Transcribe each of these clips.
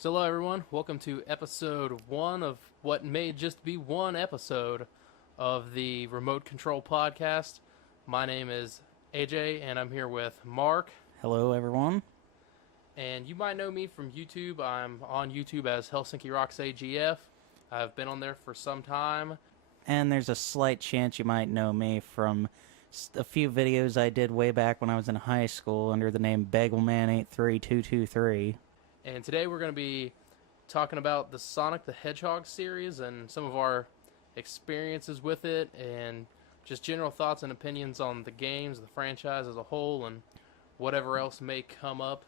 So hello everyone, welcome to episode 1 of what may just be one episode of the Remote Control Podcast. My name is AJ and I'm here with Mark. Hello, everyone. And you might know me from YouTube. I'm on YouTube as HelsinkirocksAGF. I've been on there for some time. And there's a slight chance you might know me from a few videos I did way back when I was in high school under the name Bagelman83223. And today we're going to be talking about the Sonic the Hedgehog series and some of our experiences with it and just general thoughts and opinions on the games, the franchise as a whole, and whatever else may come up.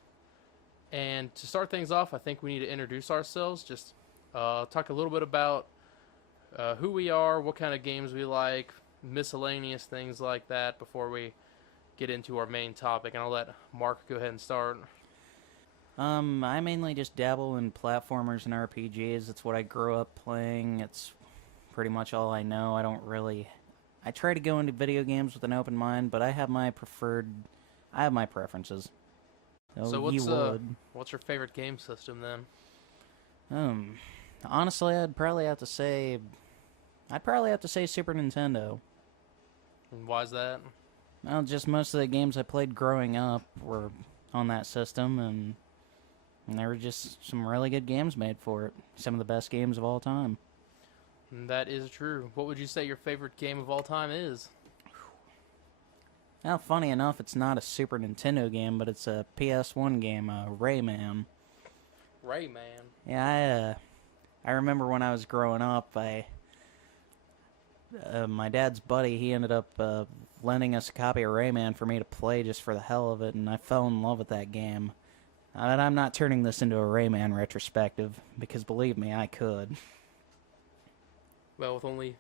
And to start things off, I think we need to introduce ourselves, just talk a little bit about who we are, what kind of games we like, miscellaneous things like that before we get into our main topic. And I'll let Mark go ahead and start. I mainly just dabble in platformers and RPGs. It's what I grew up playing. It's pretty much all I know. I try to go into video games with an open mind, but I have my preferences. So what's your favorite game system then? Honestly, I'd probably have to say Super Nintendo. And why is that? Well, just most of the games I played growing up were on that system, and there were just some really good games made for it. Some of the best games of all time. And that is true. What would you say your favorite game of all time is? Well, funny enough, it's not a Super Nintendo game, but it's a PS1 game, Rayman. Rayman? Yeah, I remember when I was growing up, my dad's buddy, he ended up lending us a copy of Rayman for me to play just for the hell of it, and I fell in love with that game. And I'm not turning this into a Rayman retrospective, because believe me, I could. Well, with only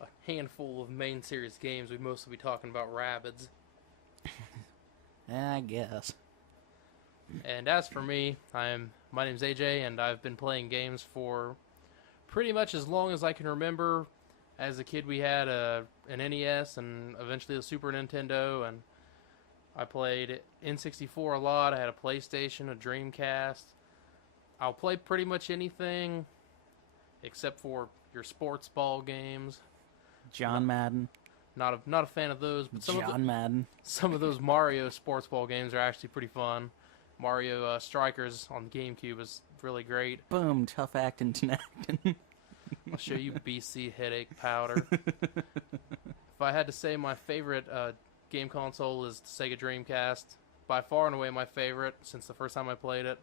a handful of main series games, we'd mostly be talking about Rabbids. I guess. And as for me, my name's AJ, and I've been playing games for pretty much as long as I can remember. As a kid, we had an NES and eventually a Super Nintendo, and I played N64 a lot. I had a PlayStation, a Dreamcast. I'll play pretty much anything except for your sports ball games. John Madden. Not a fan of those, but Madden. Some of those Mario sports ball games are actually pretty fun. Mario Strikers on the GameCube is really great. Boom, tough acting to acting. I'll show you BC headache powder. If I had to say my favorite game console is the Sega Dreamcast. By far and away my favorite since the first time I played it.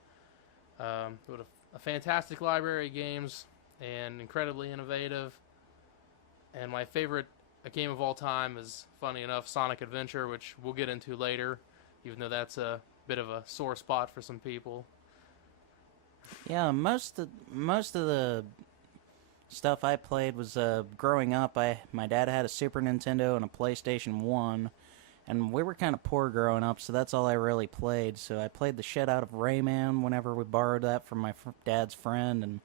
With a fantastic library of games and incredibly innovative. And my favorite game of all time is, funny enough, Sonic Adventure, which we'll get into later, even though that's a bit of a sore spot for some people. Yeah, most of the stuff I played was growing up. My dad had a Super Nintendo and a PlayStation 1, and we were kind of poor growing up, so that's all I really played. So I played the shit out of Rayman whenever we borrowed that from my dad's friend, and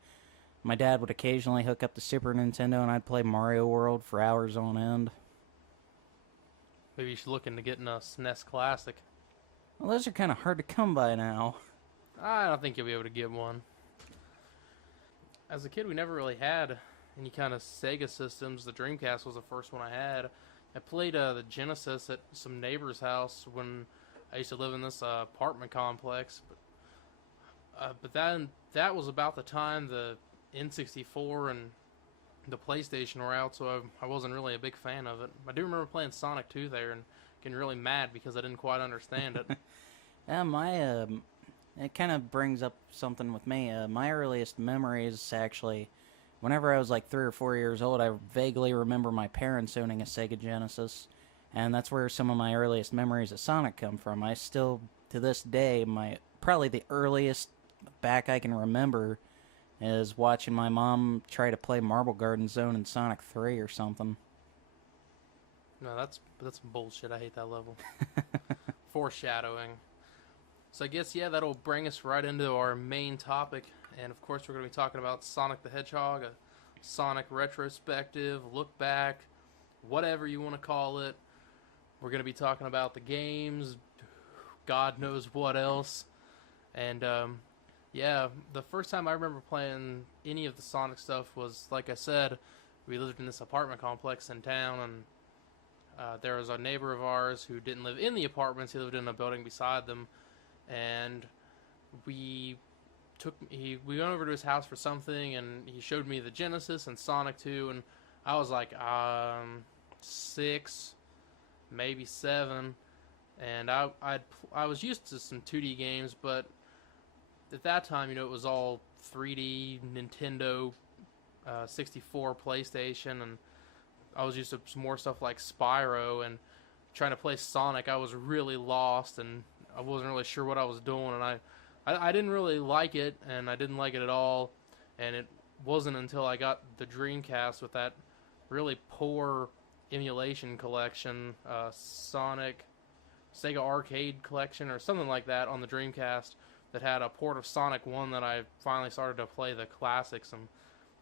my dad would occasionally hook up the Super Nintendo, and I'd play Mario World for hours on end. Maybe you should look into getting a SNES Classic. Well, those are kind of hard to come by now. I don't think you'll be able to get one. As a kid, we never really had any kind of Sega systems. The Dreamcast was the first one I had. I played the Genesis at some neighbor's house when I used to live in this apartment complex. But that was about the time the N64 and the PlayStation were out, so I wasn't really a big fan of it. I do remember playing Sonic 2 there and getting really mad because I didn't quite understand it. Yeah, it kind of brings up something with me. My earliest memories, actually, whenever I was like 3 or 4 years old, I vaguely remember my parents owning a Sega Genesis, and that's where some of my earliest memories of Sonic come from. I still, to this day, probably the earliest back I can remember is watching my mom try to play Marble Garden Zone in Sonic 3 or something. No, that's bullshit. I hate that level. Foreshadowing. So I guess, yeah, that'll bring us right into our main topic. And, of course, we're going to be talking about Sonic the Hedgehog, a Sonic retrospective, look back, whatever you want to call it. We're going to be talking about the games, God knows what else. And Yeah, the first time I remember playing any of the Sonic stuff was, like I said, we lived in this apartment complex in town, and there was a neighbor of ours who didn't live in the apartments. He lived in a building beside them, and we we went over to his house for something, and he showed me the Genesis and Sonic 2, and I was like 6, maybe 7, and I was used to some 2D games, but at that time, it was all 3D, Nintendo, 64, PlayStation, and I was used to some more stuff like Spyro, and trying to play Sonic, I was really lost, and I wasn't really sure what I was doing, and I didn't really like it, and I didn't like it at all, and it wasn't until I got the Dreamcast with that really poor emulation collection, Sonic, Sega Arcade collection, or something like that on the Dreamcast, that had a port of Sonic 1 that I finally started to play the classics, and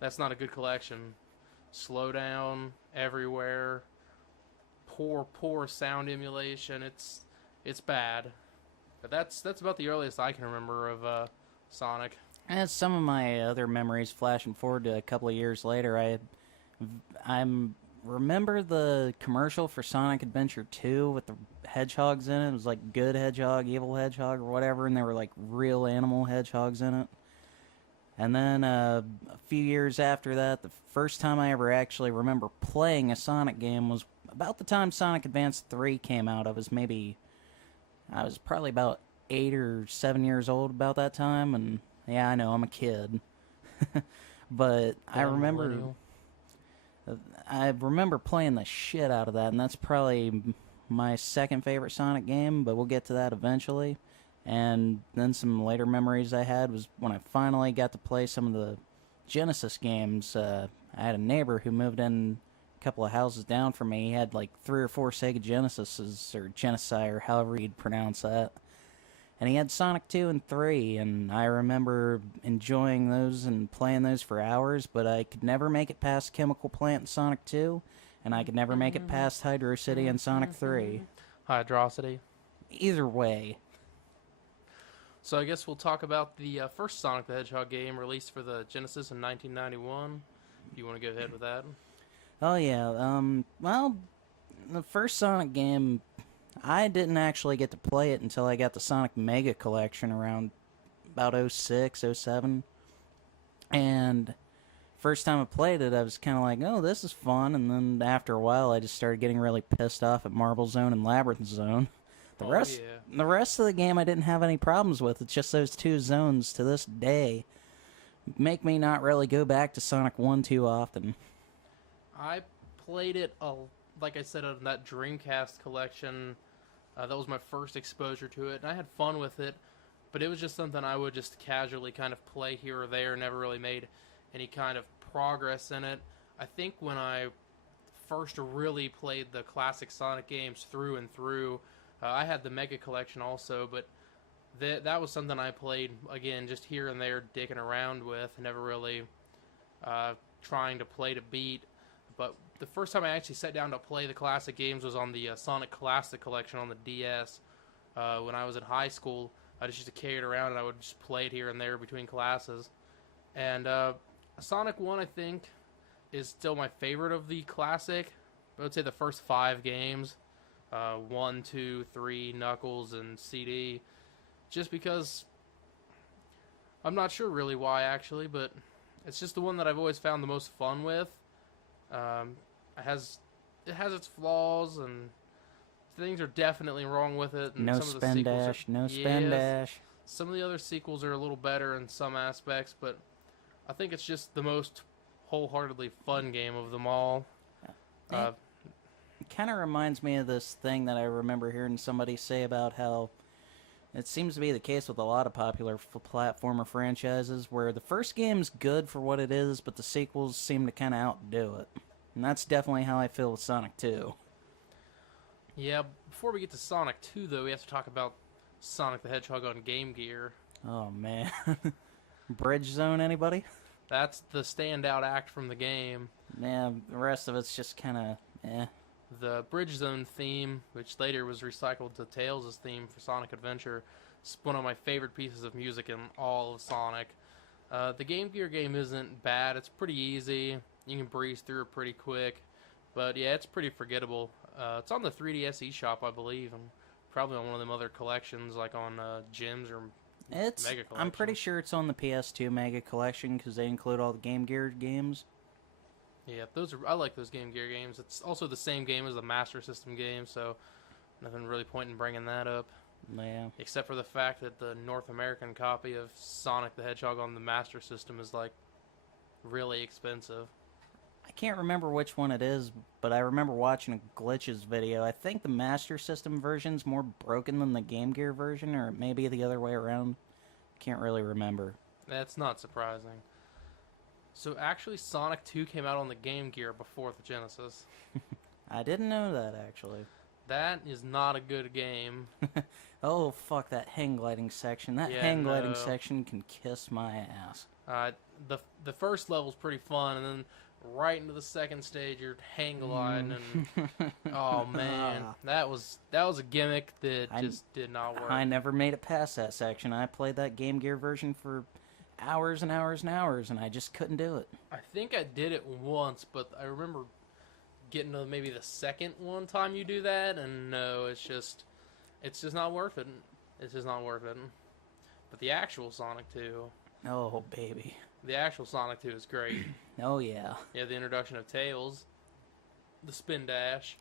that's not a good collection. Slowdown everywhere, poor sound emulation. It's bad. But that's about the earliest I can remember of Sonic. And some of my other memories flashing forward to a couple of years later, I remember the commercial for Sonic Adventure 2 with the hedgehogs in it. It was like good hedgehog, evil hedgehog, or whatever, and there were like real animal hedgehogs in it. And then a few years after that, the first time I ever actually remember playing a Sonic game was about the time Sonic Advance 3 came out. I was probably about 8 or 7 years old about that time, and yeah, I know, I'm a kid. But I remember playing the shit out of that, and that's probably my second favorite Sonic game, but we'll get to that eventually. And then some later memories I had was when I finally got to play some of the Genesis games. I had a neighbor who moved in a couple of houses down from me. He had like 3 or 4 Sega Genesises, or Genesai, or however you'd pronounce that. And he had Sonic 2 and 3, and I remember enjoying those and playing those for hours, but I could never make it past Chemical Plant in Sonic 2, and I could never make it past Hydro City in Sonic 3. Hydrocity. Either way. So I guess we'll talk about the first Sonic the Hedgehog game released for the Genesis in 1991. If you want to go ahead with that. Oh yeah, well, the first Sonic game, I didn't actually get to play it until I got the Sonic Mega Collection around about 06, 07. And first time I played it, I was kind of like, oh, this is fun. And then after a while, I just started getting really pissed off at Marble Zone and Labyrinth Zone. The rest of the game I didn't have any problems with. It's just those 2 zones to this day make me not really go back to Sonic 1 too often. I played it, like I said, on that Dreamcast collection. That was my first exposure to it, and I had fun with it, but it was just something I would just casually kind of play here or there, never really made any kind of progress in it. I think when I first really played the classic Sonic games through and through, I had the Mega Collection also, but that was something I played, again, just here and there, dicking around with, never really trying to play to beat. But the first time I actually sat down to play the classic games was on the Sonic Classic Collection on the DS. When I was in high school, I just used to carry it around, and I would just play it here and there between classes. And Sonic 1, I think, is still my favorite of the classic. I would say the first 5 games. 1, 2, 3, Knuckles, and CD. Just because I'm not sure really why, actually, but it's just the one that I've always found the most fun with. It has its flaws, and things are definitely wrong with it. And no some of the spin sequels dash, are, no spin dash. Some of the other sequels are a little better in some aspects, but I think it's just the most wholeheartedly fun game of them all. It kind of reminds me of this thing that I remember hearing somebody say about how it seems to be the case with a lot of popular platformer franchises, where the first game's good for what it is, but the sequels seem to kind of outdo it. And that's definitely how I feel with Sonic 2. Yeah, before we get to Sonic 2, though, we have to talk about Sonic the Hedgehog on Game Gear. Oh, man. Bridge Zone, anybody? That's the standout act from the game. Yeah, the rest of it's just kind of, eh. The Bridge Zone theme, which later was recycled to Tails' theme for Sonic Adventure, It's one of my favorite pieces of music in all of Sonic. The Game Gear game isn't bad. It's pretty easy. You can breeze through it pretty quick. But yeah, it's pretty forgettable. It's on the 3DS eShop, I believe, and probably on one of them other collections, like on Gems or Mega Collection. I'm pretty sure it's on the PS2 Mega Collection because they include all the Game Gear games. Yeah, I like those Game Gear games. It's also the same game as the Master System game, so nothing really point in bringing that up. Yeah. Except for the fact that the North American copy of Sonic the Hedgehog on the Master System is, like, really expensive. I can't remember which one it is, but I remember watching a Glitches video. I think the Master System version's more broken than the Game Gear version, or maybe the other way around. Can't really remember. That's not surprising. So actually, Sonic 2 came out on the Game Gear before the Genesis. I didn't know that, actually. That is not a good game. Oh, fuck that hang gliding section. That hang gliding section can kiss my ass. The first level's pretty fun, and then right into the second stage, you're hang gliding, and oh man, that was a gimmick that just did not work. I never made it past that section. I played that Game Gear version for hours and hours and hours, and I just couldn't do it. I think I did it once, but I remember getting to maybe the second one time you do that, and no, it's just not worth it. It's just not worth it. But the actual Sonic 2, oh baby, the actual Sonic 2 is great. Oh yeah. Yeah, the introduction of Tails, the spin dash,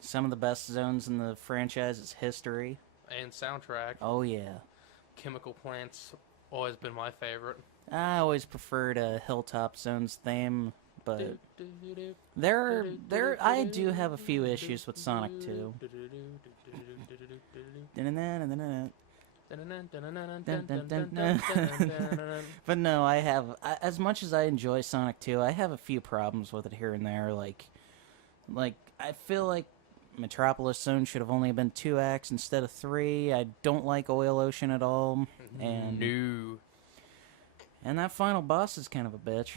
some of the best zones in the franchise's history, and soundtrack. Oh yeah. Chemical Plant's always been my favorite. I always preferred Hilltop Zone's theme, but I do have a few issues with Sonic 2. But no, as much as I enjoy Sonic 2, I have a few problems with it here and there. Like I feel like Metropolis Zone should have only been 2 acts instead of 3. I don't like Oil Ocean at all. And no. And that final boss is kind of a bitch.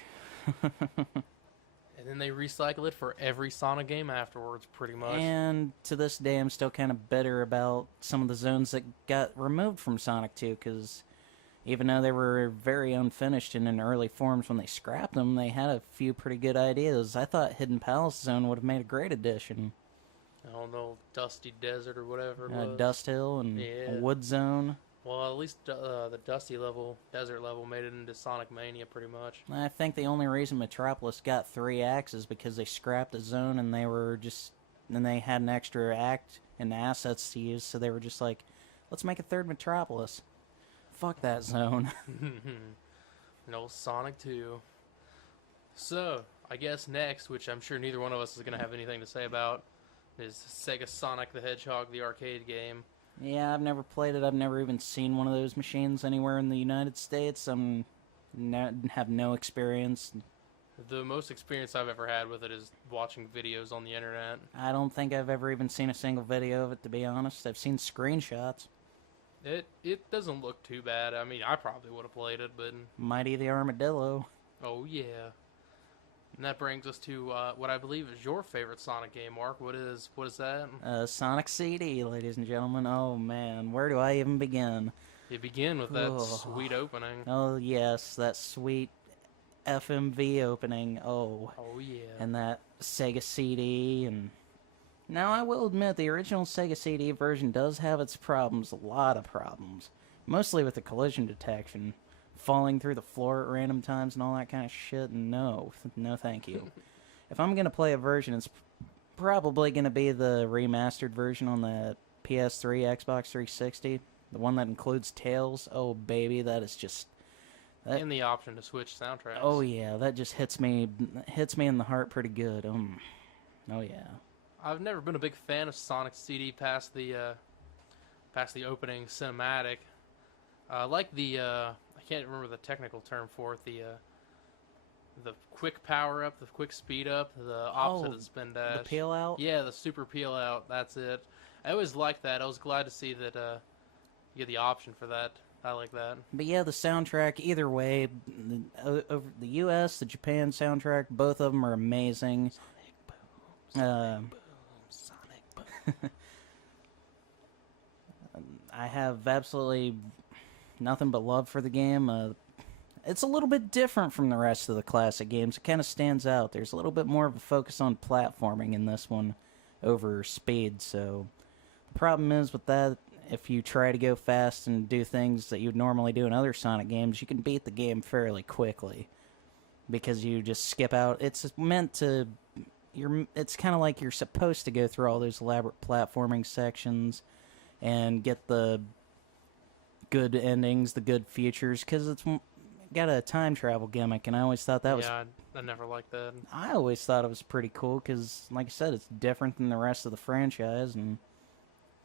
And then they recycle it for every Sonic game afterwards, pretty much. And to this day, I'm still kind of bitter about some of the zones that got removed from Sonic 2, because even though they were very unfinished and in early forms when they scrapped them, they had a few pretty good ideas. I thought Hidden Palace Zone would have made a great addition. I don't know, Dusty Desert or whatever it was. Dust Hill and a Wood Zone. Well, at least the Dusty level, Desert level, made it into Sonic Mania pretty much. I think the only reason Metropolis got 3 acts is because they scrapped a zone and they had an extra act and assets to use, so they were just like, let's make a 3rd Metropolis. Fuck that zone. No, Sonic 2. So, I guess next, which I'm sure neither one of us is going to have anything to say about, is Sega Sonic the Hedgehog, the arcade game. Yeah, I've never played it. I've never even seen one of those machines anywhere in the United States. Have no experience. The most experience I've ever had with it is watching videos on the internet. I don't think I've ever even seen a single video of it, to be honest. I've seen screenshots. It doesn't look too bad. I mean, I probably would have played it, but... Mighty the Armadillo. Oh, yeah. And that brings us to what I believe is your favorite Sonic game, Mark. What is that? Sonic CD, ladies and gentlemen. Oh, man. Where do I even begin? You begin with that sweet opening. Oh, yes. That sweet FMV opening. Oh. Oh, yeah. And that Sega CD. And now, I will admit, the original Sega CD version does have its problems. A lot of problems. Mostly with the collision detection. Falling through the floor at random times and all that kind of shit. No thank you. If I'm going to play a version, it's probably going to be the remastered version on the PS3, Xbox 360. The one that includes Tails. Oh, baby, that is just... And the option to switch soundtracks. Oh, yeah, that just hits me in the heart pretty good. Oh, yeah. I've never been a big fan of Sonic CD past the opening cinematic. Like the... I can't remember the technical term for it. The quick power up, the quick speed up, the opposite of the spin dash. The peel out? Yeah, the super peel out. That's it. I always liked that. I was glad to see that you get the option for that. I like that. But yeah, the soundtrack, either way, over the US, the Japan soundtrack, both of them are amazing. Sonic boom, Sonic boom. I have absolutely nothing but love for the game. It's a little bit different from the rest of the classic games. It kind of stands out. There's a little bit more of a focus on platforming in this one over speed. So the problem is with that, if you try to go fast and do things that you'd normally do in other Sonic games, you can beat the game fairly quickly because you just skip out. It's meant to. It's kind of like you're supposed to go through all those elaborate platforming sections and get the good endings, the good futures, because it's got a time travel gimmick, and I always thought that was. Yeah, I never liked that. I always thought it was pretty cool because, like I said, it's different than the rest of the franchise, and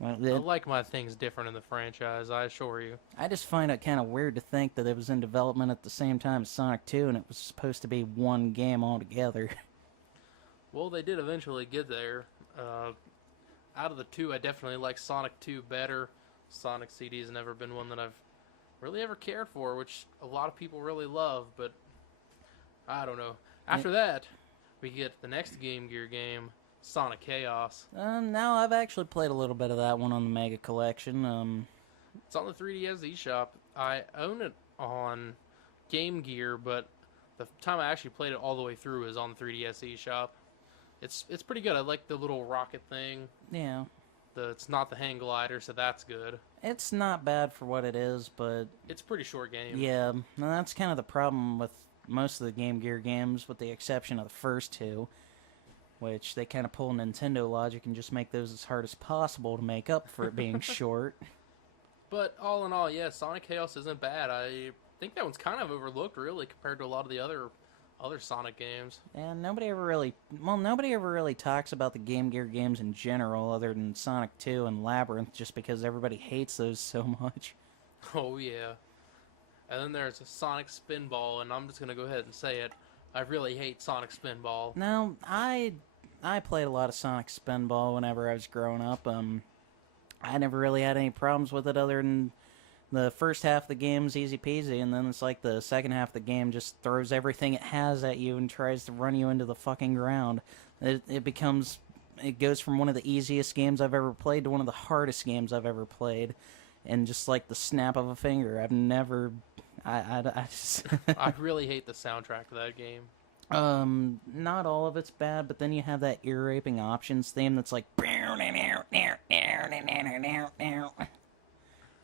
I like my things different in the franchise, I assure you. I just find it kind of weird to think that it was in development at the same time as Sonic 2, and it was supposed to be one game altogether. Well, they did eventually get there. Out of the two, I definitely like Sonic 2 better. Sonic CD has never been one that I've really ever cared for, which a lot of people really love, but I don't know. After that, we get the next Game Gear game, Sonic Chaos. Now I've actually played a little bit of that one on the Mega Collection. It's on the 3DS eShop. I own it on Game Gear, but the time I actually played it all the way through is on the 3DS eShop. It's pretty good. I like the little rocket thing. Yeah. It's not the hang glider, so that's good. It's not bad for what it is, but It's a pretty short game. yeah, and that's kind of the problem with most of the Game Gear games, with the exception of the first two, which they kind of pull Nintendo logic and just make those as hard as possible to make up for it being short. But all in all, yeah, Sonic Chaos isn't bad. I think that one's kind of overlooked, really, compared to a lot of the other Sonic games. And nobody ever really talks about the Game Gear games in general, other than Sonic 2 and Labyrinth, just because everybody hates those so much. Oh, yeah. And then there's a Sonic Spinball, and I'm just going to go ahead and say it. I really hate Sonic Spinball. Now, I played a lot of Sonic Spinball whenever I was growing up. I never really had any problems with it other than the first half of the game's easy peasy, and then it's like the second half of the game just throws everything it has at you and tries to run you into the fucking ground. It goes from one of the easiest games I've ever played to one of the hardest games I've ever played, and just like the snap of a finger. I just I really hate the soundtrack of that game. Not all of it's bad, but then you have that ear-raping options theme that's like,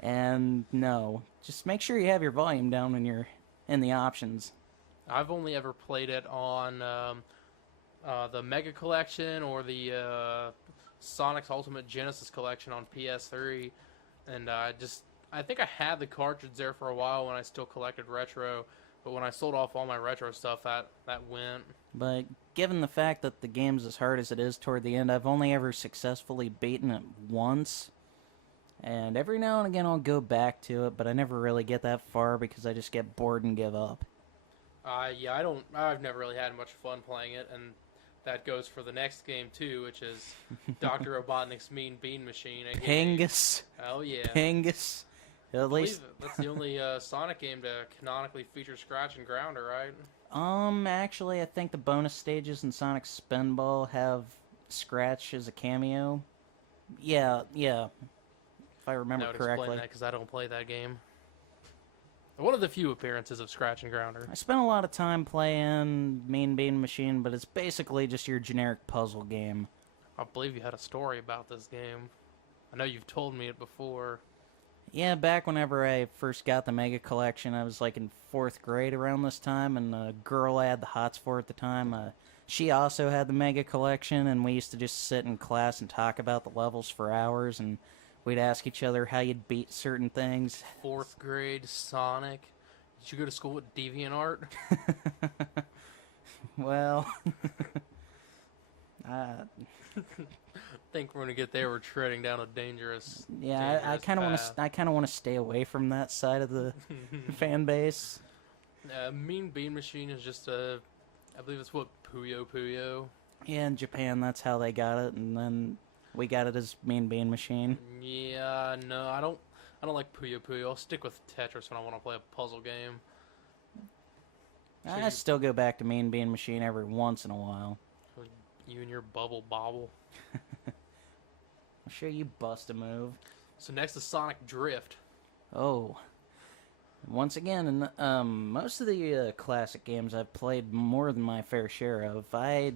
and no, just make sure you have your volume down when you're in the options. I've only ever played it on the Mega Collection or the Sonic's Ultimate Genesis Collection on PS3, and I think I had the cartridge there for a while when I still collected retro, but when I sold off all my retro stuff, that went. But given the fact that the game's as hard as it is toward the end, I've only ever successfully beaten it once. And every now and again I'll go back to it, but I never really get that far because I just get bored and give up. Yeah, I've never really had much fun playing it, and that goes for the next game too, which is Dr. Robotnik's Mean Bean Machine. Pingus. Oh yeah. Pingus. At least that's the only Sonic game to canonically feature Scratch and Grounder, right? Actually, I think the bonus stages in Sonic Spinball have Scratch as a cameo. Yeah. If I remember correctly. Explain that because I don't play that game. One of the few appearances of Scratch and Grounder. I spent a lot of time playing Mean Bean Machine, but it's basically just your generic puzzle game. I believe you had a story about this game. I know you've told me it before. Yeah, back whenever I first got the Mega Collection, I was like in 4th grade around this time, and a girl I had the hots for at the time, she also had the Mega Collection, and we used to just sit in class and talk about the levels for hours, and we'd ask each other how you'd beat certain things. 4th grade Sonic. Did you go to school with DeviantArt? Well, I think we're gonna get there. We're treading down a dangerous. Yeah, I kind of want to stay away from that side of the fan base. Mean Bean Machine is just I believe it's what Puyo Puyo. Yeah, in Japan, that's how they got it, and then we got it as Mean Bean Machine. Yeah, no, I don't like Puyo Puyo. I'll stick with Tetris when I want to play a puzzle game. I still go back to Mean Bean Machine every once in a while. You and your bubble bobble. I'm sure you bust a move. So next is Sonic Drift. Oh. Once again, most of the classic games I've played more than my fair share of. I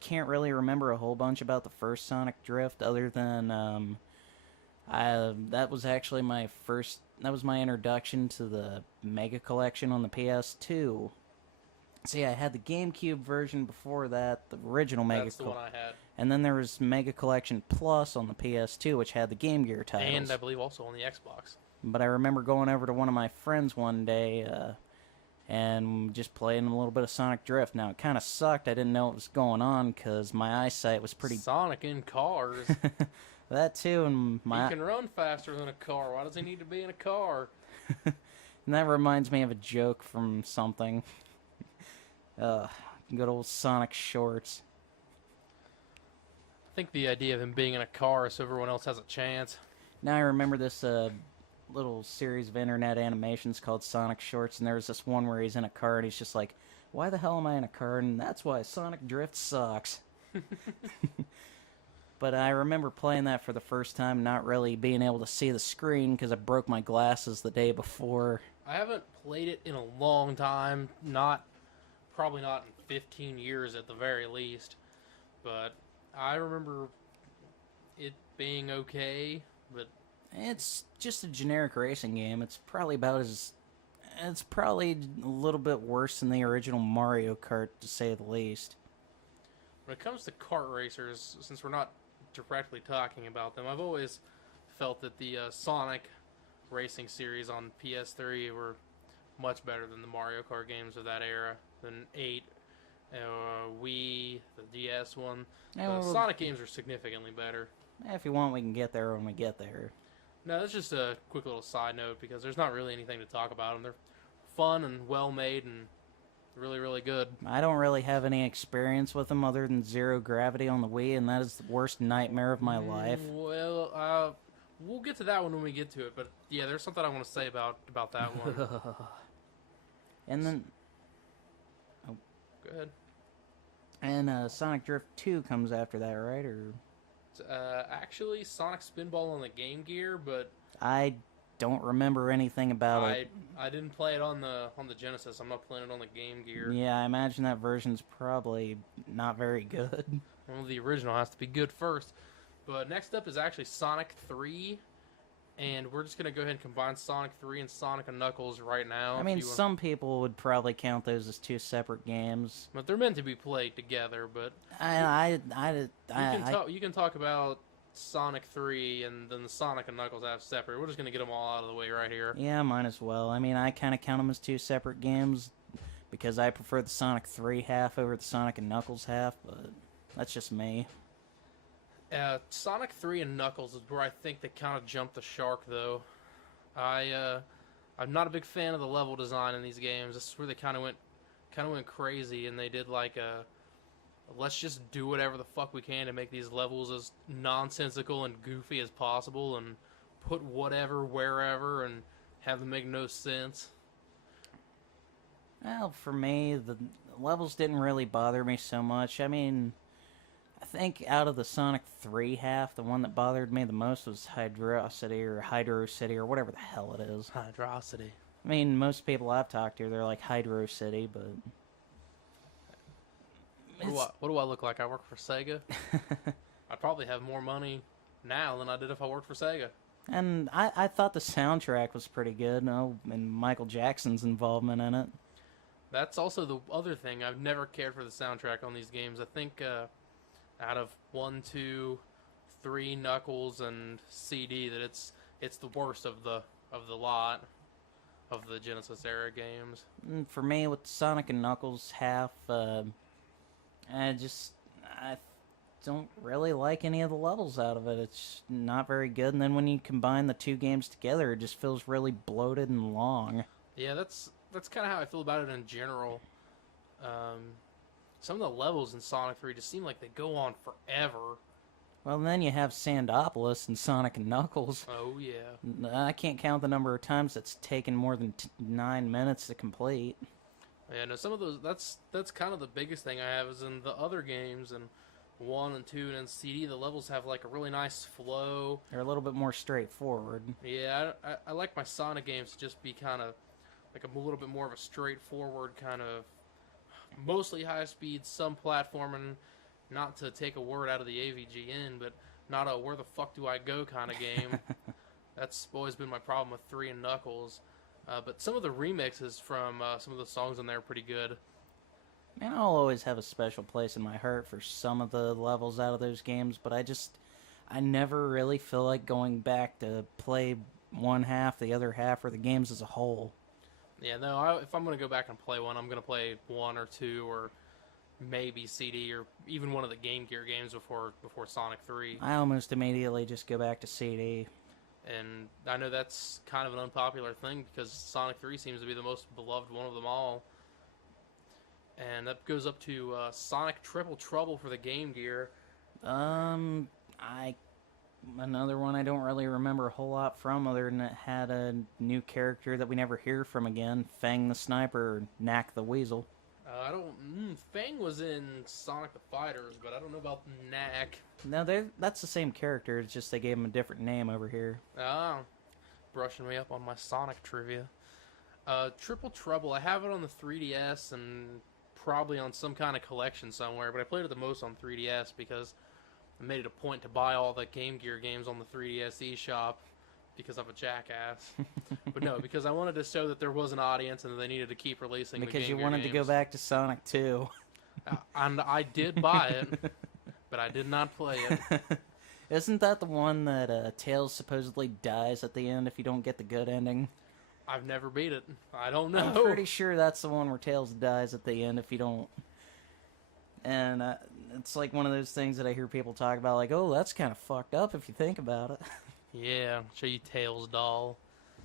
can't really remember a whole bunch about the first Sonic Drift other than that was actually my first. That was my introduction to the Mega Collection on the PS2. See, I had the GameCube version before that, the original Mega. That's the one I had. And then there was Mega Collection Plus on the PS2, which had the Game Gear titles. And I believe also on the Xbox. But I remember going over to one of my friends one day and just playing a little bit of Sonic Drift. Now, it kind of sucked. I didn't know what was going on because my eyesight was pretty... Sonic in cars. That too, and my... He can run faster than a car. Why does he need to be in a car? And that reminds me of a joke from something. Good old Sonic shorts. I think the idea of him being in a car is so everyone else has a chance. Now I remember this little series of internet animations called Sonic Shorts, and there was this one where he's in a car and he's just like, why the hell am I in a car? And that's why Sonic Drift sucks. But I remember playing that for the first time, not really being able to see the screen because I broke my glasses the day before. I haven't played it in a long time, probably not in 15 years at the very least, but I remember it being okay, but... It's just a generic racing game. It's probably a little bit worse than the original Mario Kart, to say the least. When it comes to kart racers, since we're not directly talking about them, I've always felt that the Sonic racing series on PS3 were much better than the Mario Kart games of that era, than 8, Wii, the DS one. Yeah, The Sonic games are significantly better. If you want, we can get there when we get there. No, that's just a quick little side note because there's not really anything to talk about them. They're fun and well made and really, really good. I don't really have any experience with them other than Zero Gravity on the Wii, and that is the worst nightmare of my life. Well, we'll get to that one when we get to it, but yeah, there's something I want to say about that one. And then... Go ahead. And Sonic Drift 2 comes after that, right? Or Actually, Sonic Spinball on the Game Gear, but I don't remember anything about it. I didn't play it on the Genesis. I'm not playing it on the Game Gear. Yeah, I imagine that version's probably not very good. Well, the original has to be good first. But next up is actually Sonic 3, and we're just going to go ahead and combine Sonic 3 and Sonic and Knuckles right now. I mean, some people would probably count those as two separate games. But they're meant to be played together, but... You can talk about Sonic 3 and then the Sonic and Knuckles have separate. We're just going to get them all out of the way right here. Yeah, might as well. I mean, I kind of count them as two separate games because I prefer the Sonic 3 half over the Sonic and Knuckles half, but that's just me. Sonic 3 and Knuckles is where I think they kind of jumped the shark, though. I'm not a big fan of the level design in these games. This is where they kind of went crazy, and they did like let's just do whatever the fuck we can to make these levels as nonsensical and goofy as possible, and put whatever wherever, and have them make no sense. Well, for me, the levels didn't really bother me so much. I mean, I think out of the Sonic 3 half, the one that bothered me the most was Hydro City or whatever the hell it is. Hydrocity. I mean, most people I've talked to, they're like Hydro City, but... What do I look like? I work for Sega? I probably have more money now than I did if I worked for Sega. And I thought the soundtrack was pretty good, and Michael Jackson's involvement in it. That's also the other thing. I've never cared for the soundtrack on these games. I think out of 1, 2, 3 Knuckles and CD, that it's the worst of the lot of the Genesis era games. And for me, with Sonic and Knuckles half, I don't really like any of the levels out of it. It's not very good. And then when you combine the two games together, it just feels really bloated and long. Yeah, that's kind of how I feel about it in general. Some of the levels in Sonic 3 just seem like they go on forever. Well, then you have Sandopolis and Sonic and Knuckles. Oh, yeah. I can't count the number of times it's taken more than 9 minutes to complete. Yeah, no, some of those, that's kind of the biggest thing I have is in the other games, and 1 and 2, and then CD, the levels have like a really nice flow. They're a little bit more straightforward. Yeah, I like my Sonic games to just be kind of like a little bit more of a straightforward kind of, mostly high speed, some platforming, not to take a word out of the AVGN, but not a where the fuck do I go kind of game. That's always been my problem with 3 and Knuckles. But some of the remixes from some of the songs on there are pretty good. Man, I'll always have a special place in my heart for some of the levels out of those games, but I never really feel like going back to play one half, the other half, or the games as a whole. Yeah, no, if I'm going to go back and play one, I'm going to play 1 or 2 or maybe CD or even one of the Game Gear games before Sonic 3. I almost immediately just go back to CD. And I know that's kind of an unpopular thing because Sonic 3 seems to be the most beloved one of them all. And that goes up to Sonic Triple Trouble for the Game Gear. Another one I don't really remember a whole lot from, other than it had a new character that we never hear from again, Fang the Sniper, or Knack the Weasel. Fang was in Sonic the Fighters, but I don't know about Knack. No, that's the same character, it's just they gave him a different name over here. Ah, brushing me up on my Sonic trivia. Triple Trouble, I have it on the 3DS and probably on some kind of collection somewhere, but I played it the most on 3DS because I made it a point to buy all the Game Gear games on the 3DS eShop because I'm a jackass. But no, because I wanted to show that there was an audience and that they needed to keep releasing the Game Gear games. Because you wanted to go back to Sonic 2. And I did buy it, but I did not play it. Isn't that the one that Tails supposedly dies at the end if you don't get the good ending? I've never beat it. I don't know. I'm pretty sure that's the one where Tails dies at the end if you don't. And it's like one of those things that I hear people talk about, like, oh, that's kind of fucked up if you think about it. Yeah, show you Tails doll.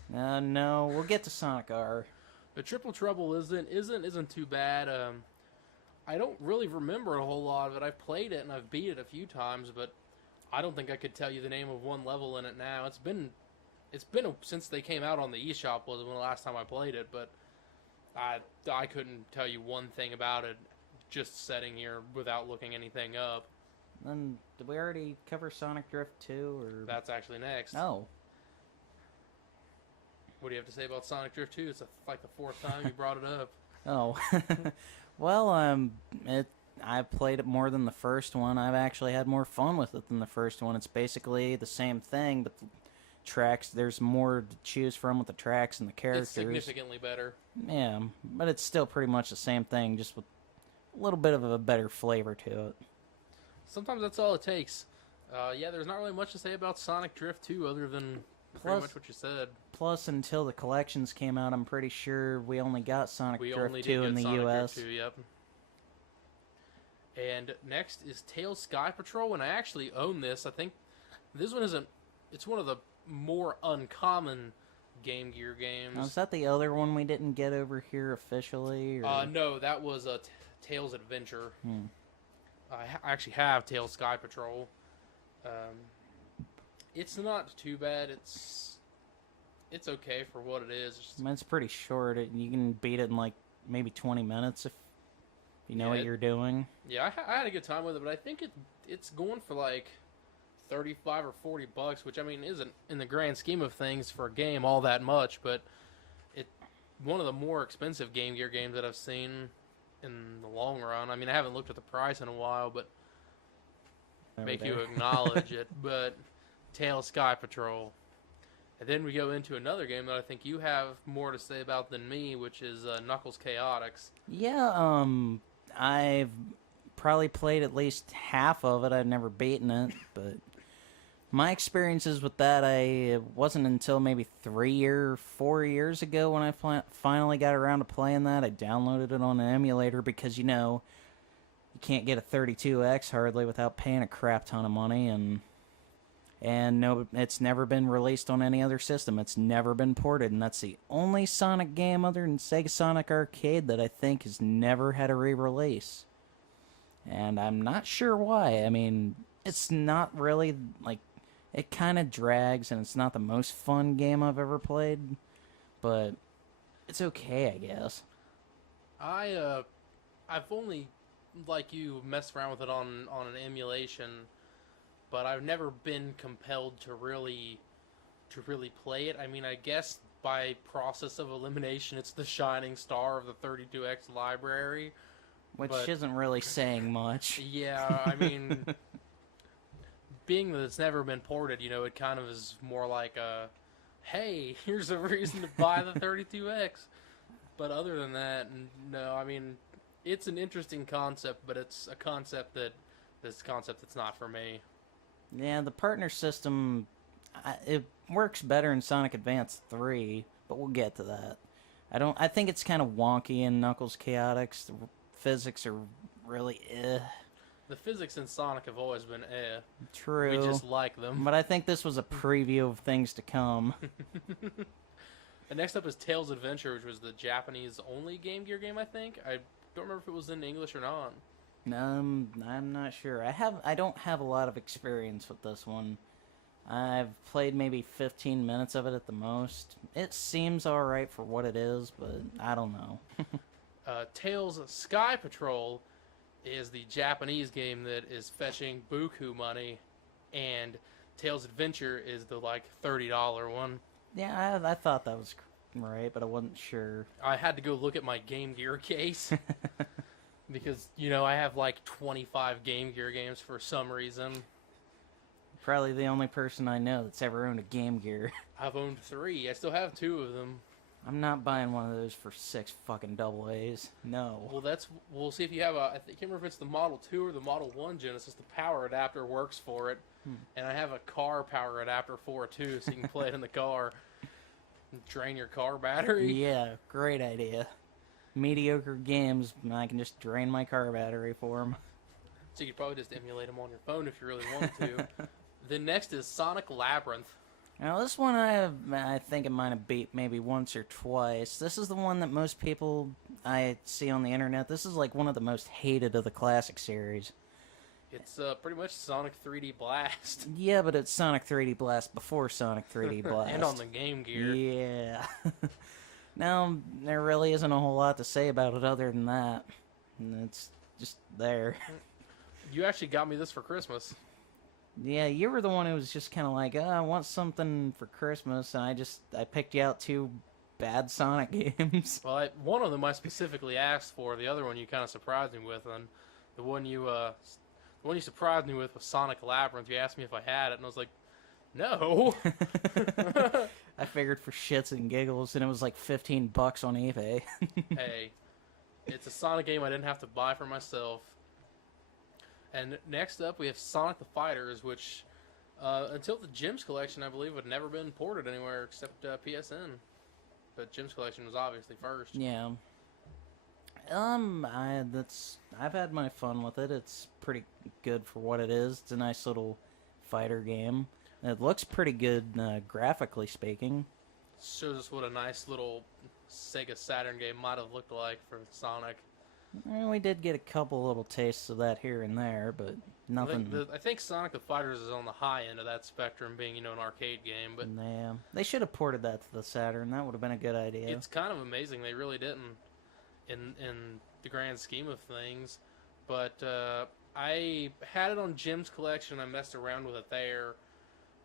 No, we'll get to Sonic R. The Triple Trouble isn't too bad. I don't really remember a whole lot of it. I've played it and I've beat it a few times, but I don't think I could tell you the name of one level in it now. It's been since they came out on the eShop was when the last time I played it, but I couldn't tell you one thing about it just sitting here without looking anything up. Then did we already cover Sonic Drift 2 or That's actually next. Oh. What do you have to say about Sonic Drift 2? It's like the 4th time you brought it up. Oh. Well, I played it more than the first one. I've actually had more fun with it than the first one. It's basically the same thing, but the tracks, there's more to choose from with the tracks and the characters. It's significantly better. Yeah, but it's still pretty much the same thing, just with a little bit of a better flavor to it. Sometimes that's all it takes. Yeah, there's not really much to say about Sonic Drift 2 other than pretty much what you said. Plus, until the collections came out, I'm pretty sure we only got Sonic Drift 2 in the Sonic US. Drift 2, yep. And next is Tails Sky Patrol, and I actually own this. I think this one isn't... It's one of the more uncommon Game Gear games. Now, is that the other one we didn't get over here officially? Or? No, that was a Tails Adventure. I actually have Tails Sky Patrol. It's not too bad. It's okay for what it is. I mean, it's pretty short. You can beat it in like maybe 20 minutes if you know what you're doing. Yeah, I had a good time with it, but I think it's going for like $35 or $40, which I mean isn't in the grand scheme of things for a game all that much, but it's one of the more expensive Game Gear games that I've seen in the long run. I mean, I haven't looked at the price in a while, but make you acknowledge it. But Tails Sky Patrol. And then we go into another game that I think you have more to say about than me, which is Knuckles Chaotix. Yeah, I've probably played at least half of it. I've never beaten it, but my experiences with that, it wasn't until maybe 3 or 4 years ago when I finally got around to playing that. I downloaded it on an emulator because, you know, you can't get a 32X hardly without paying a crap ton of money, and no, it's never been released on any other system. It's never been ported, and that's the only Sonic game other than Sega Sonic Arcade that I think has never had a re-release. And I'm not sure why. I mean, it's not really, like, it kind of drags, and it's not the most fun game I've ever played, but it's okay, I guess. I've only like you, messed around with it on an emulation, but I've never been compelled to really play it. I mean, I guess by process of elimination, it's the shining star of the 32X library. Which But isn't really saying much. yeah, I mean, being that it's never been ported, it kind of is more like a, hey, here's a reason to buy the 32X. But other than that, no, I mean, it's an interesting concept, but it's a concept that's not for me. Yeah, the partner system, it works better in Sonic Advance 3, but we'll get to that. I think it's kind of wonky in Knuckles Chaotix. The physics are really The physics in Sonic have always been True. We just like them. But I think this was a preview of things to come. And next up is Tails Adventure, which was the Japanese-only Game Gear game, I think. I don't remember if it was in English or not. I'm not sure. I don't have a lot of experience with this one. I've played maybe 15 minutes of it at the most. It seems alright for what it is, but I don't know. Tails Sky Patrol is the Japanese game that is fetching buku money, and Tails Adventure is the $30 one. Yeah, I thought that was right, but I wasn't sure. I had to go look at my Game Gear case because I have 25 Game Gear games for some reason. Probably the only person I know that's ever owned a Game Gear. I've owned 3. I still have 2 of them. I'm not buying one of those for 6 fucking double A's. No. Well, we'll see if you have I can't remember if it's the Model 2 or the Model 1 Genesis. The power adapter works for it. And I have a car power adapter for it too, so you can play it in the car. And drain your car battery. Yeah, great idea. Mediocre games, I can just drain my car battery for them. So you could probably just emulate them on your phone if you really want to. Then next is Sonic Labyrinth. Now this one I think it might have beat maybe once or twice. This is the one that most people I see on the internet. This is one of the most hated of the classic series. It's pretty much Sonic 3D Blast. Yeah, but it's Sonic 3D Blast before Sonic 3D Blast. And on the Game Gear. Yeah. Now, there really isn't a whole lot to say about it other than that. It's just there. You actually got me this for Christmas. Yeah, you were the one who was just kind of like, I want something for Christmas, and I picked you out 2 bad Sonic games. Well, one of them I specifically asked for. The other one you kind of surprised me with, and the one you surprised me with was Sonic Labyrinth. You asked me if I had it, and I was like, no. I figured for shits and giggles, and it was like $15 on eBay. Hey, it's a Sonic game I didn't have to buy for myself. And next up, we have Sonic the Fighters, which, until the Gems Collection, I believe, had never been ported anywhere except PSN. But Gems Collection was obviously first. Yeah. I've had my fun with it. It's pretty good for what it is. It's a nice little fighter game. It looks pretty good, graphically speaking. Shows us what a nice little Sega Saturn game might have looked like for Sonic. We did get a couple little tastes of that here and there, but nothing. I think Sonic the Fighters is on the high end of that spectrum, being an arcade game. But yeah, they should have ported that to the Saturn. That would have been a good idea. It's kind of amazing they really didn't, in the grand scheme of things. But I had it on Jim's Collection. I messed around with it there,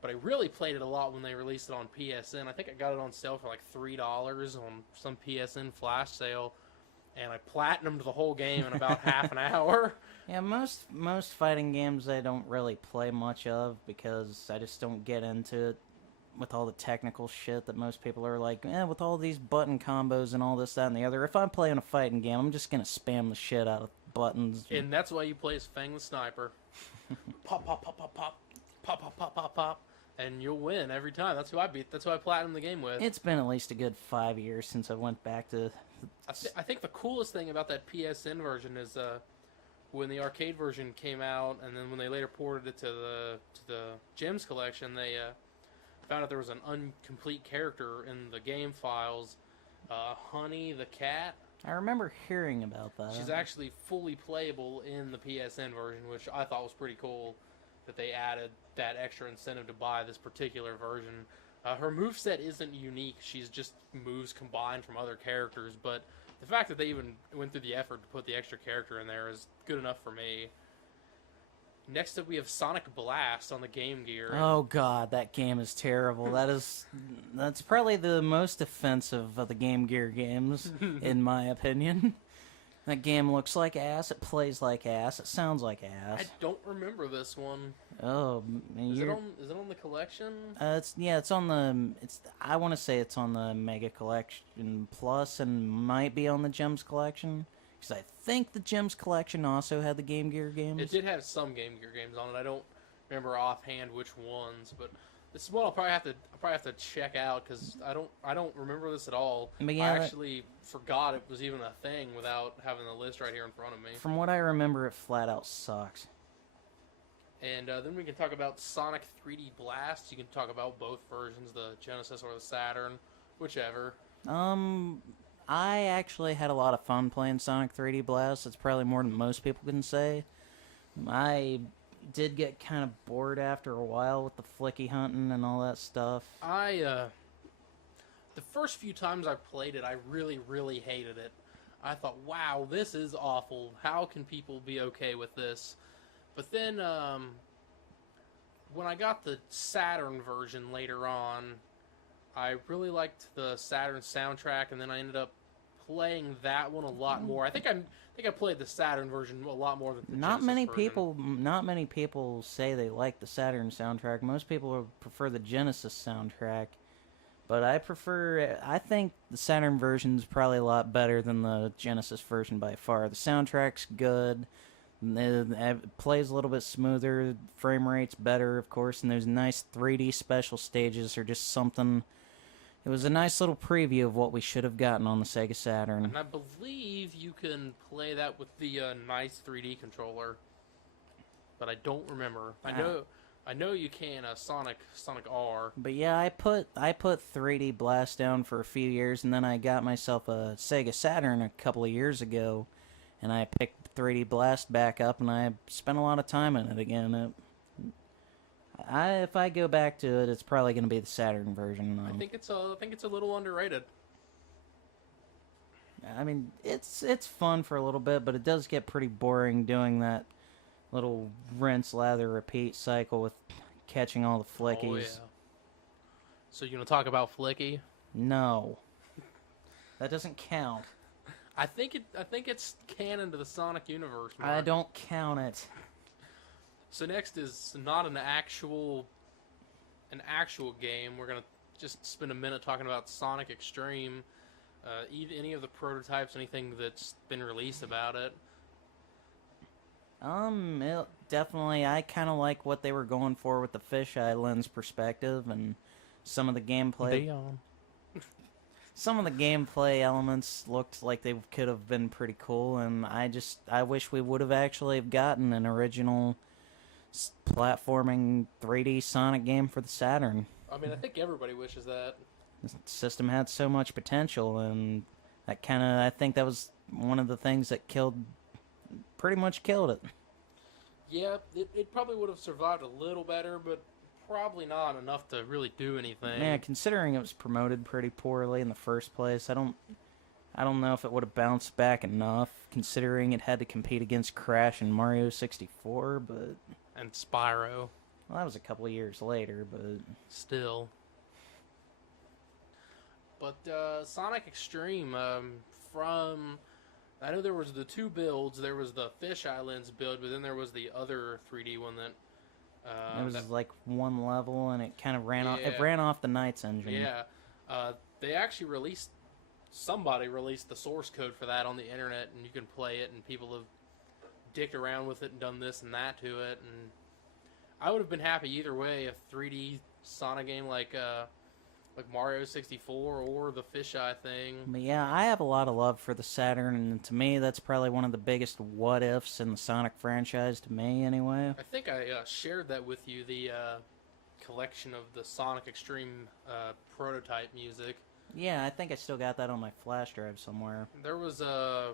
but I really played it a lot when they released it on PSN. I think I got it on sale for $3 on some PSN flash sale. And I platinumed the whole game in about half an hour. Yeah, most fighting games I don't really play much of because I just don't get into it with all the technical shit that most people are like, with all these button combos and all this, that, and the other. If I'm playing a fighting game, I'm just going to spam the shit out of buttons. And that's why you play as Fang the Sniper. Pop, pop, pop, pop, pop. Pop, pop, pop, pop, pop. And you'll win every time. That's who I beat. That's who I platinumed the game with. It's been at least a good 5 years since I went back to... I think the coolest thing about that PSN version is when the arcade version came out, and then when they later ported it to the Gems Collection, they found out there was an incomplete character in the game files. Honey the cat. I remember hearing about that. She's actually fully playable in the PSN version, which I thought was pretty cool. That they added that extra incentive to buy this particular version. Her moveset isn't unique. She's just moves combined from other characters, but the fact that they even went through the effort to put the extra character in there is good enough for me. Next up, we have Sonic Blast on the Game Gear. Oh god, that game is terrible. That's probably the most offensive of the Game Gear games, in my opinion. That game looks like ass, it plays like ass, it sounds like ass. I don't remember this one. Oh, man, Is it on the collection? It's on the. I want to say it's on the Mega Collection Plus, and might be on the Gems Collection. Because I think the Gems Collection also had the Game Gear games. It did have some Game Gear games on it. I don't remember offhand which ones, but this is one I'll probably have to check out because I don't remember this at all. But yeah, I actually forgot it was even a thing without having the list right here in front of me. From what I remember, it flat out sucks. And then we can talk about Sonic 3D Blast. You can talk about both versions, the Genesis or the Saturn, whichever. I actually had a lot of fun playing Sonic 3D Blast. It's probably more than most people can say. I did get kind of bored after a while with the flicky hunting and all that stuff. The first few times I played it, I really, really hated it. I thought, wow, this is awful. How can people be okay with this? But then, when I got the Saturn version later on, I really liked the Saturn soundtrack, and then I ended up playing that one a lot more. I think I played the Saturn version a lot more than the Genesis version. Not many people say they like the Saturn soundtrack. Most people prefer the Genesis soundtrack. But I think the Saturn version is probably a lot better than the Genesis version by far. The soundtrack's good. It plays a little bit smoother. Frame rate's better, of course. And those nice 3D special stages are just something. It was a nice little preview of what we should have gotten on the Sega Saturn. And I believe you can play that with the nice 3D controller. But I don't remember. I know you can Sonic R. But yeah, I put 3D Blast down for a few years, and then I got myself a Sega Saturn a couple of years ago, and I picked 3D Blast back up, and I spent a lot of time in it again. If I go back to it, it's probably going to be the Saturn version. I think it's a little underrated. I mean, it's fun for a little bit, but it does get pretty boring doing that little rinse, lather, repeat cycle with catching all the flickies. Oh, yeah. So you gonna talk about Flicky? No, that doesn't count. I think it's canon to the Sonic universe, Mark. I don't count it. So next is not an actual game. We're gonna just spend a minute talking about Sonic Extreme. Any of the prototypes, anything that's been released about it. Definitely, I kind of like what they were going for with the fisheye lens perspective and some of the gameplay. Some of the gameplay elements looked like they could have been pretty cool, and I wish we would have actually gotten an original platforming 3D Sonic game for the Saturn. I mean, I think everybody wishes that. The system had so much potential, and I think that was one of the things that pretty much killed it. Yeah, it probably would have survived a little better, but probably not enough to really do anything. Yeah, considering it was promoted pretty poorly in the first place, I don't know if it would have bounced back enough, considering it had to compete against Crash and Mario 64, but... And Spyro. Well, that was a couple of years later, but... Still. But Sonic Extreme, I know there was the two builds. There was the fisheye lens build, but then there was the other 3D one that... it was like one level, and it kind of ran off. It ran off the Knights engine. Yeah. They actually somebody released the source code for that on the internet, and you can play it, and people have dicked around with it and done this and that to it, and I would have been happy either way, a 3D Sonic game like Mario 64 or the fisheye thing. But yeah, I have a lot of love for the Saturn, and to me, that's probably one of the biggest what-ifs in the Sonic franchise, to me, anyway. I think I shared that with you, the collection of the Sonic Extreme prototype music. Yeah, I think I still got that on my flash drive somewhere. There was a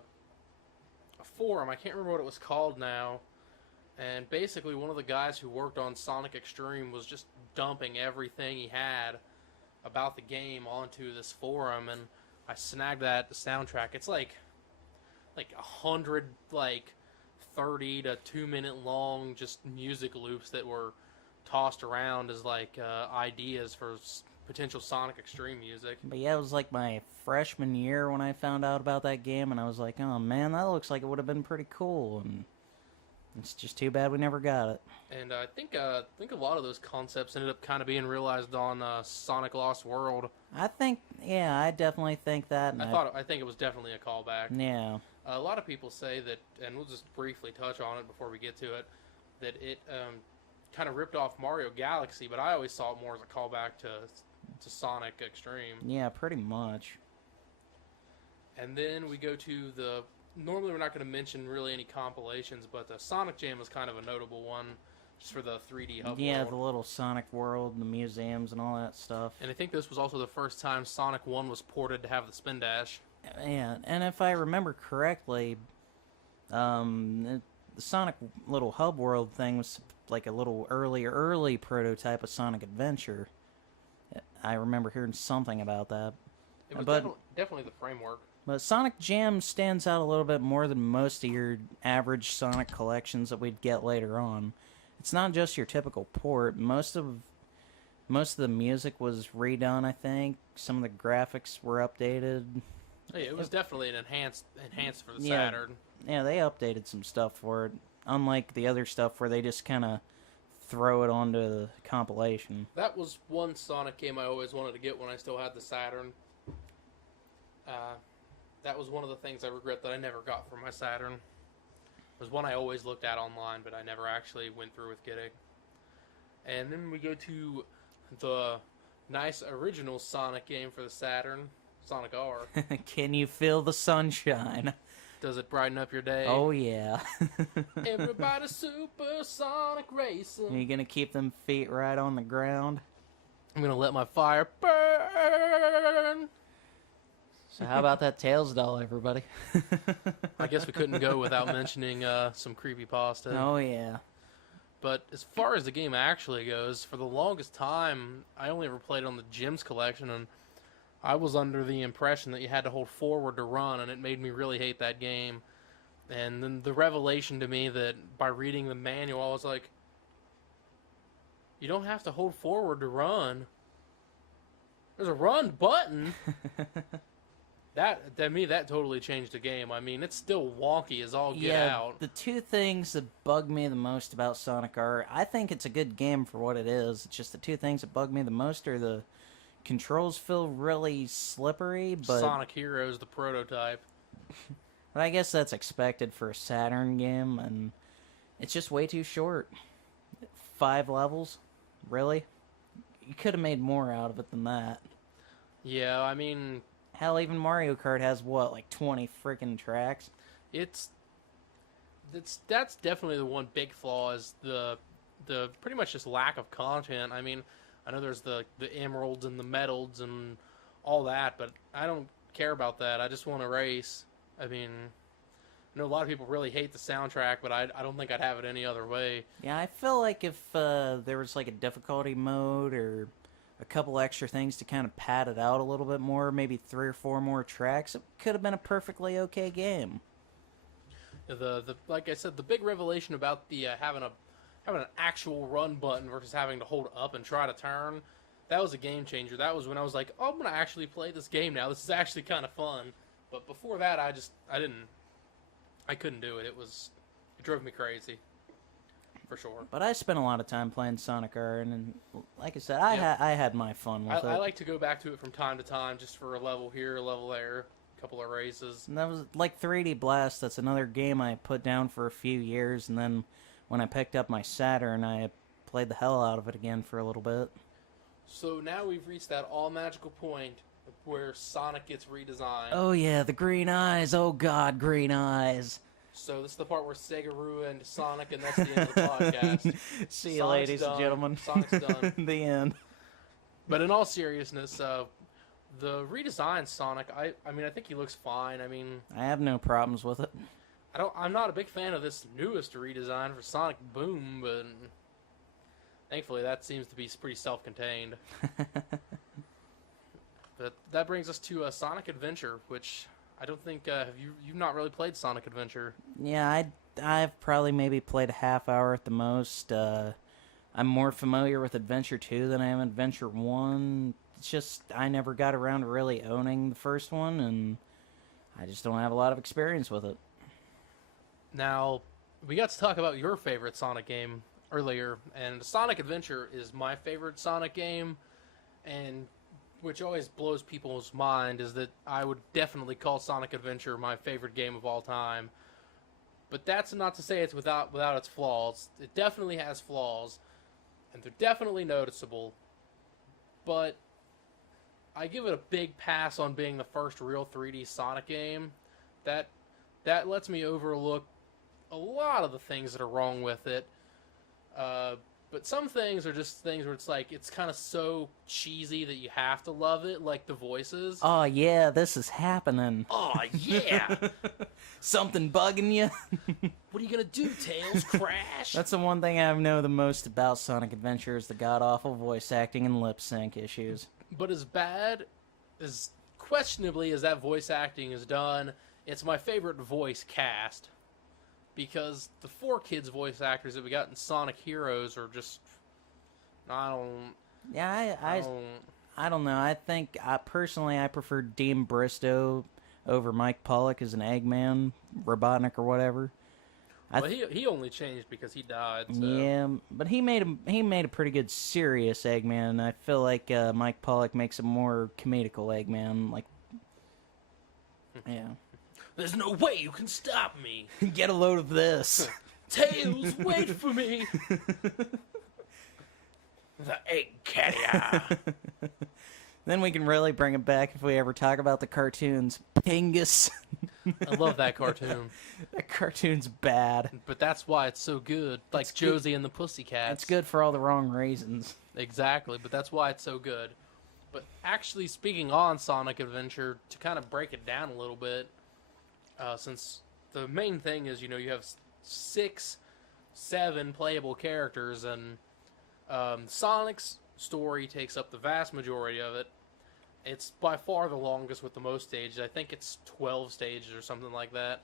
forum, I can't remember what it was called now, and basically one of the guys who worked on Sonic Extreme was just dumping everything he had about the game onto this forum, and I snagged that soundtrack. It's like 100 30 to 2 minute long just music loops that were tossed around as ideas for potential Sonic Extreme music. But yeah, it was like my freshman year when I found out about that game, and I was like, oh man, that looks like it would have been pretty cool. And it's just too bad we never got it. And I think a lot of those concepts ended up kind of being realized on Sonic Lost World. I definitely think that. And I think it was definitely a callback. Yeah. A lot of people say that, and we'll just briefly touch on it before we get to it, that it kind of ripped off Mario Galaxy, but I always saw it more as a callback to Sonic Extreme. Yeah, pretty much. And then we go to normally we're not going to mention really any compilations, but the Sonic Jam was kind of a notable one, just for the 3D hub Yeah, world. the little Sonic world, the museums, and all that stuff. And I think this was also the first time Sonic 1 was ported to have the spin dash. Yeah, and if I remember correctly, the Sonic little hub world thing was like a little early prototype of Sonic Adventure. I remember hearing something about that. It was definitely the framework. But Sonic Jam stands out a little bit more than most of your average Sonic collections that we'd get later on. It's not just your typical port. Most of the music was redone, I think. Some of the graphics were updated. Oh, yeah, it was definitely an enhanced for the Saturn. Yeah, they updated some stuff for it. Unlike the other stuff where they just kind of throw it onto the compilation. That was one Sonic game I always wanted to get when I still had the Saturn. That was one of the things I regret that I never got for my Saturn. It was one I always looked at online, but I never actually went through with getting. And then we go to the nice original Sonic game for the Saturn, Sonic R. Can you feel the sunshine? Does it brighten up your day? Oh, yeah. Everybody supersonic racing. Are you going to keep them feet right on the ground? I'm going to let my fire burn. So how about that Tails doll, everybody? I guess we couldn't go without mentioning some creepypasta. Oh, yeah. But as far as the game actually goes, for the longest time, I only ever played it on the Gems collection, and I was under the impression that you had to hold forward to run, and it made me really hate that game. And then the revelation to me that by reading the manual, I was like, you don't have to hold forward to run. There's a run button. That totally changed the game. I mean, it's still wonky as all get out. The two things that bug me the most about Sonic are, I think it's a good game for what it is. It's just the two things that bug me the most are the controls feel really slippery, but Sonic Heroes, the prototype. But I guess that's expected for a Saturn game, and it's just way too short. 5 levels? Really? You could have made more out of it than that. Yeah, I mean, hell, even Mario Kart has, what, like 20 freaking tracks? That's definitely the one big flaw is the pretty much just lack of content. I mean, I know there's the emeralds and the medals and all that, but I don't care about that. I just want to race. I mean, I know a lot of people really hate the soundtrack, but I don't think I'd have it any other way. Yeah, I feel like if there was like a difficulty mode or a couple extra things to kind of pad it out a little bit more, maybe 3 or 4 more tracks, it could have been a perfectly okay game. Like I said, the big revelation about the having an actual run button versus having to hold up and try to turn, that was a game changer. That was when I was like, oh, I'm gonna actually play this game now. This is actually kind of fun. But before that, I couldn't do it. It drove me crazy. For sure. But I spent a lot of time playing Sonic R, and like I said, I had my fun with it. I like to go back to it from time to time just for a level here, a level there, a couple of races. And that was like 3D Blast. That's another game I put down for a few years, and then when I picked up my Saturn, I played the hell out of it again for a little bit. So now we've reached that all-magical point where Sonic gets redesigned. Oh yeah, the green eyes. Oh god, green eyes. So this is the part where Sega ruined Sonic, and that's the end of the podcast. See you, ladies and gentlemen. Sonic's done. The end. But in all seriousness, the redesigned Sonic, I mean, I think he looks fine. I mean, I have no problems with it. I'm not a big fan of this newest redesign for Sonic Boom, but thankfully that seems to be pretty self-contained. But that brings us to Sonic Adventure, which I don't think you've not really played Sonic Adventure. Yeah, I've probably maybe played a half hour at the most. I'm more familiar with Adventure 2 than I am Adventure 1. It's just I never got around to really owning the first one, and I just don't have a lot of experience with it. Now, we got to talk about your favorite Sonic game earlier, and Sonic Adventure is my favorite Sonic game, and which always blows people's mind is that I would definitely call Sonic Adventure my favorite game of all time. But that's not to say it's without its flaws. It definitely has flaws, and they're definitely noticeable. But I give it a big pass on being the first real 3D Sonic game. That lets me overlook a lot of the things that are wrong with it. But some things are just things where it's like, it's kind of so cheesy that you have to love it, like the voices. Oh yeah, this is happening. Oh, yeah! Something bugging you? What are you gonna do, Tails? Crash? That's the one thing I know the most about Sonic Adventure is the god-awful voice acting and lip sync issues. But as bad, as questionably as that voice acting is done, it's my favorite voice cast. Because the 4Kids voice actors that we got in Sonic Heroes are just... I don't know. I think, personally, I prefer Dean Bristow over Mike Pollock as an Eggman, Robotnik or whatever. Well, he only changed because he died. So. Yeah, but he made a pretty good serious Eggman, and I feel like Mike Pollock makes a more comedical Eggman. Like, yeah. There's no way you can stop me. Get a load of this. Tails, wait for me. The egg carrier. Then we can really bring it back if we ever talk about the cartoons. Pingus. I love that cartoon. That cartoon's bad. But that's why it's so good. Like It's Josie and the Pussycats. It's good for all the wrong reasons. Exactly, but that's why it's so good. But actually, speaking on Sonic Adventure, to kind of break it down a little bit, since the main thing is, you have 6, 7 playable characters, and Sonic's story takes up the vast majority of it. It's by far the longest with the most stages. I think it's 12 stages or something like that.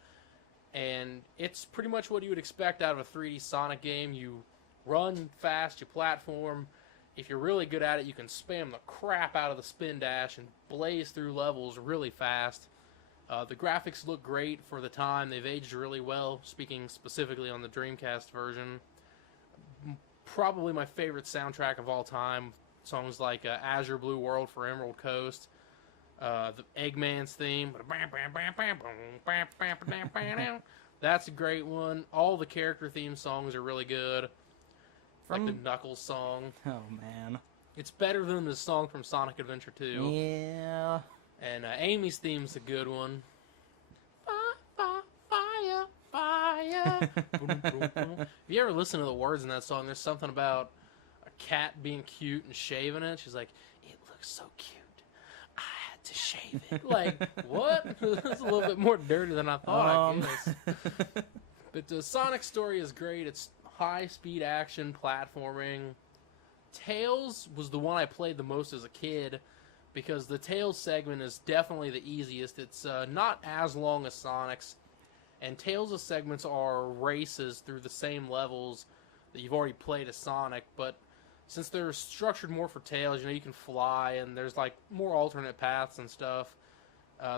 And it's pretty much what you would expect out of a 3D Sonic game. You run fast, you platform. If you're really good at it, you can spam the crap out of the spin dash and blaze through levels really fast. The graphics look great for the time. They've aged really well, speaking specifically on the Dreamcast version. Probably my favorite soundtrack of all time. Songs like Azure Blue World for Emerald Coast, the Eggman's theme. That's a great one. All the character theme songs are really good. Like the Knuckles song. Oh, man. It's better than the song from Sonic Adventure 2. Yeah. And Amy's theme's a good one. Fire, fire. Boom, boom, boom. If you ever listen to the words in that song, there's something about a cat being cute and shaving it. She's like, it looks so cute. I had to shave it. Like, what? That's a little bit more dirty than I thought, I guess. But the Sonic story is great. It's high-speed action, platforming. Tails was the one I played the most as a kid, because the Tails segment is definitely the easiest. It's not as long as Sonic's, and Tails' segments are races through the same levels that you've already played as Sonic, but since they're structured more for Tails, you can fly, and there's like more alternate paths and stuff.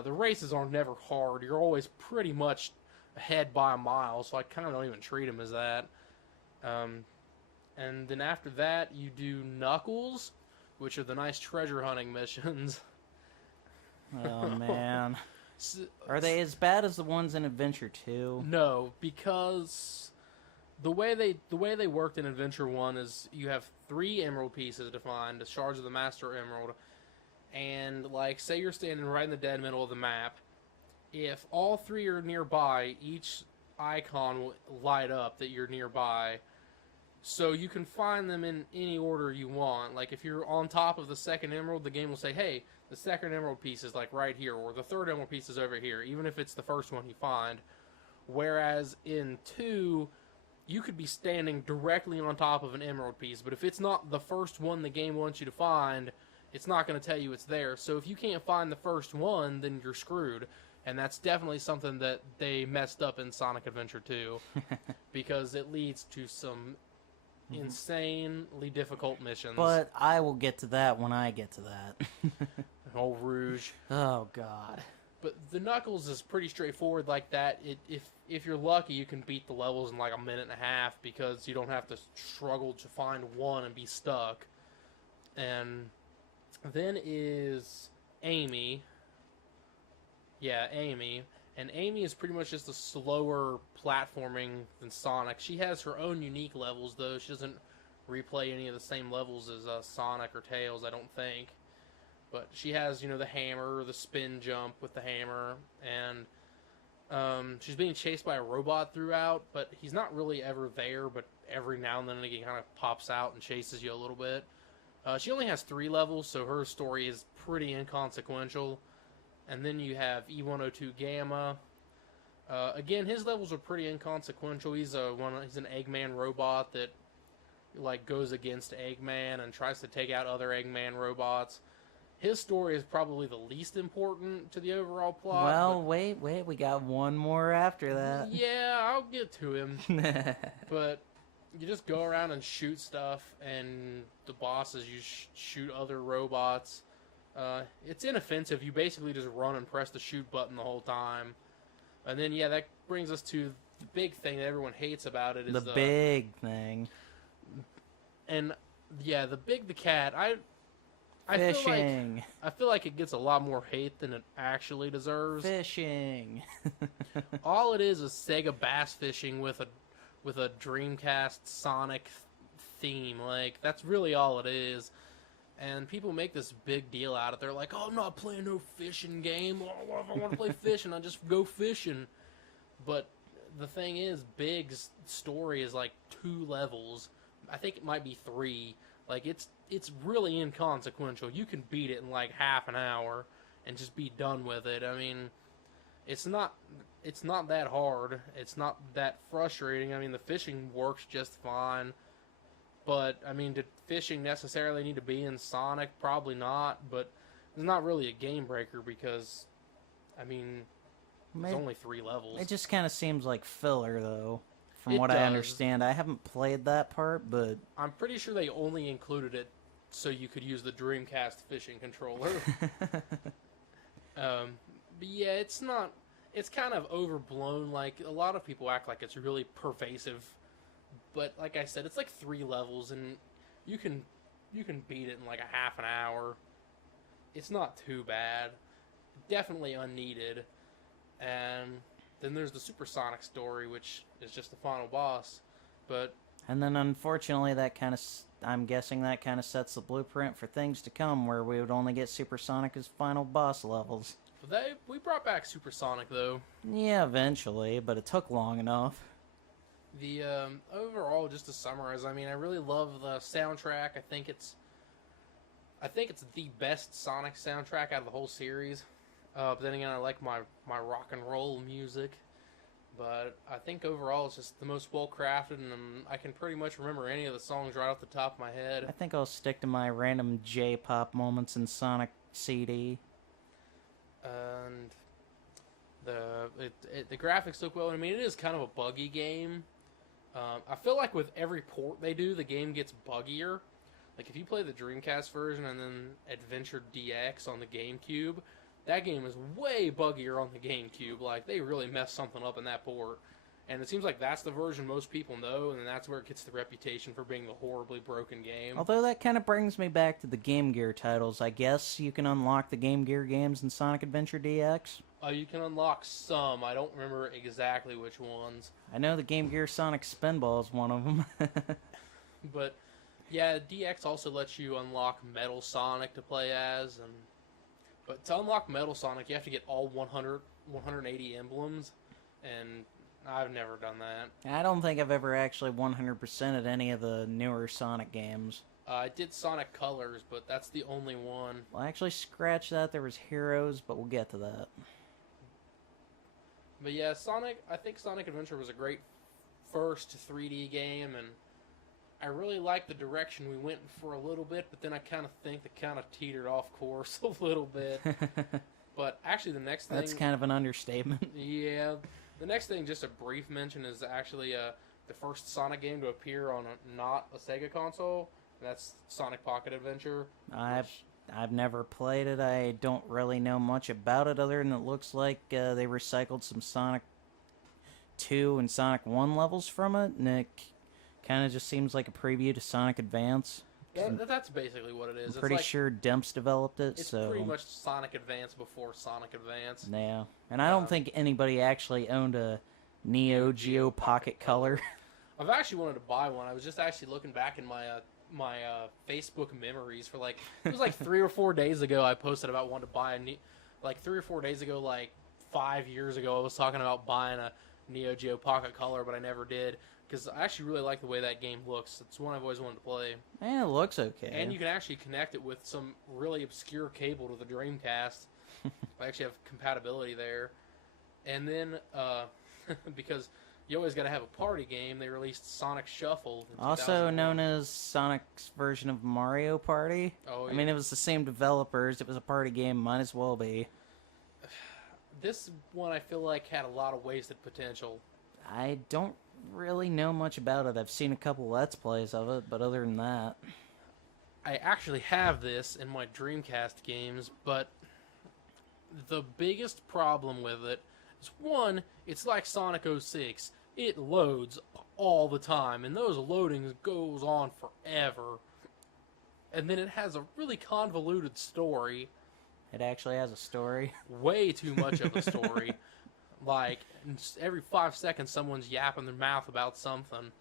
The races are never hard. You're always pretty much ahead by a mile, so I kind of don't even treat them as that. And then after that, you do Knuckles, which are the nice treasure hunting missions. Oh, man. Are they as bad as the ones in Adventure 2? No, because the way they worked in Adventure 1 is you have 3 emerald pieces to find, the shards of the Master Emerald, and like say you're standing right in the dead middle of the map. If all 3 are nearby, each icon will light up that you're nearby. So you can find them in any order you want. Like if you're on top of the second emerald, the game will say, hey, the second emerald piece is like right here, or the third emerald piece is over here, even if it's the first one you find. Whereas in 2, you could be standing directly on top of an emerald piece, but if it's not the first one the game wants you to find, it's not going to tell you it's there. So if you can't find the first one, then you're screwed. And that's definitely something that they messed up in Sonic Adventure 2 because it leads to some insanely difficult missions. But I will get to that when I get to that. Oh, Rouge. Oh, God. But the Knuckles is pretty straightforward like that. If you're lucky, you can beat the levels in like a minute and a half because you don't have to struggle to find one and be stuck. And then is Amy. Yeah, Amy. And Amy is pretty much just a slower platforming than Sonic. She has her own unique levels, though. She doesn't replay any of the same levels as Sonic or Tails, I don't think. But she has, the hammer, the spin jump with the hammer, and she's being chased by a robot throughout, but he's not really ever there, but every now and then he kind of pops out and chases you a little bit. She only has 3 levels, so her story is pretty inconsequential. And then you have E102 Gamma. Again, his levels are pretty inconsequential. He's an Eggman robot that goes against Eggman and tries to take out other Eggman robots. His story is probably the least important to the overall plot. Well, wait, we got one more after that. Yeah, I'll get to him. But you just go around and shoot stuff, and the bosses, you shoot other robots. It's inoffensive. You basically just run and press the shoot button the whole time. And then, that brings us to the big thing that everyone hates about it. Is the big thing. And, the cat, Fishing. I feel like it gets a lot more hate than it actually deserves. Fishing. All it is Sega bass fishing with a Dreamcast Sonic theme. That's really all it is. And people make this big deal out of it. They're like, "Oh, I'm not playing no fishing game. Oh, if I want to play fishing, I just go fishing." But the thing is, Big's story is 2 levels. I think it might be 3. It's really inconsequential. You can beat it in half an hour and just be done with it. I mean, it's not that hard. It's not that frustrating. I mean, the fishing works just fine. But, I mean, did fishing necessarily need to be in Sonic? Probably not, but it's not really a game breaker because, I mean, there's only 3 levels. It just kind of seems like filler, though, from It what does. I understand. I haven't played that part, but... I'm pretty sure they only included it so you could use the Dreamcast fishing controller. But yeah, it's not... It's kind of overblown. A lot of people act like it's really pervasive. But like I said, it's 3 levels, and you can beat it in a half an hour. It's not too bad. Definitely unneeded. And then there's the Supersonic story, which is just the final boss. But and then unfortunately, I'm guessing that kind of sets the blueprint for things to come, where we would only get Supersonic as final boss levels. we brought back Supersonic though. Yeah, eventually, but it took long enough. The overall, just to summarize, I mean, I really love the soundtrack. I think it's the best Sonic soundtrack out of the whole series. But then again, I like my rock and roll music. But I think overall, it's just the most well crafted, and I can pretty much remember any of the songs right off the top of my head. I think I'll stick to my random J-pop moments in Sonic CD. And the graphics look well. I mean, it is kind of a buggy game. I feel like with every port they do, the game gets buggier. If you play the Dreamcast version and then Adventure DX on the GameCube, that game is way buggier on the GameCube. They really messed something up in that port. And it seems like that's the version most people know, and that's where it gets the reputation for being the horribly broken game. Although that kind of brings me back to the Game Gear titles. I guess you can unlock the Game Gear games in Sonic Adventure DX? You can unlock some. I don't remember exactly which ones. I know the Game Gear Sonic Spinball is one of them. But, yeah, DX also lets you unlock Metal Sonic to play as. But to unlock Metal Sonic, you have to get all 180 emblems, and I've never done that. I don't think I've ever actually 100%ed any of the newer Sonic games. I did Sonic Colors, but that's the only one. Well, actually, scratch that. There was Heroes, but we'll get to that. But yeah, I think Sonic Adventure was a great first 3D game, and I really like the direction we went for a little bit, but then I kind of think they kind of teetered off course a little bit. But actually, the next thing... That's kind of an understatement. Yeah. The next thing, just a brief mention, is actually the first Sonic game to appear on not a Sega console. That's Sonic Pocket Adventure. I've never played it. I don't really know much about it other than it looks like they recycled some Sonic 2 and Sonic 1 levels from it, and it kind of just seems like a preview to Sonic Advance. That's basically what it is. I'm pretty sure Demps developed it. It's so pretty much Sonic Advance before Sonic Advance. Yeah, and I don't think anybody actually owned a Neo Geo Pocket Color. I've actually wanted to buy one. I was just actually looking back in my Facebook memories for it was like 3 or 4 days ago. I posted about wanting to buy a 3 or 4 days ago, like 5 years ago. I was talking about buying a Neo Geo Pocket Color, but I never did. Because I actually really like the way that game looks. It's one I've always wanted to play. And it looks okay. And you can actually connect it with some really obscure cable to the Dreamcast. I actually have compatibility there. And then, because you always got to have a party game, they released Sonic Shuffle. Also known as Sonic's version of Mario Party. Oh, yeah. I mean, it was the same developers. It was a party game. Might as well be. This one I feel like had a lot of wasted potential. I don't really know much about it. I've seen a couple Let's Plays of it, but other than that... I actually have this in my Dreamcast games, but the biggest problem with it is, one, it's like Sonic 06. It loads all the time, and those loadings goes on forever. And then it has a really convoluted story. It actually has a story. Way too much of a story. Like, every 5 seconds someone's yapping their mouth about something.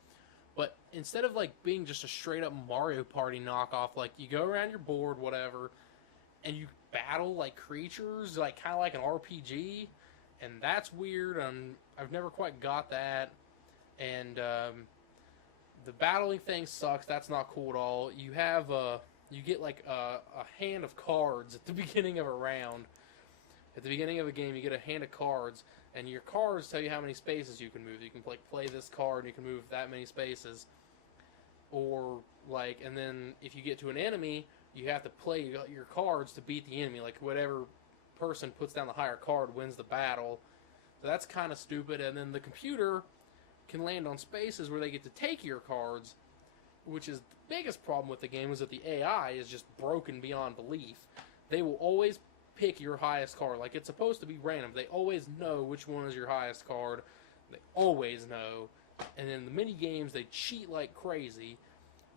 But instead of, being just a straight-up Mario Party knockoff, you go around your board, whatever, and you battle, creatures, kind of like an RPG, and that's weird, and I've never quite got that. And, the battling thing sucks. That's not cool at all. You have, you get, a hand of cards at the beginning of a round. At the beginning of a game, you get a hand of cards, and your cards tell you how many spaces you can move. You can play this card, and you can move that many spaces. Or, and then if you get to an enemy, you have to play your cards to beat the enemy. Whatever person puts down the higher card wins the battle. So that's kind of stupid. And then the computer can land on spaces where they get to take your cards, which is the biggest problem with the game, is that the AI is just broken beyond belief. They will always pick your highest card. It's supposed to be random. They always know which one is your highest card. They always know. And in the mini games, they cheat like crazy.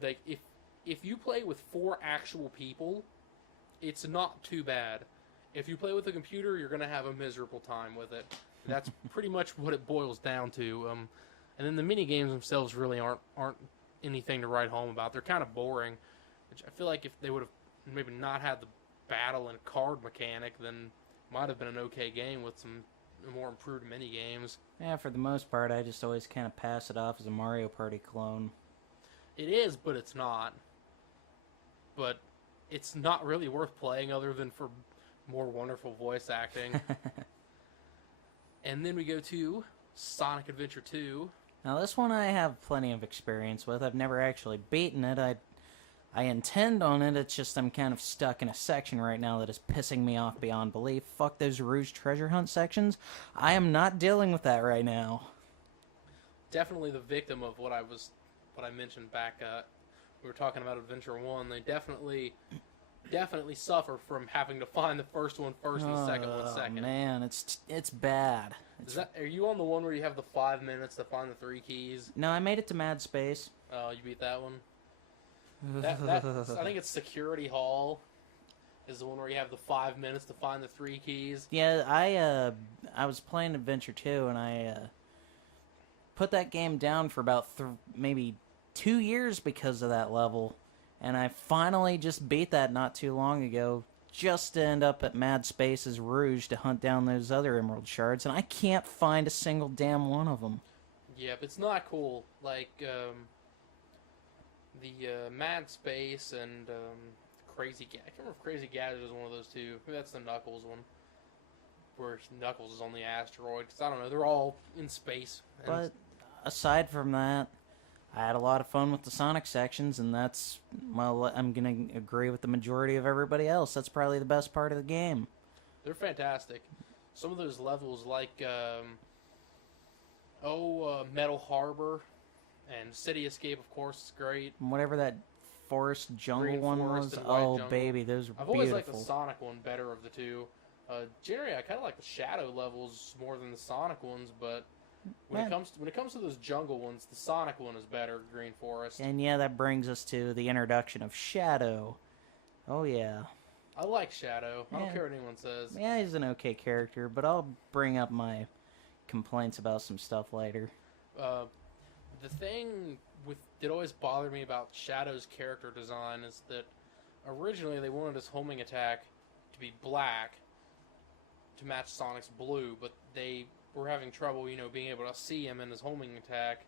If you play with 4 actual people, it's not too bad. If you play with a computer, you're going to have a miserable time with it. That's pretty much what it boils down to. And then the mini games themselves really aren't anything to write home about. They're kind of boring. Which I feel like if they would have maybe not had the battle and card mechanic, then might have been an okay game with some more improved mini games. Yeah, for the most part, I just always kind of pass it off as a Mario Party clone. It is, but it's not. But it's not really worth playing other than for more wonderful voice acting. And then we go to Sonic Adventure 2. Now, this one I have plenty of experience with. I've never actually beaten it. I intend on it, it's just I'm kind of stuck in a section right now that is pissing me off beyond belief. Fuck those Rouge treasure hunt sections. I am not dealing with that right now. Definitely the victim of what I mentioned back, we were talking about Adventure 1. They definitely suffer from having to find the first one first and the second one second. Oh man, it's bad. Are you on the one where you have the 5 minutes to find the 3 keys? No, I made it to Mad Space. Oh, you beat that one? I think it's Security Hall is the one where you have the 5 minutes to find the 3 keys. Yeah, I was playing Adventure 2, and I put that game down for about maybe 2 years because of that level. And I finally just beat that not too long ago, just to end up at Mad Space's Rouge to hunt down those other Emerald Shards, and I can't find a single damn one of them. Yep, it's not cool. The Mad Space and Crazy Gadget. I can't remember if Crazy Gadget is one of those two. Maybe that's the Knuckles one. Where Knuckles is on the asteroid. Because I don't know, they're all in space. But aside from that, I had a lot of fun with the Sonic sections, and that's, well, I'm going to agree with the majority of everybody else. That's probably the best part of the game. They're fantastic. Some of those levels, like Metal Harbor and City Escape, of course, is great. Whatever that forest jungle Green one Forest was, and White oh Jungle. baby, those were I've beautiful. always liked the Sonic one better of the two. Generally, I kind of like the Shadow levels more than the Sonic ones, but when it comes to those jungle ones, the Sonic one is better. Green Forest. And yeah, that brings us to the introduction of Shadow. Oh yeah. I like Shadow. I don't Yeah. care what anyone says. Yeah, he's an okay character, but I'll bring up my complaints about some stuff later. The thing that always bothered me about Shadow's character design is that originally they wanted his homing attack to be black to match Sonic's blue, but they were having trouble, being able to see him in his homing attack,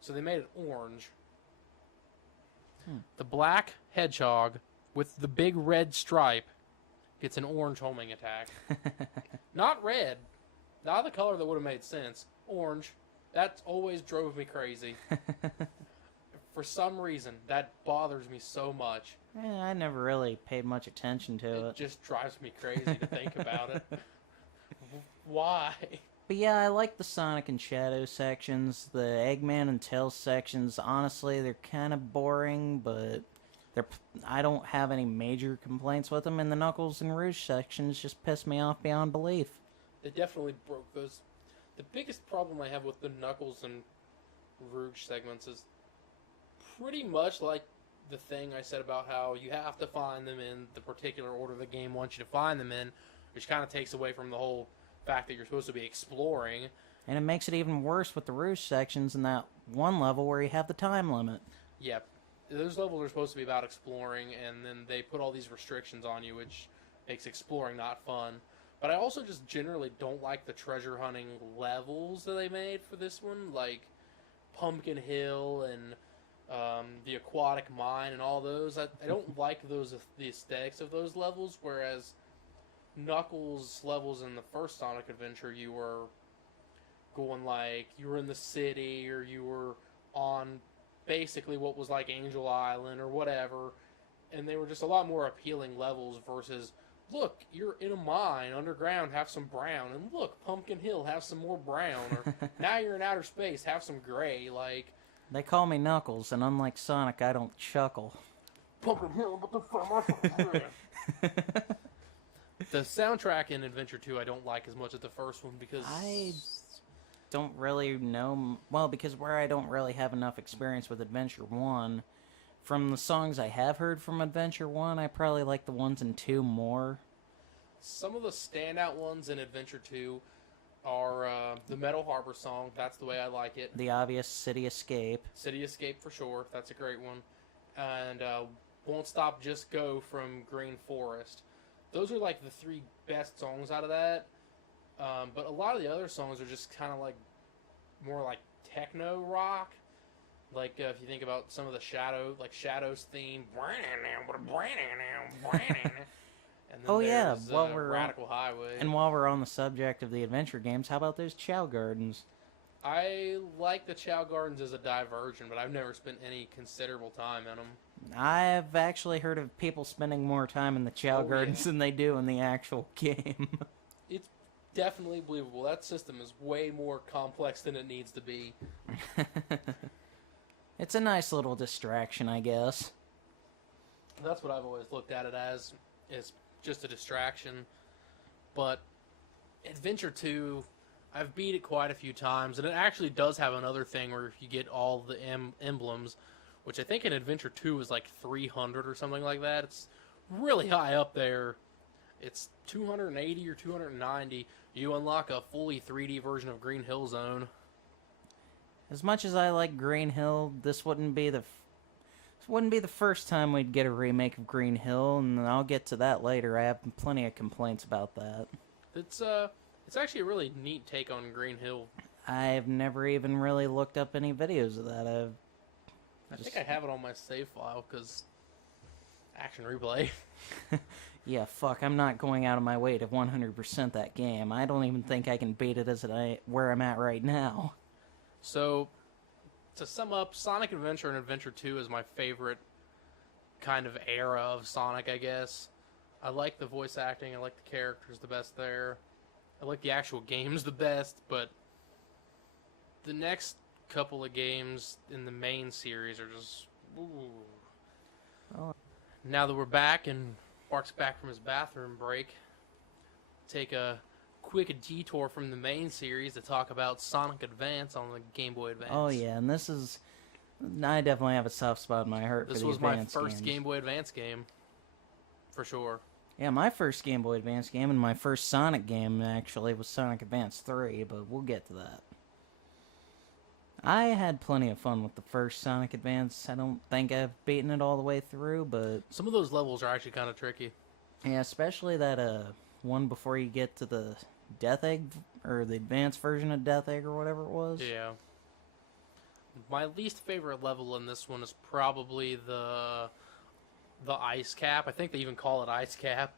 so they made it orange. The black hedgehog with the big red stripe gets an orange homing attack. Not red. Not the color that would have made sense. Orange. That always drove me crazy. For some reason, that bothers me so much. Yeah, I never really paid much attention to It it. just drives me crazy to think about it. Why? But yeah, I like the Sonic and Shadow sections. The Eggman and Tails sections, honestly, they're kind of boring, but I don't have any major complaints with them. And the Knuckles and Rouge sections just piss me off beyond belief. They definitely broke those. The biggest problem I have with the Knuckles and Rouge segments is pretty much like the thing I said about how you have to find them in the particular order the game wants you to find them in, which kind of takes away from the whole fact that you're supposed to be exploring. And it makes it even worse with the Rouge sections in that one level where you have the time limit. Yep. Those levels are supposed to be about exploring, and then they put all these restrictions on you, which makes exploring not fun. But I also just generally don't like the treasure hunting levels that they made for this one, like Pumpkin Hill and the Aquatic Mine and all those. I don't like the aesthetics of those levels, whereas Knuckles levels in the first Sonic Adventure, you were going like, you were in the city, or you were on basically what was like Angel Island or whatever, and they were just a lot more appealing levels versus, look, you're in a mine underground, have some brown, and look, Pumpkin Hill, have some more brown, or now you're in outer space, have some gray. Like, They call me Knuckles, and unlike Sonic, I don't chuckle. Pumpkin Hill, what the fuck? The soundtrack in Adventure 2 I don't like as much as the first one, because I don't really know, well, because where I don't really have enough experience with Adventure 1, from the songs I have heard from Adventure 1, I probably like the ones in 2 more. some of the standout ones in Adventure 2 are the Metal Harbor song. That's the way I like it. The obvious City Escape. City Escape for sure. That's a great one. And Won't Stop, Just Go from Green Forest. Those are like the 3 best songs out of that. But a lot of the other songs are just kind of like more like techno rock. Like if you think about some of the Shadow's theme. And then Oh yeah, there's, while we're Radical Highway. and while we're on the subject of the adventure games, how about those Chow Gardens? I like the Chow Gardens as a diversion, but I've never spent any considerable time in them. I've actually heard of people spending more time in the Chow Oh, Gardens yeah. than they do in the actual game. It's definitely believable. That system is way more complex than it needs to be. It's a nice little distraction, I guess. That's what I've always looked at it as, is just a distraction. But Adventure 2, I've beat it quite a few times, and it actually does have another thing where if you get all the emblems, which I think in Adventure 2 is like 300 or something like that. It's really high up there. It's 280 or 290. You unlock a fully 3D version of Green Hill Zone. As much as I like Green Hill, this wouldn't be the first time we'd get a remake of Green Hill, and I'll get to that later. I have plenty of complaints about that. It's actually a really neat take on Green Hill. I've never even really looked up any videos of that. I think I have it on my save file, because Action Replay. Yeah, fuck, I'm not going out of my way to 100% that game. I don't even think I can beat it where I'm at right now. So, to sum up, Sonic Adventure and Adventure 2 is my favorite kind of era of Sonic, I guess. I like the voice acting, I like the characters the best there. I like the actual games the best, but the next couple of games in the main series are just... Ooh. Oh. Now that we're back and Mark's back from his bathroom break, take a quick detour from the main series to talk about Sonic Advance on the Game Boy Advance. Oh yeah, and this is... I definitely have a soft spot in my heart for This the was my Advance first games. Game Boy Advance game, for sure. Yeah, my first Game Boy Advance game and my first Sonic game actually was Sonic Advance 3, but we'll get to that. I had plenty of fun with the first Sonic Advance. I don't think I've beaten it all the way through, but... Some of those levels are actually kind of tricky. Yeah, especially that one before you get to the Death Egg, or the advanced version of Death Egg or whatever it was. Yeah. My least favorite level in this one is probably the Ice Cap. I think they even call it Ice Cap.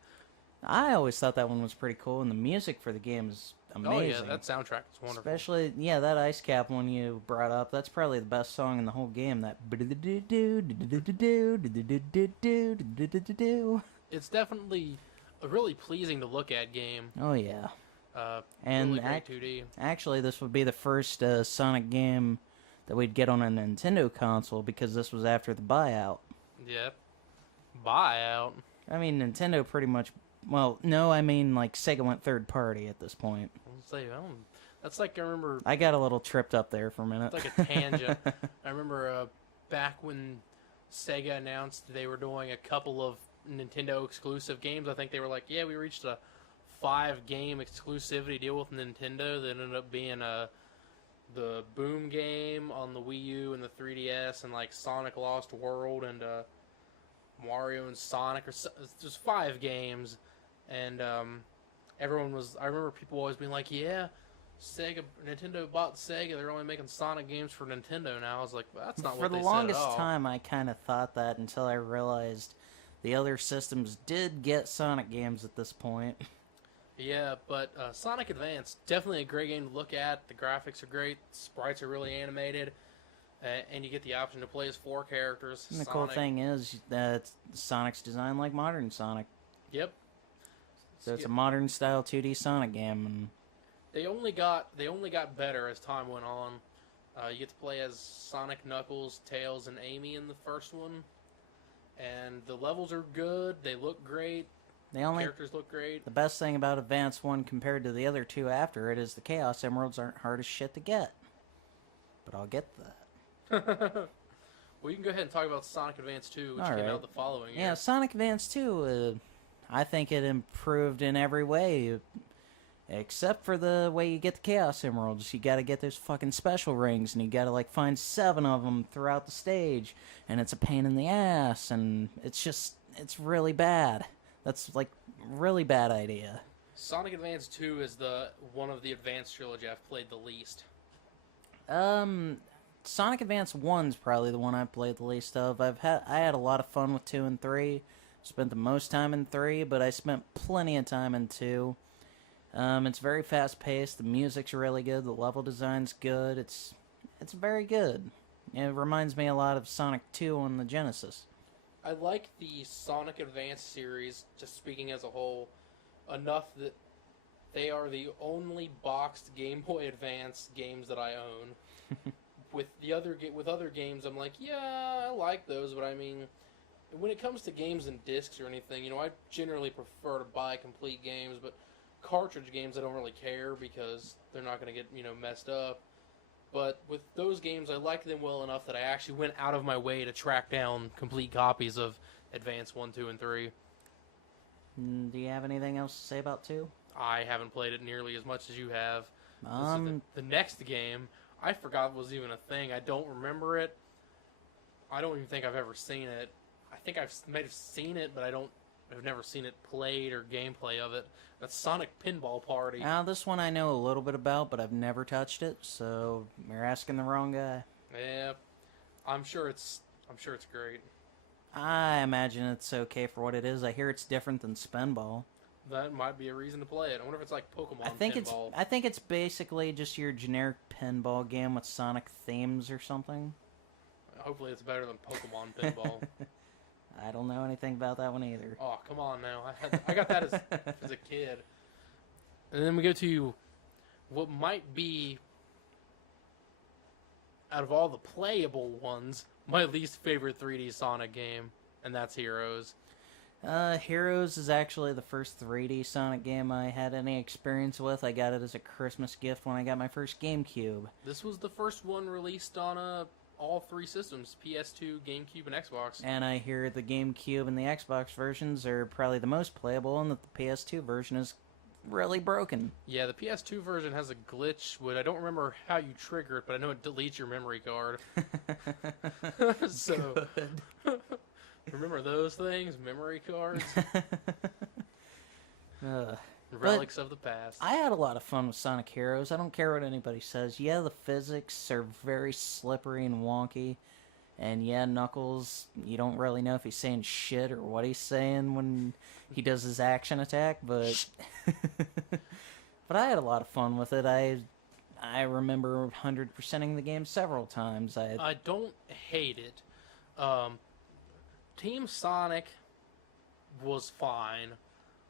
I always thought that one was pretty cool, and the music for the game is amazing. Oh yeah, that soundtrack is wonderful. Especially, yeah, that Ice Cap one you brought up, that's probably the best song in the whole game, that... It's definitely a really pleasing to look at game. Oh yeah. And really great 2D. Actually, this would be the first Sonic game that we'd get on a Nintendo console, because this was after the buyout. Yep. Buyout. I mean, Nintendo pretty much... Well, no, I mean, like, Sega went third party at this point. That's like, I remember... I got a little tripped up there for a minute. It's like a tangent. I remember back when Sega announced they were doing a couple of Nintendo exclusive games, I think they were like, yeah, we reached a 5-game exclusivity deal with Nintendo that ended up being the Boom game on the Wii U and the 3DS, and like Sonic Lost World and Mario and Sonic, or just 5 games. And everyone was... I remember people always being like, yeah, Nintendo bought Sega. They're only making Sonic games for Nintendo now. I was like, well, that's not what they said at all. For the longest time, I kind of thought that until I realized the other systems did get Sonic games at this point. Yeah, but Sonic Advance, definitely a great game to look at. The graphics are great. The sprites are really animated. And you get the option to play as 4 characters. And the cool thing is that Sonic's designed like modern Sonic. Yep. So it's a modern style 2D Sonic game. And they only got better as time went on. You get to play as Sonic, Knuckles, Tails, and Amy in the first one. And the levels are good. They look great. Characters look great. The best thing about Advance 1 compared to the other 2 after it is the Chaos Emeralds aren't hard as shit to get. But I'll get to that. Well, you can go ahead and talk about Sonic Advance 2, which came out the following year. Yeah, Sonic Advance 2, I think it improved in every way, except for the way you get the Chaos Emeralds. You gotta get those fucking special rings, and you gotta, like, find 7 of them throughout the stage, and it's a pain in the ass, and it's really bad. That's, like, really bad idea. Sonic Advance 2 is one of the Advance trilogy I've played the least. Sonic Advance 1's probably the one I've played the least of. I had a lot of fun with 2 and 3. Spent the most time in 3, but I spent plenty of time in 2. It's very fast-paced. The music's really good. The level design's good. It's very good. It reminds me a lot of Sonic 2 on the Genesis. I like the Sonic Advance series, just speaking as a whole, enough that they are the only boxed Game Boy Advance games that I own. With other games, I'm like, yeah, I like those, but I mean, when it comes to games and discs or anything, I generally prefer to buy complete games, but cartridge games I don't really care because they're not going to get, messed up. But with those games, I like them well enough that I actually went out of my way to track down complete copies of Advance 1, 2, and 3. Do you have anything else to say about 2? I haven't played it nearly as much as you have. The next game, I forgot was even a thing. I don't remember it. I don't even think I've ever seen it. I think I might have seen it, but I've never seen it played or gameplay of it. That's Sonic Pinball Party. Now, this one I know a little bit about, but I've never touched it, so you're asking the wrong guy. Yeah, I'm sure it's great. I imagine it's okay for what it is. I hear it's different than Spinball. That might be a reason to play it. I wonder if it's like Pokemon pinball. I think it's basically just your generic pinball game with Sonic themes or something. Hopefully it's better than Pokemon pinball. I don't know anything about that one either. Oh, come on now. I got that as a kid. And then we go to what might be, out of all the playable ones, my least favorite 3D Sonic game, and that's Heroes. Heroes is actually the first 3D Sonic game I had any experience with. I got it as a Christmas gift when I got my first GameCube. This was the first one released on all three systems, PS2, GameCube, and Xbox. And I hear the GameCube and the Xbox versions are probably the most playable, and that the PS2 version is really broken. Yeah, the PS2 version has a glitch, I don't remember how you trigger it, but I know it deletes your memory card. So, remember those things? Memory cards? Relics of the past. I had a lot of fun with Sonic Heroes. I don't care what anybody says. Yeah, the physics are very slippery and wonky. And yeah, Knuckles, you don't really know if he's saying shit or what he's saying when he does his action attack, but but I had a lot of fun with it. I remember 100%ing the game several times. I don't hate it. Team Sonic was fine.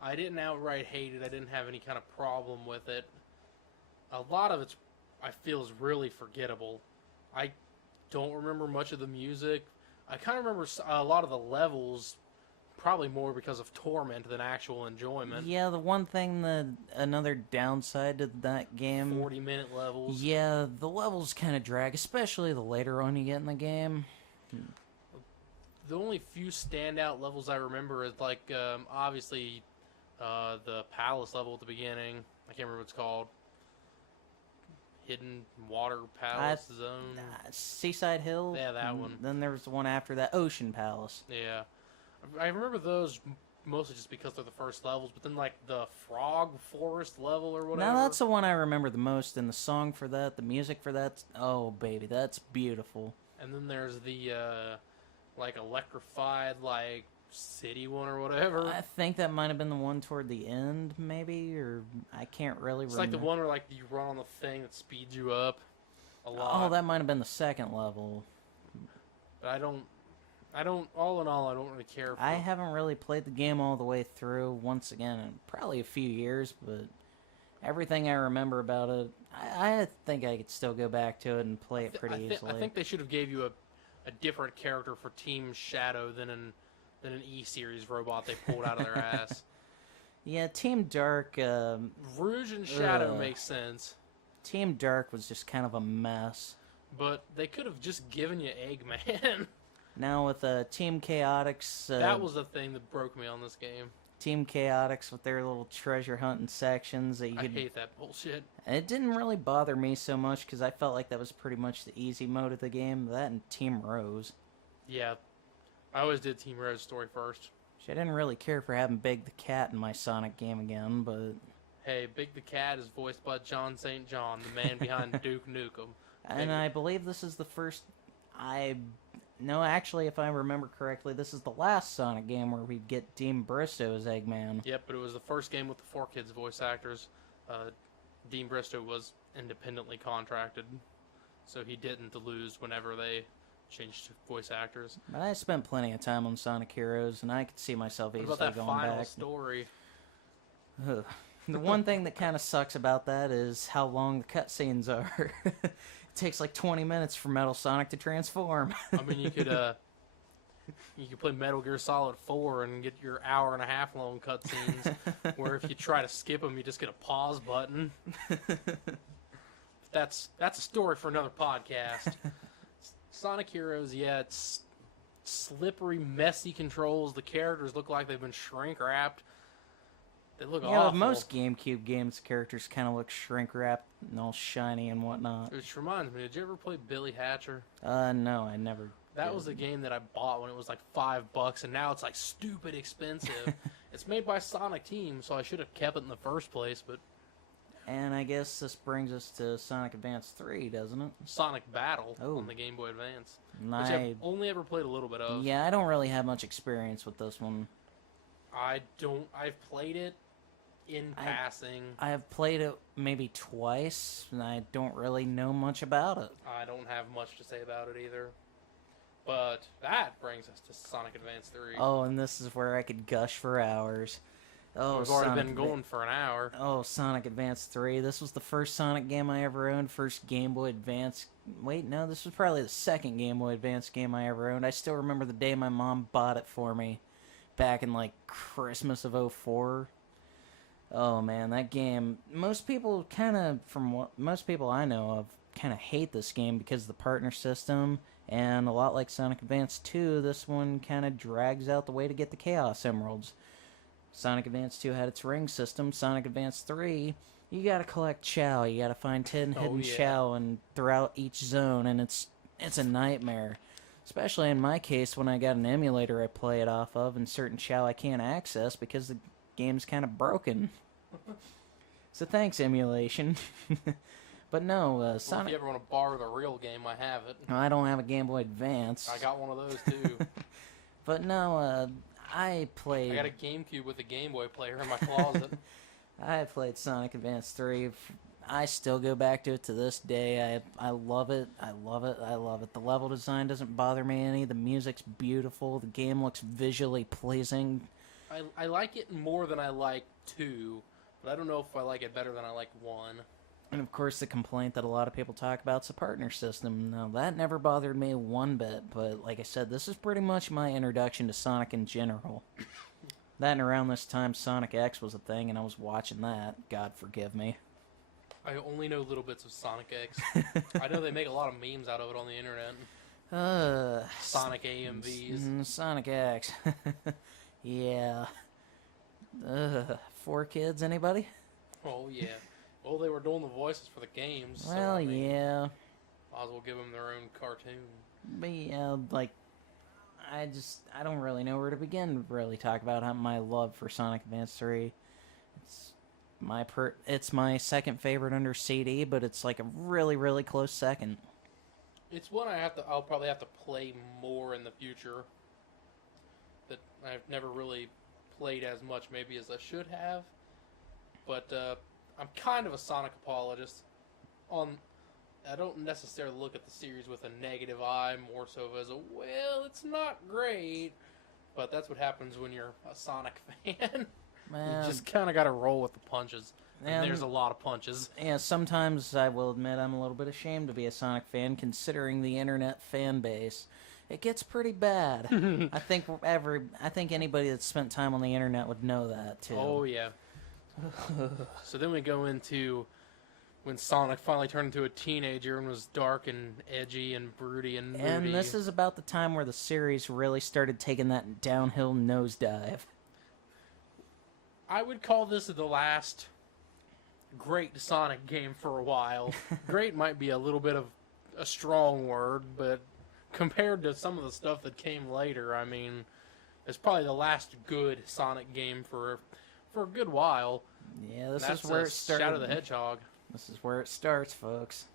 I didn't outright hate it. I didn't have any kind of problem with it. A lot of it, I feel, is really forgettable. I don't remember much of the music. I kind of remember a lot of the levels, probably more because of torment than actual enjoyment. Yeah, the one thing another downside to that game... 40-minute levels. Yeah, the levels kind of drag, especially the later on you get in the game. The only few standout levels I remember is, like, obviously, the palace level at the beginning. I can't remember what it's called. Hidden Water Palace Zone. Seaside Hill? Yeah, that one. Then there was the one after that, Ocean Palace. Yeah. I remember those mostly just because they're the first levels, but then, like, the Frog Forest level or whatever. Now, that's the one I remember the most, and the song for that, the music for that, oh, baby, that's beautiful. And then there's the, like, electrified, like, city one or whatever. I think that might have been the one toward the end, maybe, or I can't really remember. It's like the one where, like, you run on the thing that speeds you up a lot. Oh, that might have been the second level. But I don't, all in all, I don't really care for I haven't really played the game all the way through, once again, in probably a few years, but everything I remember about it, I think I could still go back to it and play it pretty easily. I think they should have gave you a different character for Team Shadow than an E-Series robot they pulled out of their ass. Yeah, Team Dark... Rouge and Shadow makes sense. Team Dark was just kind of a mess. But they could have just given you Eggman. Now with Team Chaotix... that was the thing that broke me on this game. Team Chaotix with their little treasure hunting sections that you could... I hate that bullshit. It didn't really bother me so much because I felt like that was pretty much the easy mode of the game. That and Team Rose. Yeah. I always did Team Rose story first. I didn't really care for having Big the Cat in my Sonic game again, but... Hey, Big the Cat is voiced by John St. John, the man behind Duke Nukem. And I believe this is the first... No, actually, if I remember correctly, this is the last Sonic game where we get Dean Bristow as Eggman. Yep, but it was the first game with the 4Kids voice actors. Dean Bristow was independently contracted, so he didn't lose whenever they changed voice actors. But I spent plenty of time on Sonic Heroes, and I could see myself easily going back. What about that final back. story? The one thing that kind of sucks about that is how long the cutscenes are. It takes like 20 minutes for Metal Sonic to transform. I mean, you could play Metal Gear Solid 4 and get your hour-and-a-half long cutscenes, where if you try to skip them, you just get a pause button. That's a story for another podcast. Sonic Heroes, yeah, it's slippery, messy controls. The characters look like they've been shrink-wrapped. They look awful. Yeah, most GameCube games, characters kind of look shrink-wrapped and all shiny and whatnot. Which reminds me, did you ever play Billy Hatcher? No, I never That did. was a game that I bought when it was like $5, and now it's like stupid expensive. It's made by Sonic Team, so I should have kept it in the first place, but... And I guess this brings us to Sonic Advance 3, doesn't it? Sonic Battle Oh. on the Game Boy Advance. And Which I've only ever played a little bit of. Yeah, I don't really have much experience with this one. I've played it in passing. I have played it maybe twice, and I don't really know much about it. I don't have much to say about it either. But that brings us to Sonic Advance 3. Oh, and this is where I could gush for hours. Oh, We've already been going for an hour. Oh, Sonic Advance 3. This was the first Sonic game I ever owned. First Game Boy Advance. Wait, no, this was probably the second Game Boy Advance game I ever owned. I still remember the day my mom bought it for me back in, like, Christmas of 04. Oh, man, that game. Most people kind of, from what most people I know of, kind of hate this game because of the partner system. And a lot like Sonic Advance 2, this one kind of drags out the way to get the Chaos Emeralds. Sonic Advance 2 had its ring system. Sonic Advance 3, you gotta collect Chow. You gotta find 10 hidden Chow and throughout each zone, and it's a nightmare. Especially in my case when I got an emulator I play it off of, and certain Chow I can't access because the game's kind of broken. So thanks, emulation. But no, Sonic... If you ever want to borrow the real game, I have it. I don't have a Game Boy Advance. I got one of those, too. But no, I played... I got a GameCube with a Game Boy player in my closet. I played Sonic Advance 3. I still go back to it to this day. I love it. I love it. I love it. The level design doesn't bother me any. The music's beautiful. The game looks visually pleasing. I like it more than I like 2, but I don't know if I like it better than I like 1. And of course, the complaint that a lot of people talk about is the partner system. Now, that never bothered me one bit, but like I said, this is pretty much my introduction to Sonic in general. That and around this time, Sonic X was a thing, and I was watching that. God forgive me. I only know little bits of Sonic X. I know they make a lot of memes out of it on the internet. Sonic AMVs. Sonic X. Yeah. 4 kids, anybody? Oh, yeah. Well, they were doing the voices for the games. Well, so, I mean, yeah. might as well give them their own cartoon. But yeah, like, I don't really know where to begin to really talk about my love for Sonic Advance 3. It's my second favorite under CD, but it's like a really, really close second. It's one I'll probably have to play more in the future. That I've never really played as much maybe as I should have. But I'm kind of a Sonic apologist. I don't necessarily look at the series with a negative eye, more so as it's not great. But that's what happens when you're a Sonic fan. Man, you just kind of got to roll with the punches. And there's a lot of punches. Yeah, sometimes I will admit I'm a little bit ashamed to be a Sonic fan, considering the internet fan base. It gets pretty bad. I think anybody that's spent time on the internet would know that too. Oh yeah. So then we go into when Sonic finally turned into a teenager and was dark and edgy and broody and moody. And this is about the time where the series really started taking that downhill nosedive. I would call this the last great Sonic game for a while. Great might be a little bit of a strong word, but compared to some of the stuff that came later, I mean, it's probably the last good Sonic game for a good while. Yeah, this is where it started. Shadow the Hedgehog. This is where it starts, folks.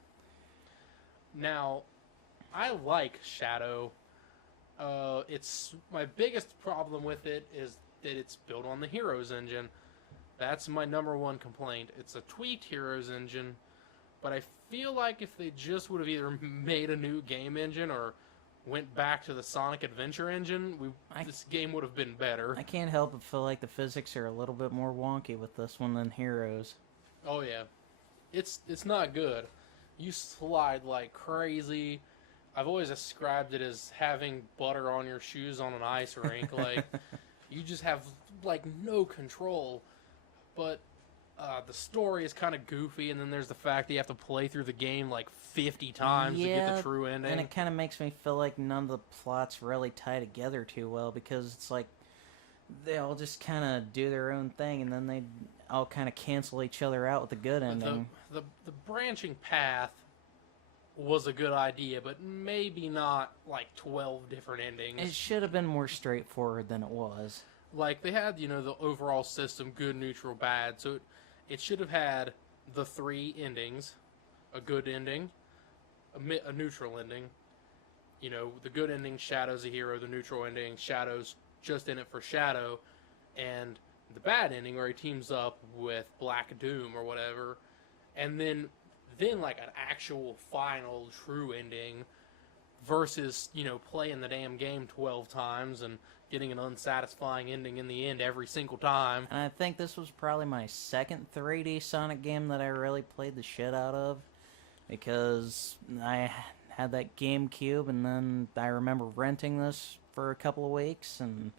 Now, I like Shadow. It's my biggest problem with it is that it's built on the Heroes engine. That's my number one complaint. It's a tweaked Heroes engine, but I feel like if they just would have either made a new game engine or went back to the Sonic Adventure engine, this game would have been better. I can't help but feel like the physics are a little bit more wonky with this one than Heroes. Oh yeah, it's not good. You slide like crazy. I've always described it as having butter on your shoes on an ice rink. Like, you just have like no control. But the story is kind of goofy, and then there's the fact that you have to play through the game like 50 times to get the true ending. And it kind of makes me feel like none of the plots really tie together too well, because it's like they all just kind of do their own thing, and then they all kind of cancel each other out with a good ending. The branching path was a good idea, but maybe not like 12 different endings. It should have been more straightforward than it was. Like, they had, the overall system, good, neutral, bad, so it should have had the 3 endings, a good ending, a neutral ending. The good ending, Shadow's a hero, the neutral ending, Shadow's just in it for Shadow, and the bad ending where he teams up with Black Doom or whatever, and then like an actual final true ending versus, playing the damn game 12 times and getting an unsatisfying ending in the end every single time. And I think this was probably my second 3D Sonic game that I really played the shit out of, because I had that GameCube, and then I remember renting this for a couple of weeks, and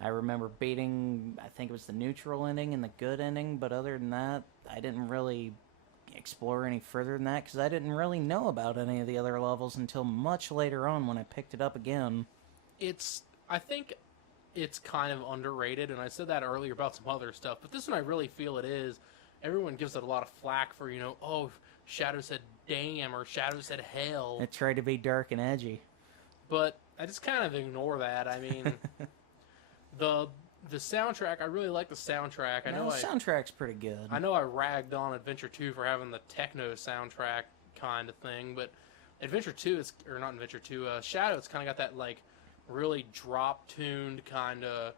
I remember beating, I think it was the neutral ending and the good ending, but other than that, I didn't really explore any further than that, because I didn't really know about any of the other levels until much later on when I picked it up again. I think it's kind of underrated, and I said that earlier about some other stuff, but this one I really feel it is. Everyone gives it a lot of flack for, oh, Shadow said damn, or Shadow said hell. It tried to be dark and edgy. But I just kind of ignore that. I mean, the soundtrack, I really like the soundtrack. The soundtrack's pretty good. I know I ragged on Adventure 2 for having the techno soundtrack kind of thing, but Adventure 2 is, or not Adventure 2, Shadow, it's kind of got that, like, really drop-tuned kind of,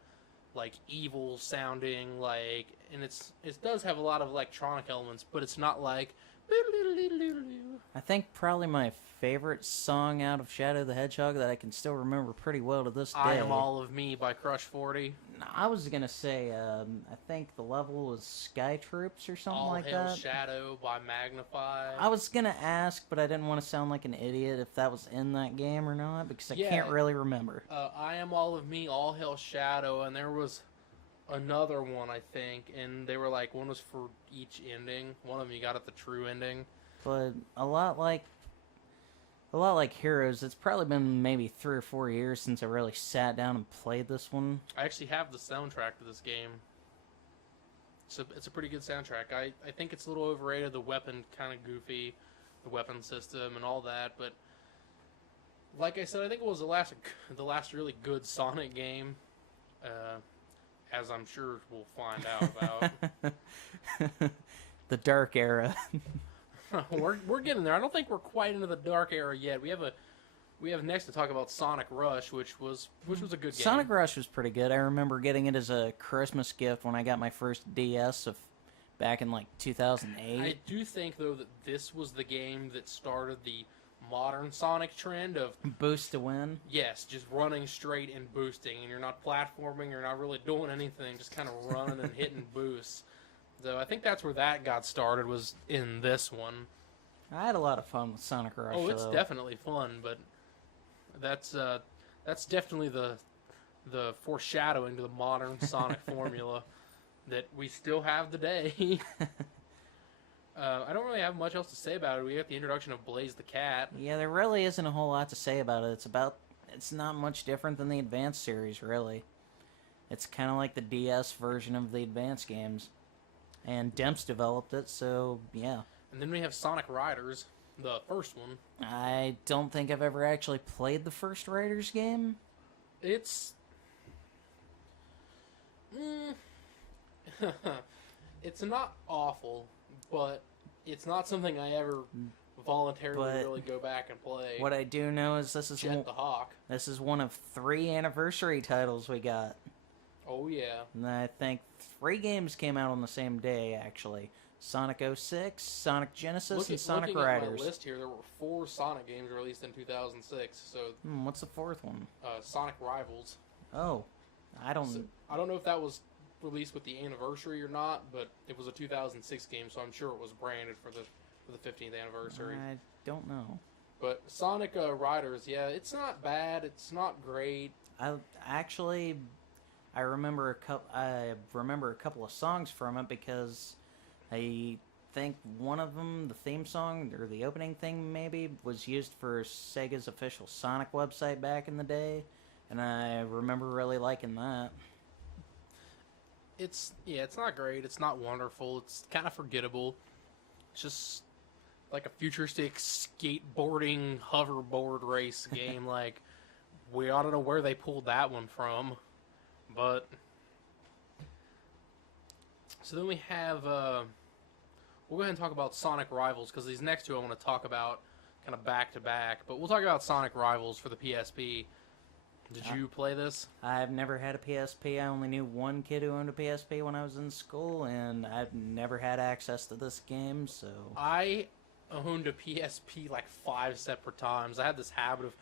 like, evil sounding, like, and it does have a lot of electronic elements, but it's not like, I think probably my favorite song out of Shadow the Hedgehog that I can still remember pretty well to this day. I Am All of Me by Crush 40. I was going to say, I think the level was Sky Troops or something All like Hail that. Shadow by Magnify. I was going to ask, but I didn't want to sound like an idiot if that was in that game or not, because I can't really remember. I Am All of Me, All Hail Shadow, and there was another one, I think, and they were like, one was for each ending. One of them you got at the true ending. But a lot like Heroes, it's probably been maybe 3 or 4 years since I really sat down and played this one. I actually have the soundtrack to this game. It's a pretty good soundtrack. I think it's a little overrated. The weapon kind of goofy, the weapon system and all that. But like I said, I think it was the last really good Sonic game, as I'm sure we'll find out about. The dark era. We're getting there. I don't think we're quite into the dark era yet. We have next to talk about Sonic Rush, which was a good game. Sonic Rush was pretty good. I remember getting it as a Christmas gift when I got my first DS back in like 2008. I do think though that this was the game that started the modern Sonic trend of boost to win. Yes, just running straight and boosting, and you're not platforming, you're not really doing anything, just kind of running and hitting boosts. So I think that's where that got started, was in this one. I had a lot of fun with Sonic Rush. Oh, it's definitely fun, but that's definitely the foreshadowing to the modern Sonic formula that we still have today. I don't really have much else to say about it. We have the introduction of Blaze the Cat. Yeah, there really isn't a whole lot to say about it. It's not much different than the Advance series, really. It's kind of like the DS version of the Advance games. And Demps developed it, so yeah. And then we have Sonic Riders, the first one. I don't think I've ever actually played the first Riders game. It's... it's not awful, but it's not something I ever voluntarily really go back and play. What I do know is this is Jet the Hawk. This is one of 3 anniversary titles we got. Oh yeah. And I think 3 games came out on the same day, actually. Sonic 06, Sonic Genesis, and Sonic Riders. Looking at my list here, there were 4 Sonic games released in 2006. So. What's the 4th one? Sonic Rivals. Oh, I don't know if that was released with the anniversary or not, but it was a 2006 game, so I'm sure it was branded for the 15th anniversary. I don't know. But Sonic Riders, yeah, it's not bad. It's not great. I remember a couple of songs from it, because I think one of them, the theme song or the opening thing maybe, was used for Sega's official Sonic website back in the day, and I remember really liking that. It's not great. It's not wonderful. It's kind of forgettable. It's just like a futuristic skateboarding hoverboard race game. Like, we ought to know where they pulled that one from. But so then we have we'll go ahead and talk about Sonic Rivals, because these next 2 I want to talk about kind of back to back. But we'll talk about Sonic Rivals for the PSP. Did you play this? I've never had a PSP. I only knew one kid who owned a PSP when I was in school, and I've never had access to this game, so... I owned a PSP like 5 separate times. I had this habit of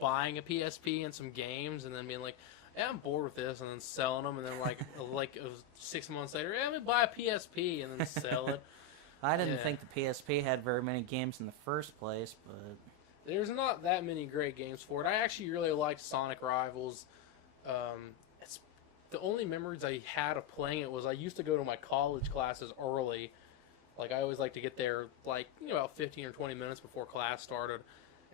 buying a PSP and some games and then being like, yeah, I'm bored with this, and then selling them, and then like it was 6 months later, yeah, let me buy a PSP and then sell it. I didn't think the PSP had very many games in the first place, but... There's not that many great games for it. I actually really liked Sonic Rivals. It's the only memories I had of playing it was I used to go to my college classes early. Like, I always like to get there, like, about 15 or 20 minutes before class started.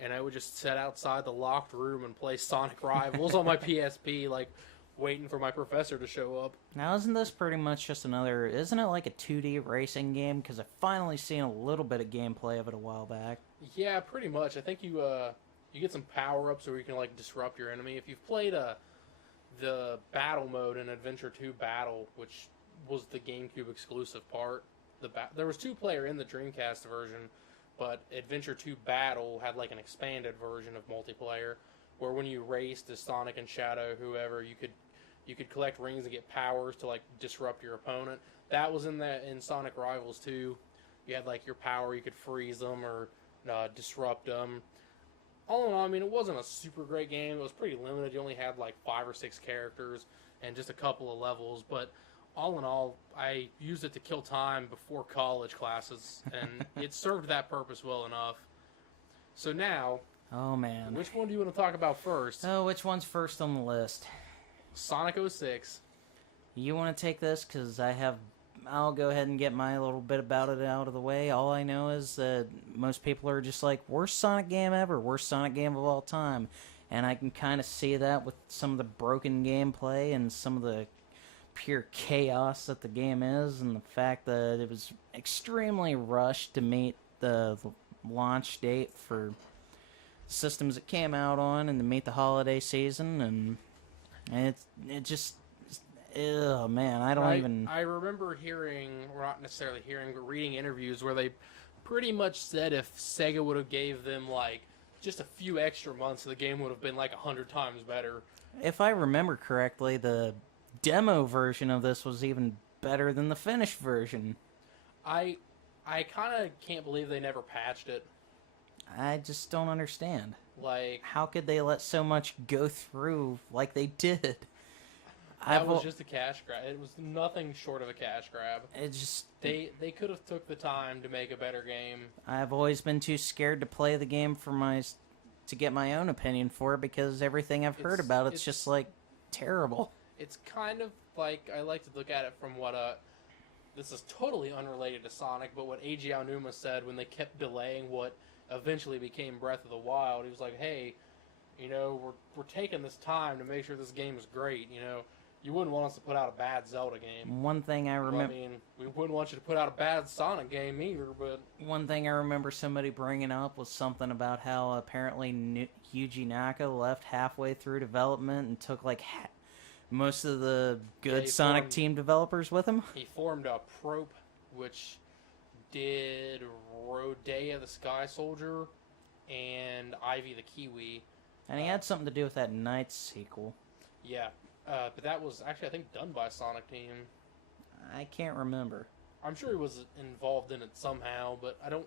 And I would just sit outside the locked room and play Sonic Rivals on my PSP, like, waiting for my professor to show up. Now, isn't this pretty much just another... Isn't it like a 2D racing game? Because I've finally seen a little bit of gameplay of it a while back. Yeah, pretty much. I think you get some power-ups where you can, like, disrupt your enemy. If you've played the battle mode in Adventure 2 Battle, which was the GameCube exclusive part, there was 2-player in the Dreamcast version, but Adventure 2 Battle had like an expanded version of multiplayer, where when you raced as Sonic and Shadow, whoever, you could collect rings and get powers to like disrupt your opponent. That was in Sonic Rivals 2. You had like your power, you could freeze them or disrupt them. All in all, I mean, it wasn't a super great game. It was pretty limited. You only had like 5 or 6 characters and just a couple of levels, but all in all, I used it to kill time before college classes, and it served that purpose well enough. So now, oh man, which one do you want to talk about first? Oh, which one's first on the list? Sonic 06. You want to take this? Because I'll go ahead and get my little bit about it out of the way. All I know is that most people are just like, worst Sonic game ever, worst Sonic game of all time. And I can kind of see that with some of the broken gameplay and some of the pure chaos that the game is, and the fact that it was extremely rushed to meet the launch date for systems it came out on and to meet the holiday season, and it just, oh man, I remember hearing, or not necessarily hearing, but reading interviews where they pretty much said if Sega would have gave them like just a few extra months, the game would have been like 100 times better. If I remember correctly, the demo version of this was even better than the finished version. I kind of can't believe they never patched it. I just don't understand. Like, how could they let so much go through like they did? That was just a cash grab. It was nothing short of a cash grab. It just... They could have took the time to make a better game. I've always been too scared to play the game to get my own opinion for it, because everything I've heard about it's just, like, terrible. It's kind of like, I like to look at it from what, this is totally unrelated to Sonic, but what Eiji Aonuma said when they kept delaying what eventually became Breath of the Wild. He was like, hey, we're taking this time to make sure this game is great, You wouldn't want us to put out a bad Zelda game. One thing I remember... I mean, we wouldn't want you to put out a bad Sonic game either, but... One thing I remember somebody bringing up was something about how apparently Yuji Naka left halfway through development and took, like, most of the good Sonic team developers with him. He formed a Prope, which did Rodea the Sky Soldier and Ivy the Kiwi. And he had something to do with that Knights sequel. Yeah. But that was actually, I think, done by Sonic Team. I can't remember. I'm sure he was involved in it somehow, but I don't...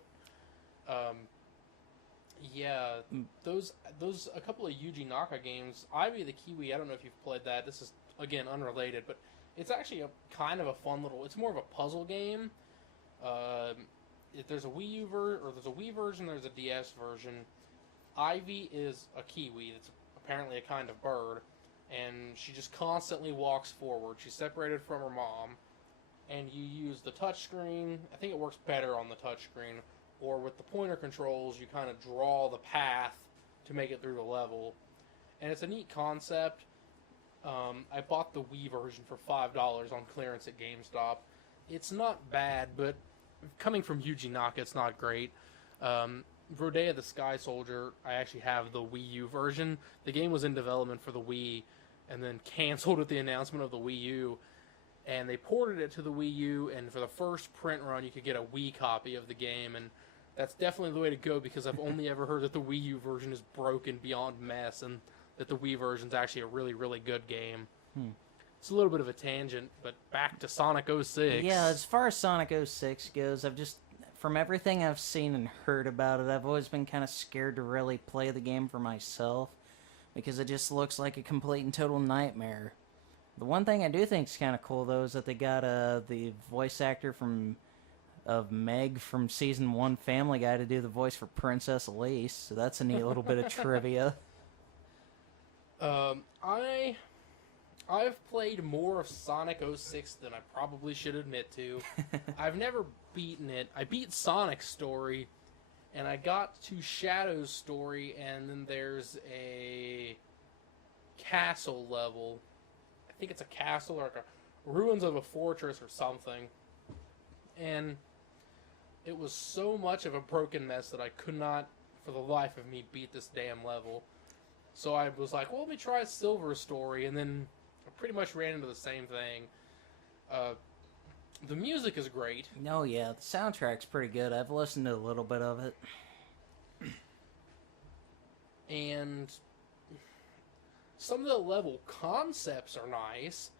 yeah, those a couple of Yuji Naka games. Ivy the Kiwi, I don't know if you've played that. This is, again, unrelated, but it's actually a kind of a fun little... It's more of a puzzle game. If there's a Wii there's a Wii version, there's a DS version. Ivy is a Kiwi. It's apparently a kind of bird. And she just constantly walks forward. She's separated from her mom. And you use the touchscreen. I think it works better on the touchscreen. Or with the pointer controls, you kind of draw the path to make it through the level. And it's a neat concept. I bought the Wii version for $5 on clearance at GameStop. It's not bad, but coming from Yuji Naka, it's not great. Rodea the Sky Soldier, I actually have the Wii U version. The game was in development for the Wii, and then canceled with the announcement of the Wii U. And they ported it to the Wii U, and for the first print run, you could get a Wii copy of the game, and that's definitely the way to go, because I've only ever heard that the Wii U version is broken beyond mess, and that the Wii version's actually a really, really good game. It's a little bit of a tangent, but back to Sonic 06. Yeah, as far as Sonic 06 goes, from everything I've seen and heard about it, I've always been kind of scared to really play the game for myself because it just looks like a complete and total nightmare. The one thing I do think is kind of cool, though, is that they got the voice actor of Meg from Season 1 Family Guy to do the voice for Princess Elise, so that's a neat little bit of trivia. I've played more of Sonic 06 than I probably should admit to. I've never beaten it. I beat Sonic's story, and I got to Shadow's story, and then there's a castle level. I think it's a castle or like a ruins of a fortress or something. And it was so much of a broken mess that I could not, for the life of me, beat this damn level. So I was like, well, let me try Silver's story, and then I pretty much ran into the same thing. The music is great. Oh yeah, the soundtrack's pretty good. I've listened to a little bit of it. And some of the level concepts are nice.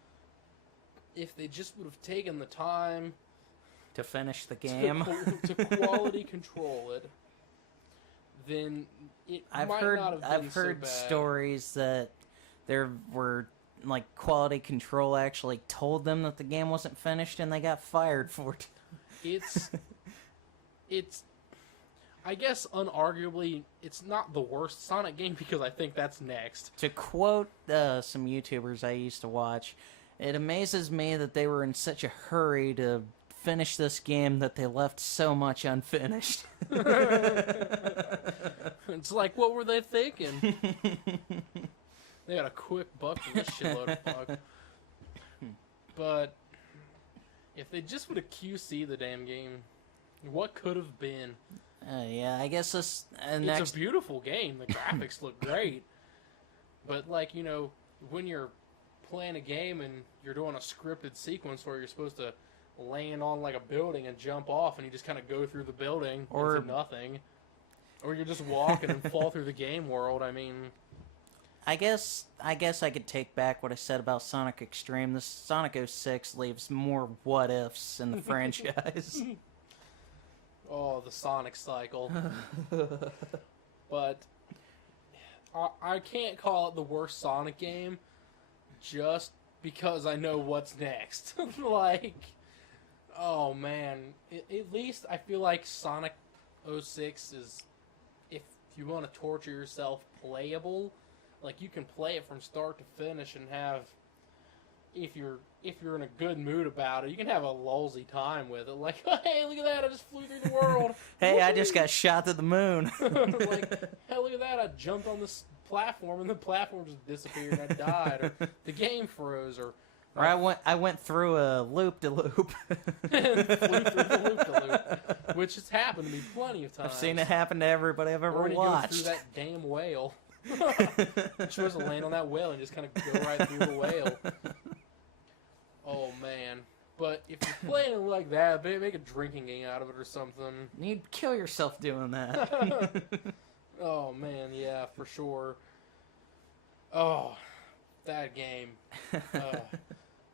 If they just would have taken the time To finish the game. to quality control it, then it I've might heard not have been I've so heard bad. stories that there were like quality control actually told them that the game wasn't finished and they got fired for it. It's I guess unarguably it's not the worst Sonic game because I think that's next. To quote some YouTubers I used to watch, it amazes me that they were in such a hurry to finish this game that they left so much unfinished. It's like, what were they thinking? They got a quick buck for this shitload of fuck. But if they just would have QC the damn game, what could have been? Yeah, I guess this It's a beautiful game. The graphics look great. But, like, you know, when you're playing a game and you're doing a scripted sequence where you're supposed to land on, like, a building and jump off and you just kind of go through the building into nothing. Or you're just walking and fall through the game world, I mean... I guess I could take back what I said about Sonic Extreme. This Sonic 06 leaves more what-ifs in the franchise. Oh, the Sonic cycle. But I can't call it the worst Sonic game just because I know what's next. Like, oh man. At least I feel like Sonic 06 is, if you want to torture yourself, playable. Like, you can play it from start to finish and have, if you're in a good mood about it, you can have a lulzy time with it. Like, hey, look at that, I just flew through the world. Hey, I just got shot to the moon. Like, hey, look at that, I jumped on this platform and the platform just disappeared and I died. Or the game froze. Or I went through a loop-de-loop. and flew through the loop-de-loop, which has happened to me plenty of times. I've seen it happen to everybody I've ever or when you watched. go through that damn whale. You're supposed to land on that whale and just kind of go right through the whale. Oh, man. But if you're playing it like that, make a drinking game out of it or something. You'd kill yourself doing that. Oh, man, yeah, for sure. Oh, that game.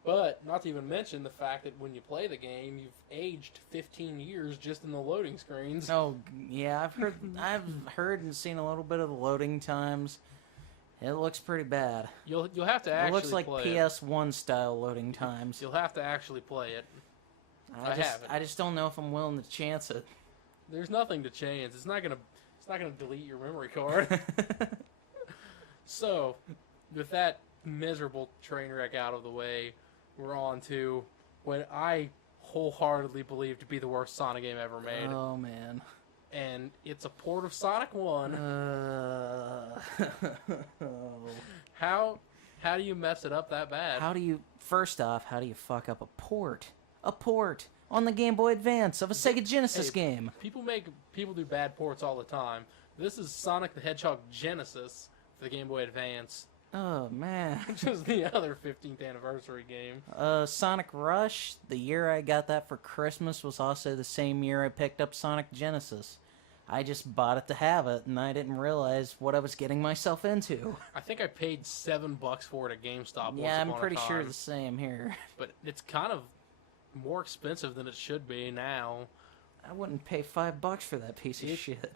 But, not to even mention the fact that when you play the game, you've aged 15 years just in the loading screens. Oh, yeah, I've heard and seen a little bit of the loading times. It looks pretty bad. You'll have to actually It looks like play PS1 style loading times. You'll have to actually play it. I just don't know if I'm willing to chance it. There's nothing to change. It's not gonna delete your memory card. So, with that miserable train wreck out of the way, we're on to what I wholeheartedly believe to be the worst Sonic game ever made. Oh, man. And it's a port of Sonic 1. How do you mess it up that bad? First off, how do you fuck up a port? A port on the Game Boy Advance of a Sega Genesis game. People do bad ports all the time. This is Sonic the Hedgehog Genesis for the Game Boy Advance. Oh, man. Which is the other 15th anniversary game. Sonic Rush, the year I got that for Christmas was also the same year I picked up Sonic Genesis. I just bought it to have it, and I didn't realize what I was getting myself into. I think I paid $7 for it at GameStop. Yeah, I'm once upon a pretty sure time. the same here. But it's kind of more expensive than it should be now. I wouldn't pay $5 for that piece of shit.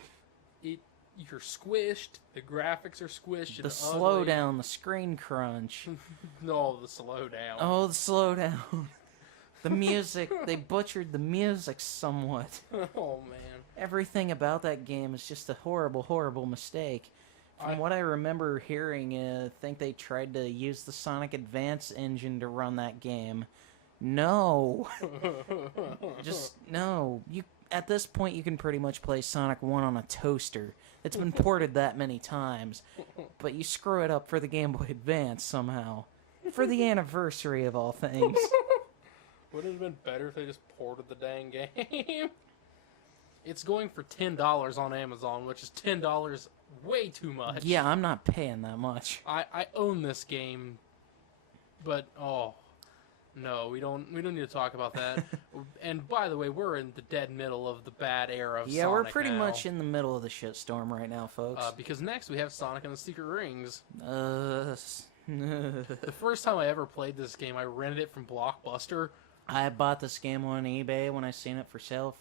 You're squished. The graphics are squished. The and slowdown, the screen crunch. No, the slowdown. Oh, the slowdown. The music, they butchered the music somewhat. Oh, man. Everything about that game is just a horrible, horrible mistake. From what I remember hearing, I think they tried to use the Sonic Advance engine to run that game. No. Just, no. At this point, you can pretty much play Sonic 1 on a toaster. It's been ported that many times. But you screw it up for the Game Boy Advance somehow. For the anniversary of all things. Would it have been better if they just ported the dang game? It's going for $10 on Amazon, which is $10 way too much. Yeah, I'm not paying that much. I own this game, but oh no, we don't need to talk about that. And by the way, we're in the dead middle of the bad era of Yeah, Sonic we're pretty now. much in the middle of the shitstorm right now, folks. Because next we have Sonic and the Secret Rings. The first time I ever played this game, I rented it from Blockbuster. I bought this game on eBay when I seen it for sale.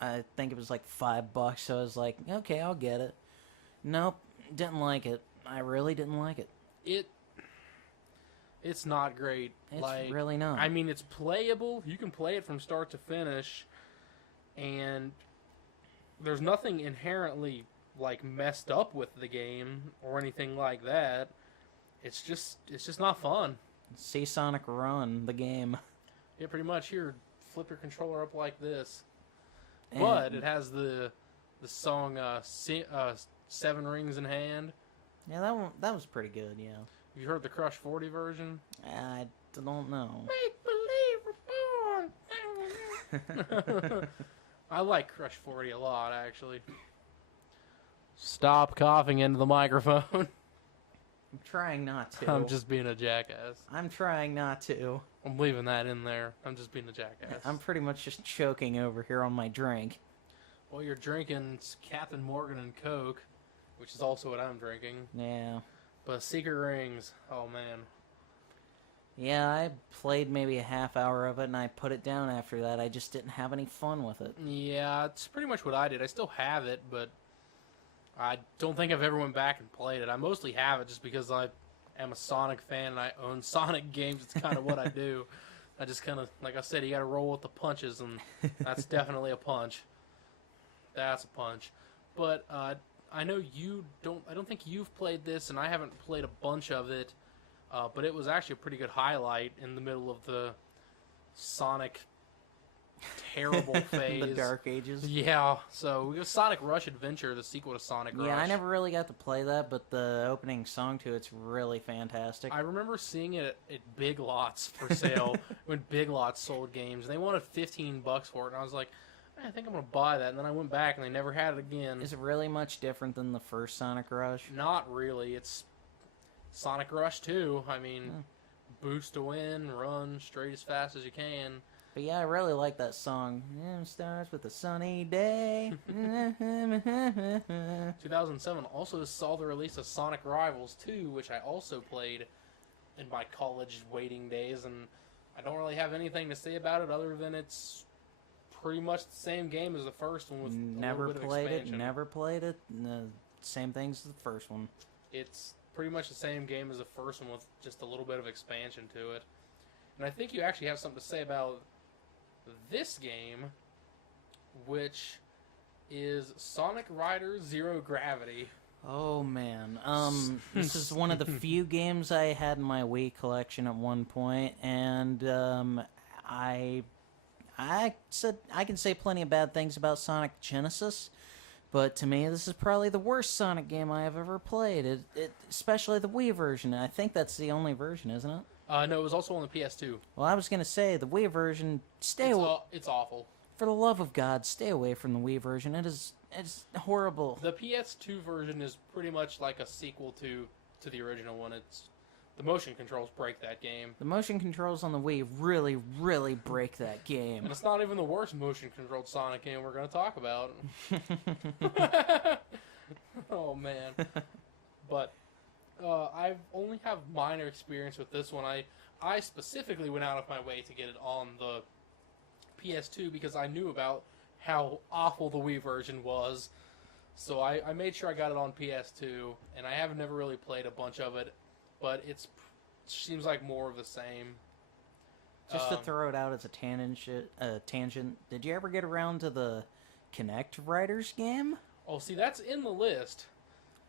I think it was like $5, so I was like, okay, I'll get it. Nope, didn't like it. I really didn't like it. It's not great. It's really not. I mean, it's playable. You can play it from start to finish, and there's nothing inherently like messed up with the game or anything like that. It's just not fun. See Sonic run the game. Yeah, pretty much. Here, flip your controller up like this. And But it has the song Seven Rings in Hand. yeah, that was pretty good. Yeah, You heard the Crush 40 version? I don't know. Make believe reborn. I like Crush 40 a lot, actually. Stop coughing into the microphone. I'm trying not to. I'm just being a jackass. I'm trying not to. I'm leaving that in there. I'm just being a jackass. I'm pretty much just choking over here on my drink. Well, you're drinking Captain Morgan and Coke, which is also what I'm drinking. Yeah. But Secret Rings, oh man. Yeah, I played maybe a half hour of it and I put it down after that. I just didn't have any fun with it. Yeah, it's pretty much what I did. I still have it, but I don't think I've ever went back and played it. I mostly have it just because I am a Sonic fan and I own Sonic games. It's kind of what I do. I just kind of, like I said, you got to roll with the punches, and that's definitely a punch. That's a punch. But I know you don't. I don't think you've played this, and I haven't played a bunch of it. But it was actually a pretty good highlight in the middle of the Sonic terrible phase. The Dark Ages. Yeah, so we have Sonic Rush Adventure, the sequel to Sonic Rush. Yeah, I never really got to play that, but the opening song to it's really fantastic. I remember seeing it at Big Lots for sale when Big Lots sold games. They wanted $15 for it, and I was like, I think I'm going to buy that. And then I went back, and they never had it again. Is it really much different than the first Sonic Rush? Not really. It's Sonic Rush 2. I mean, boost to win, run straight as fast as you can. But yeah, I really like that song. Starts with a sunny day. 2007 also saw the release of Sonic Rivals 2, which I also played in my college waiting days, and I don't really have anything to say about it other than it's pretty much the same game as the first one with Never a little bit of played it. expansion. Never played it. Same things as the first one. It's pretty much the same game as the first one with just a little bit of expansion to it. And I think you actually have something to say about this game, which is Sonic Riders Zero Gravity. Oh man, this is one of the few games I had in my Wii collection at one point, and I said I can say plenty of bad things about Sonic Genesis, but to me this is probably the worst Sonic game I have ever played. Especially the Wii version. I think that's the only version, isn't it? No, it was also on the PS2. Well, I was gonna say the Wii version. It's awful. For the love of God, stay away from the Wii version. It's horrible. The PS2 version is pretty much like a sequel to the original one. It's The motion controls break that game. The motion controls on the Wii really, really break that game. And it's not even the worst motion-controlled Sonic game we're going to talk about. Oh, man. But I only have minor experience with this one. I specifically went out of my way to get it on the PS2 because I knew about how awful the Wii version was. So I made sure I got it on PS2, and I have never really played a bunch of it, but it seems like more of the same. Just to throw it out as a tangent, did you ever get around to the Kinect Riders game? Oh, see, that's in the list.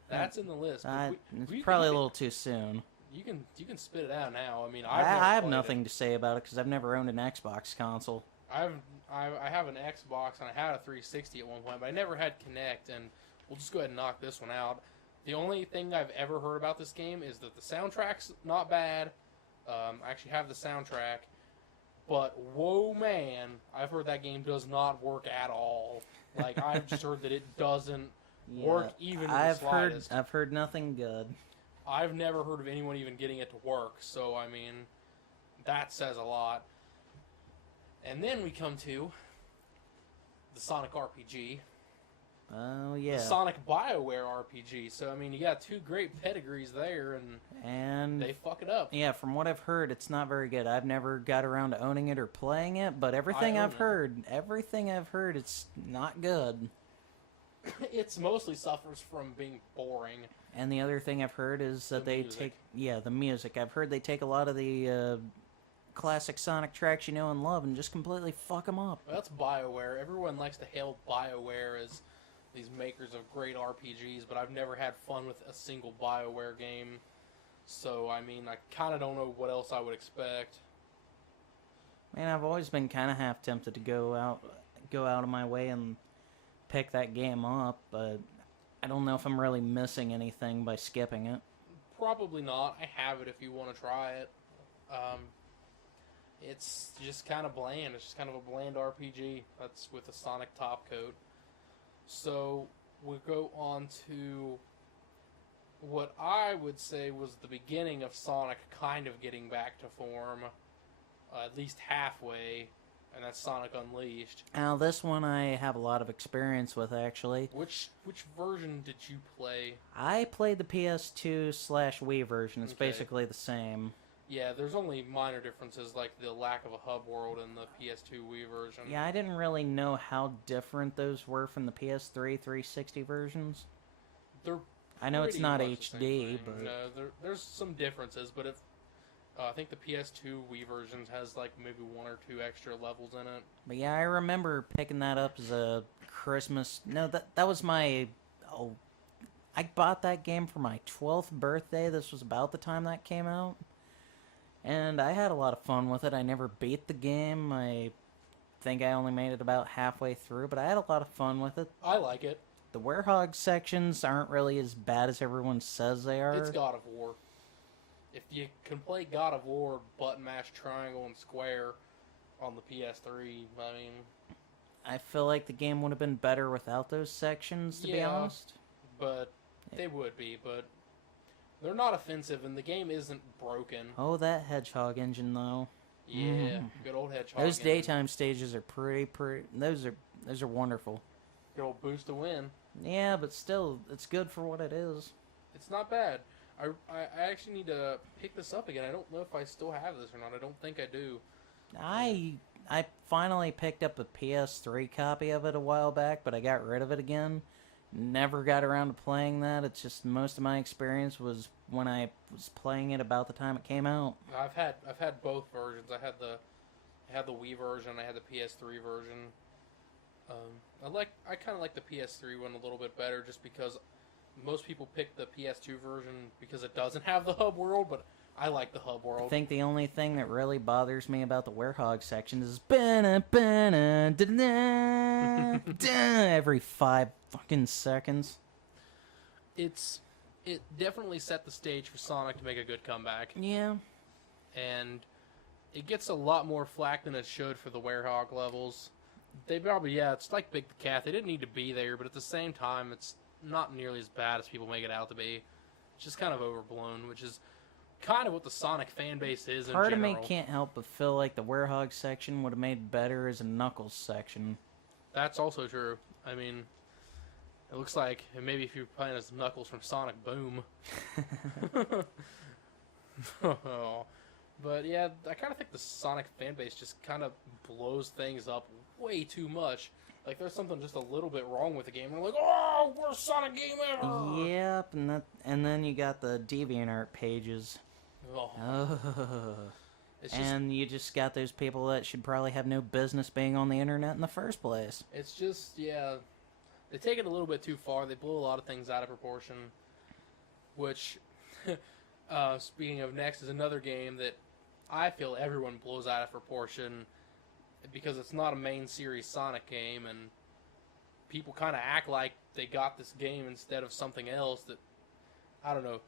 That's in the list. It's probably a little too soon. You can spit it out now. I mean, I have nothing to say about it because I've never owned an Xbox console. I have an Xbox and I had a 360 at one point, but I never had Kinect. And we'll just go ahead and knock this one out. The only thing I've ever heard about this game is that the soundtrack's not bad. I actually have the soundtrack, but whoa, man, I've heard that game does not work at all. Like I've just heard that it doesn't work even in the slightest. I've heard nothing good. I've never heard of anyone even getting it to work, so I mean, that says a lot. And then we come to the Sonic RPG. Oh, yeah. The Sonic BioWare RPG. So, I mean, you got two great pedigrees there, and they fuck it up. Yeah, from what I've heard, it's not very good. I've never got around to owning it or playing it, but everything I've heard, it's not good. It mostly suffers from being boring. And the other thing I've heard is that the music. I've heard they take a lot of the classic Sonic tracks you know and love and just completely fuck them up. Well, that's BioWare. Everyone likes to hail BioWare as these makers of great RPGs, but I've never had fun with a single BioWare game. So, I mean, I kind of don't know what else I would expect. Man, I've always been kind of half tempted to go out of my way and pick that game up, but I don't know if I'm really missing anything by skipping it. Probably not. I have it if you want to try it. It's just kind of bland. It's just kind of a bland RPG. That's with a Sonic top coat. So we'll go on to what I would say was the beginning of Sonic kind of getting back to form, at least halfway, and that's Sonic Unleashed. Now, this one I have a lot of experience with, actually. Which version did you play? I played the PS2/Wii version. It's basically the same. Yeah, there's only minor differences, like the lack of a hub world in the PS2 Wii version. Yeah, I didn't really know how different those were from the PS3 360 versions. I know it's not HD, but no, there's some differences. But I think the PS2 Wii version has like maybe one or two extra levels in it. But yeah, I remember picking that up as a Christmas. No, that was my. Oh, I bought that game for my 12th birthday. This was about the time that came out. And I had a lot of fun with it. I never beat the game. I think I only made it about halfway through, but I had a lot of fun with it. I like it. The Werehog sections aren't really as bad as everyone says they are. It's God of War. If you can play God of War, button mash triangle and square on the PS3, I mean... I feel like the game would have been better without those sections, to be honest. But they would be, but... They're not offensive, and the game isn't broken. Oh, that Hedgehog engine, though. Yeah, good old Hedgehog Those daytime stages are pretty... Those are wonderful. Good old boost to win. Yeah, but still, it's good for what it is. It's not bad. I actually need to pick this up again. I don't know if I still have this or not. I don't think I do. I finally picked up a PS3 copy of it a while back, but I got rid of it again. Never got around to playing that. It's just most of my experience was when I was playing it about the time it came out. I've had both versions. I had the Wii version. I had the PS3 version. I kind of like the PS3 one a little bit better, just because most people pick the PS2 version because it doesn't have the hub world, but I like the hub world. I think the only thing that really bothers me about the Werehog section is every 5 fucking seconds. It definitely set the stage for Sonic to make a good comeback. Yeah. And it gets a lot more flack than it should for the Werehog levels. They probably, it's like Big the Cat. They didn't need to be there, but at the same time, it's not nearly as bad as people make it out to be. It's just kind of overblown, which is kind of what the Sonic fan base is in Part of general. me can't help but feel like the Werehog section would have made better as a Knuckles section. That's also true. I mean, it looks like maybe if you're playing as Knuckles from Sonic Boom. Oh. But yeah, I kind of think the Sonic fan base just kind of blows things up way too much. Like there's something just a little bit wrong with the game. They're like, "Oh, worst Sonic game ever!" Yep, and then you got the DeviantArt pages. Oh. It's just, And you just got those people that should probably have no business being on the internet in the first place. it's just, yeah, they take it a little bit too far. They blow a lot of things out of proportion. Which, speaking of next, is another game that I feel everyone blows out of proportion because it's not a main series Sonic game, and people kind of act like they got this game instead of something else that, I don't know.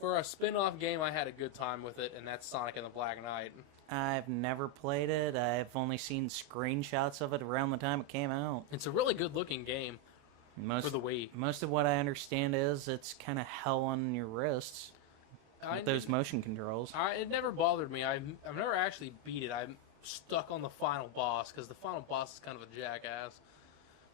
For a spin-off game, I had a good time with it, and that's Sonic and the Black Knight. I've never played it. I've only seen screenshots of it around the time it came out. It's a really good-looking game for the Wii. Most of what I understand is it's kind of hell on your wrists with those motion controls. It never bothered me. I've never actually beat it. I'm stuck on the final boss, because the final boss is kind of a jackass.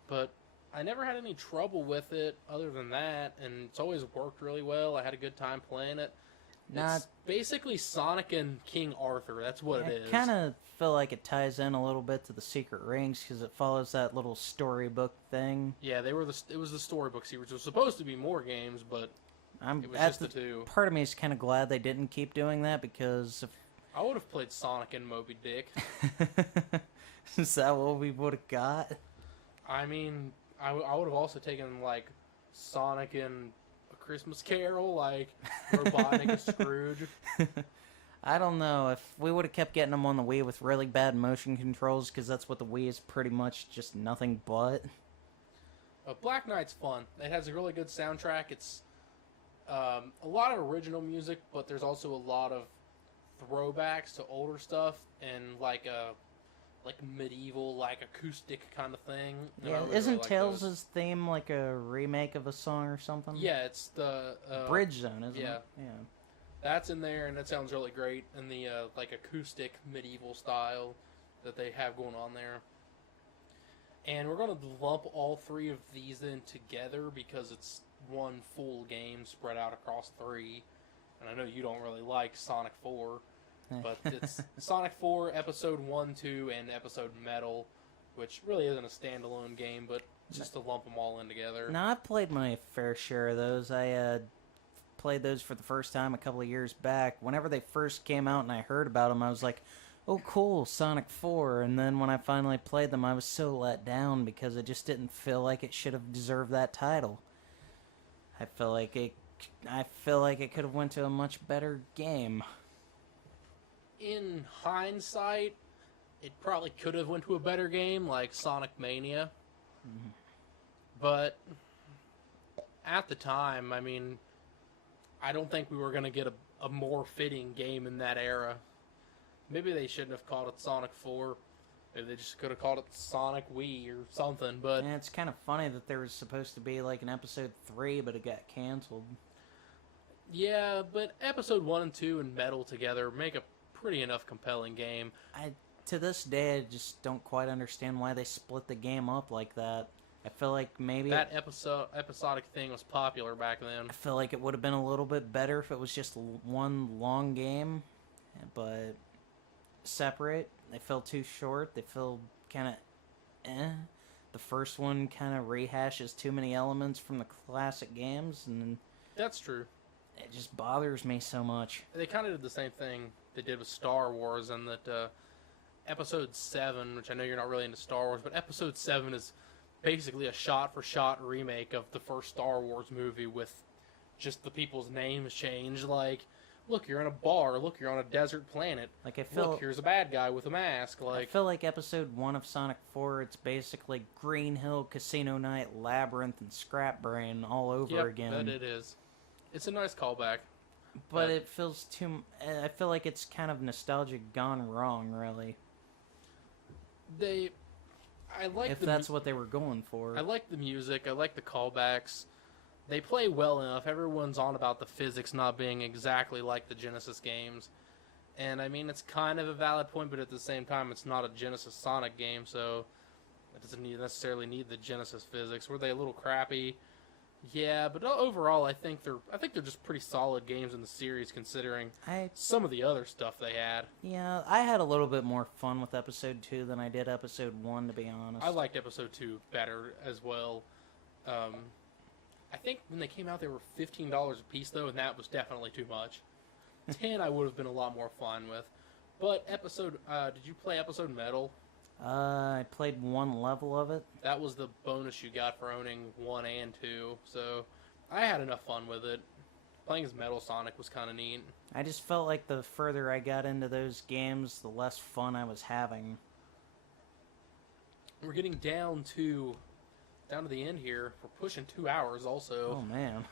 But I never had any trouble with it other than that, and it's always worked really well. I had a good time playing it. It's basically Sonic and King Arthur. That's what it is. I kind of feel like it ties in a little bit to the Secret Rings because it follows that little storybook thing. Yeah, it was the storybook series. It was supposed to be more games, but it was just the two. Part of me is kind of glad they didn't keep doing that because I would have played Sonic and Moby Dick. Is that what we would have got? I mean, I would have also taken, like, Sonic and A Christmas Carol, like, Robotnik and Scrooge. I don't know. If we would have kept getting them on the Wii with really bad motion controls, because that's what the Wii is pretty much just nothing but. Black Knight's fun. It has a really good soundtrack. It's a lot of original music, but there's also a lot of throwbacks to older stuff and, like medieval, like acoustic kind of thing. Yeah, isn't Tails' theme like a remake of a song or something? Yeah, it's the Bridge Zone, isn't it? Yeah, that's in there, and that sounds really great in the like acoustic medieval style that they have going on there. And we're gonna lump all three of these in together because it's one full game spread out across three. And I know you don't really like Sonic 4. But it's Sonic 4, Episode 1, 2, and Episode Metal, which really isn't a standalone game, but just to lump them all in together. No, I've played my fair share of those. I played those for the first time a couple of years back. Whenever they first came out and I heard about them, I was like, oh, cool, Sonic 4. And then when I finally played them, I was so let down because it just didn't feel like it should have deserved that title. I feel like it could have went to a much better game. In hindsight, it probably could have went to a better game like Sonic Mania. Mm-hmm. But at the time, I mean, I don't think we were going to get a more fitting game in that era. Maybe they shouldn't have called it Sonic 4. Maybe they just could have called it Sonic Wii or something. But yeah, it's kind of funny that there was supposed to be like an episode 3, but it got canceled. Yeah, but episode 1 and 2 and Metal together make a pretty enough compelling game. To this day, I just don't quite understand why they split the game up like that. I feel like maybe that episodic thing was popular back then. I feel like it would have been a little bit better if it was just one long game, but separate. They feel too short. They feel kind of The first one kind of rehashes too many elements from the classic games, and that's true. It just bothers me so much. They kind of did the same thing they did with Star Wars, and that Episode 7, which I know you're not really into Star Wars, but Episode 7 is basically a shot-for-shot remake of the first Star Wars movie with just the people's names changed. Like, look, you're in a bar. Look, you're on a desert planet. Like, look, here's a bad guy with a mask. Like, I feel like Episode 1 of Sonic 4, it's basically Green Hill, Casino Night, Labyrinth, and Scrap Brain all over again. Yep, it is. It's a nice callback. But it feels too... I feel like it's kind of nostalgia gone wrong, really. I like if that's what they were going for. I like the music. I like the callbacks. they play well enough. Everyone's on about the physics not being exactly like the Genesis games. And, I mean, it's kind of a valid point, but at the same time, it's not a Genesis Sonic game, so it doesn't necessarily need the Genesis physics. Were they a little crappy? Yeah, but overall, I think they're just pretty solid games in the series, considering some of the other stuff they had. Yeah, I had a little bit more fun with Episode 2 than I did Episode 1, to be honest. I liked Episode 2 better as well. I think when they came out, they were $15 a piece, though, and that was definitely too much. 10 I would have been a lot more fun with. But did you play Episode Metal? I played one level of it. That was the bonus you got for owning 1 and 2, so I had enough fun with it. Playing as Metal Sonic was kind of neat. I just felt like the further I got into those games, the less fun I was having. We're getting down to the end here. We're pushing 2 hours also. Oh, man.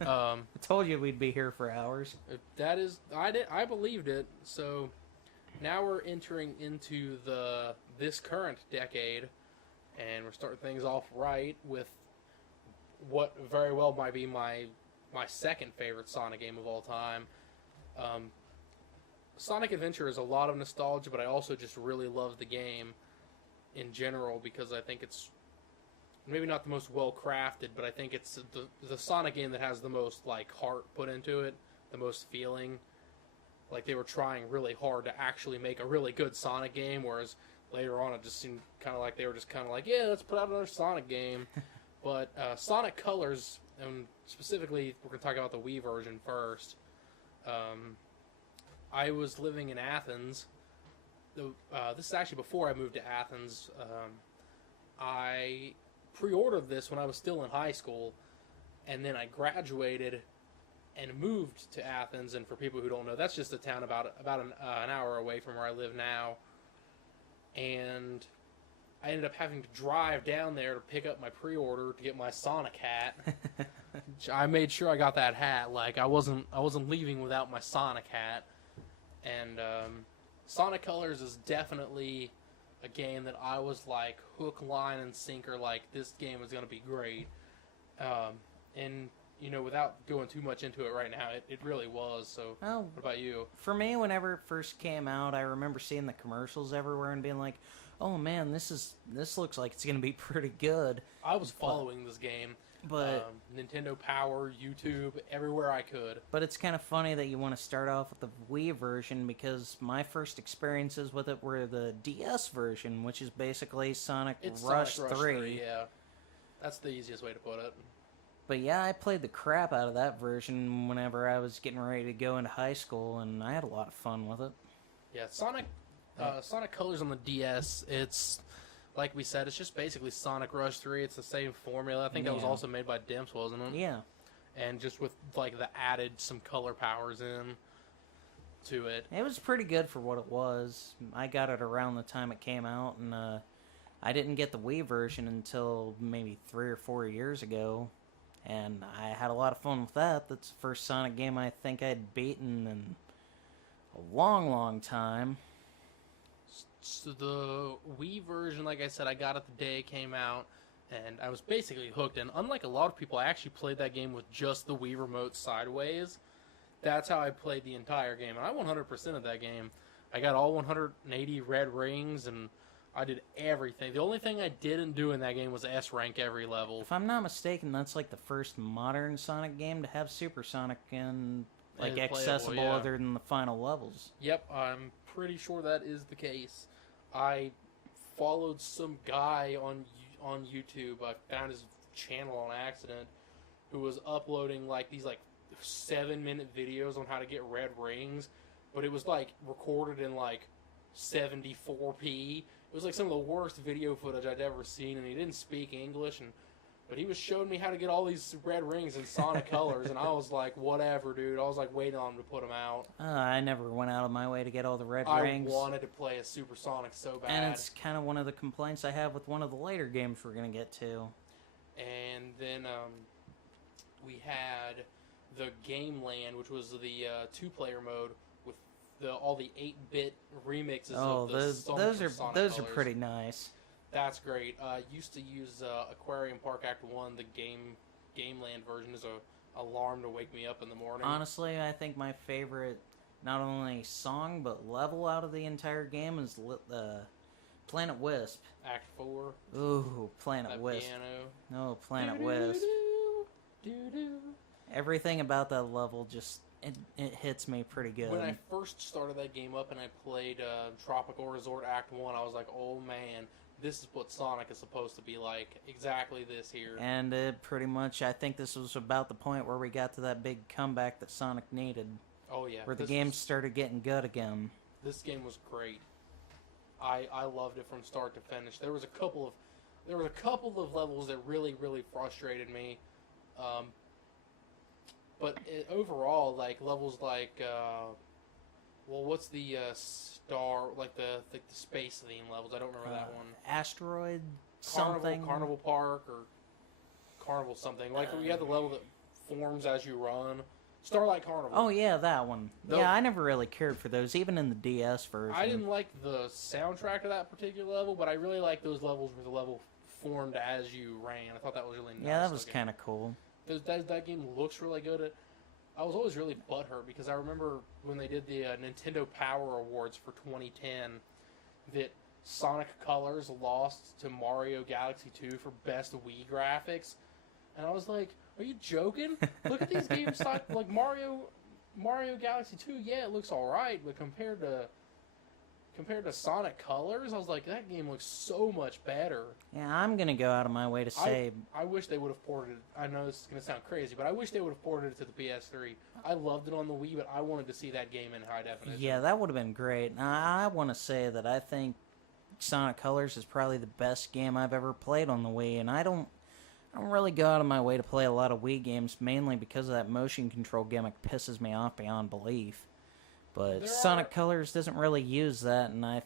I told you we'd be here for hours. That is, I believed it. So now we're entering into this current decade, and we're starting things off right with what very well might be my second favorite Sonic game of all time. Sonic Adventure is a lot of nostalgia, but I also just really love the game in general because I think it's maybe not the most well-crafted, but I think it's the Sonic game that has the most, like, heart put into it, the most feeling. Like, they were trying really hard to actually make a really good Sonic game, whereas later on it just seemed kind of like they were just kind of like, yeah, let's put out another Sonic game. But Sonic Colors, and specifically, we're going to talk about the Wii version first. I was living in Athens. This is actually before I moved to Athens. I pre-ordered this when I was still in high school, and then I graduated and moved to Athens. And for people who don't know, that's just a town about an hour away from where I live now. And I ended up having to drive down there to pick up my pre-order to get my Sonic hat. I made sure I got that hat. Like I wasn't leaving without my Sonic hat. And Sonic Colors is definitely a game that I was like hook, line, and sinker. Like this game is going to be great. And you know, without going too much into it right now, it really was. So, what about you? For me, whenever it first came out, I remember seeing the commercials everywhere and being like, "Oh man, this looks like it's going to be pretty good." I was following this game, but Nintendo Power, YouTube, everywhere I could. But it's kind of funny that you want to start off with the Wii version because my first experiences with it were the DS version, which is basically Sonic Rush 3. Yeah, that's the easiest way to put it. But yeah, I played the crap out of that version whenever I was getting ready to go into high school, and I had a lot of fun with it. Yeah, Sonic Colors on the DS, it's, like we said, it's just basically Sonic Rush 3. It's the same formula. I think that was also made by Dimps, wasn't it? Yeah. And just with, like, the added some color powers in to it. It was pretty good for what it was. I got it around the time it came out, and I didn't get the Wii version until maybe 3 or 4 years ago. And I had a lot of fun with that. That's the first Sonic game I think I'd beaten in a long, long time. So the Wii version, like I said, I got it the day it came out, and I was basically hooked. And unlike a lot of people, I actually played that game with just the Wii remote sideways. That's how I played the entire game, and I 100% of that game. I got all 180 red rings, and I did everything. The only thing I didn't do in that game was S-rank every level. If I'm not mistaken, that's like the first modern Sonic game to have Super Sonic and like accessible other than the final levels. Yep, I'm pretty sure that is the case. I followed some guy on YouTube. I found his channel on accident, who was uploading like these 7-minute videos on how to get red rings, but it was like recorded in like 74p. It was like some of the worst video footage I'd ever seen, and he didn't speak English, but he was showing me how to get all these red rings in Sonic Colors, and I was like, whatever, dude. I was like waiting on him to put them out. I never went out of my way to get all the red rings. I wanted to play a Super Sonic so bad. And it's kind of one of the complaints I have with one of the later games we're going to get to. And then we had the Game Land, which was the 2-player mode, all the 8-bit remixes of the songs from Sonic those Colors. are pretty nice. That's great. Used to use Aquarium Park Act 1, the game Game Land version as a alarm to wake me up in the morning. Honestly, I think my favorite, not only song, but level out of the entire game is Planet Wisp. Act 4. Ooh, Planet That Wisp. piano. Oh, Planet Wisp. Everything about that level just, it hits me pretty good. When I first started that game up and I played Tropical Resort Act 1, I was like, oh man, this is what Sonic is supposed to be like. Exactly this here. And it pretty much, I think this was about the point where we got to that big comeback that Sonic needed. Oh yeah. Where the game started getting good again. This game was great. I loved it from start to finish. There was a couple of levels that really frustrated me. But overall, like levels like, what's the star, like the space theme levels? I don't remember that one. Asteroid something. Carnival Park or Carnival something. Like we had the level that forms as you run. Starlight Carnival. Oh yeah, that one. Yeah, I never really cared for those, even in the DS version. I didn't like the soundtrack of that particular level, but I really liked those levels where the level formed as you ran. I thought that was really nice. Yeah, that was kind of cool. That game looks really good. I was always really butthurt because I remember when they did the Nintendo Power Awards for 2010 that Sonic Colors lost to Mario Galaxy 2 for Best Wii Graphics. And I was like, are you joking? Look at these games like Mario Galaxy 2, yeah, it looks alright, but compared to Sonic Colors, I was like, that game looks so much better. Yeah, I'm going to go out of my way to say... I wish they would have ported it. I know this is going to sound crazy, but I wish they would have ported it to the PS3. I loved it on the Wii, but I wanted to see that game in high definition. Yeah, that would have been great. Now, I want to say that I think Sonic Colors is probably the best game I've ever played on the Wii, and I don't really go out of my way to play a lot of Wii games, mainly because of that motion control gimmick pisses me off beyond belief. But Sonic Colors doesn't really use that, and I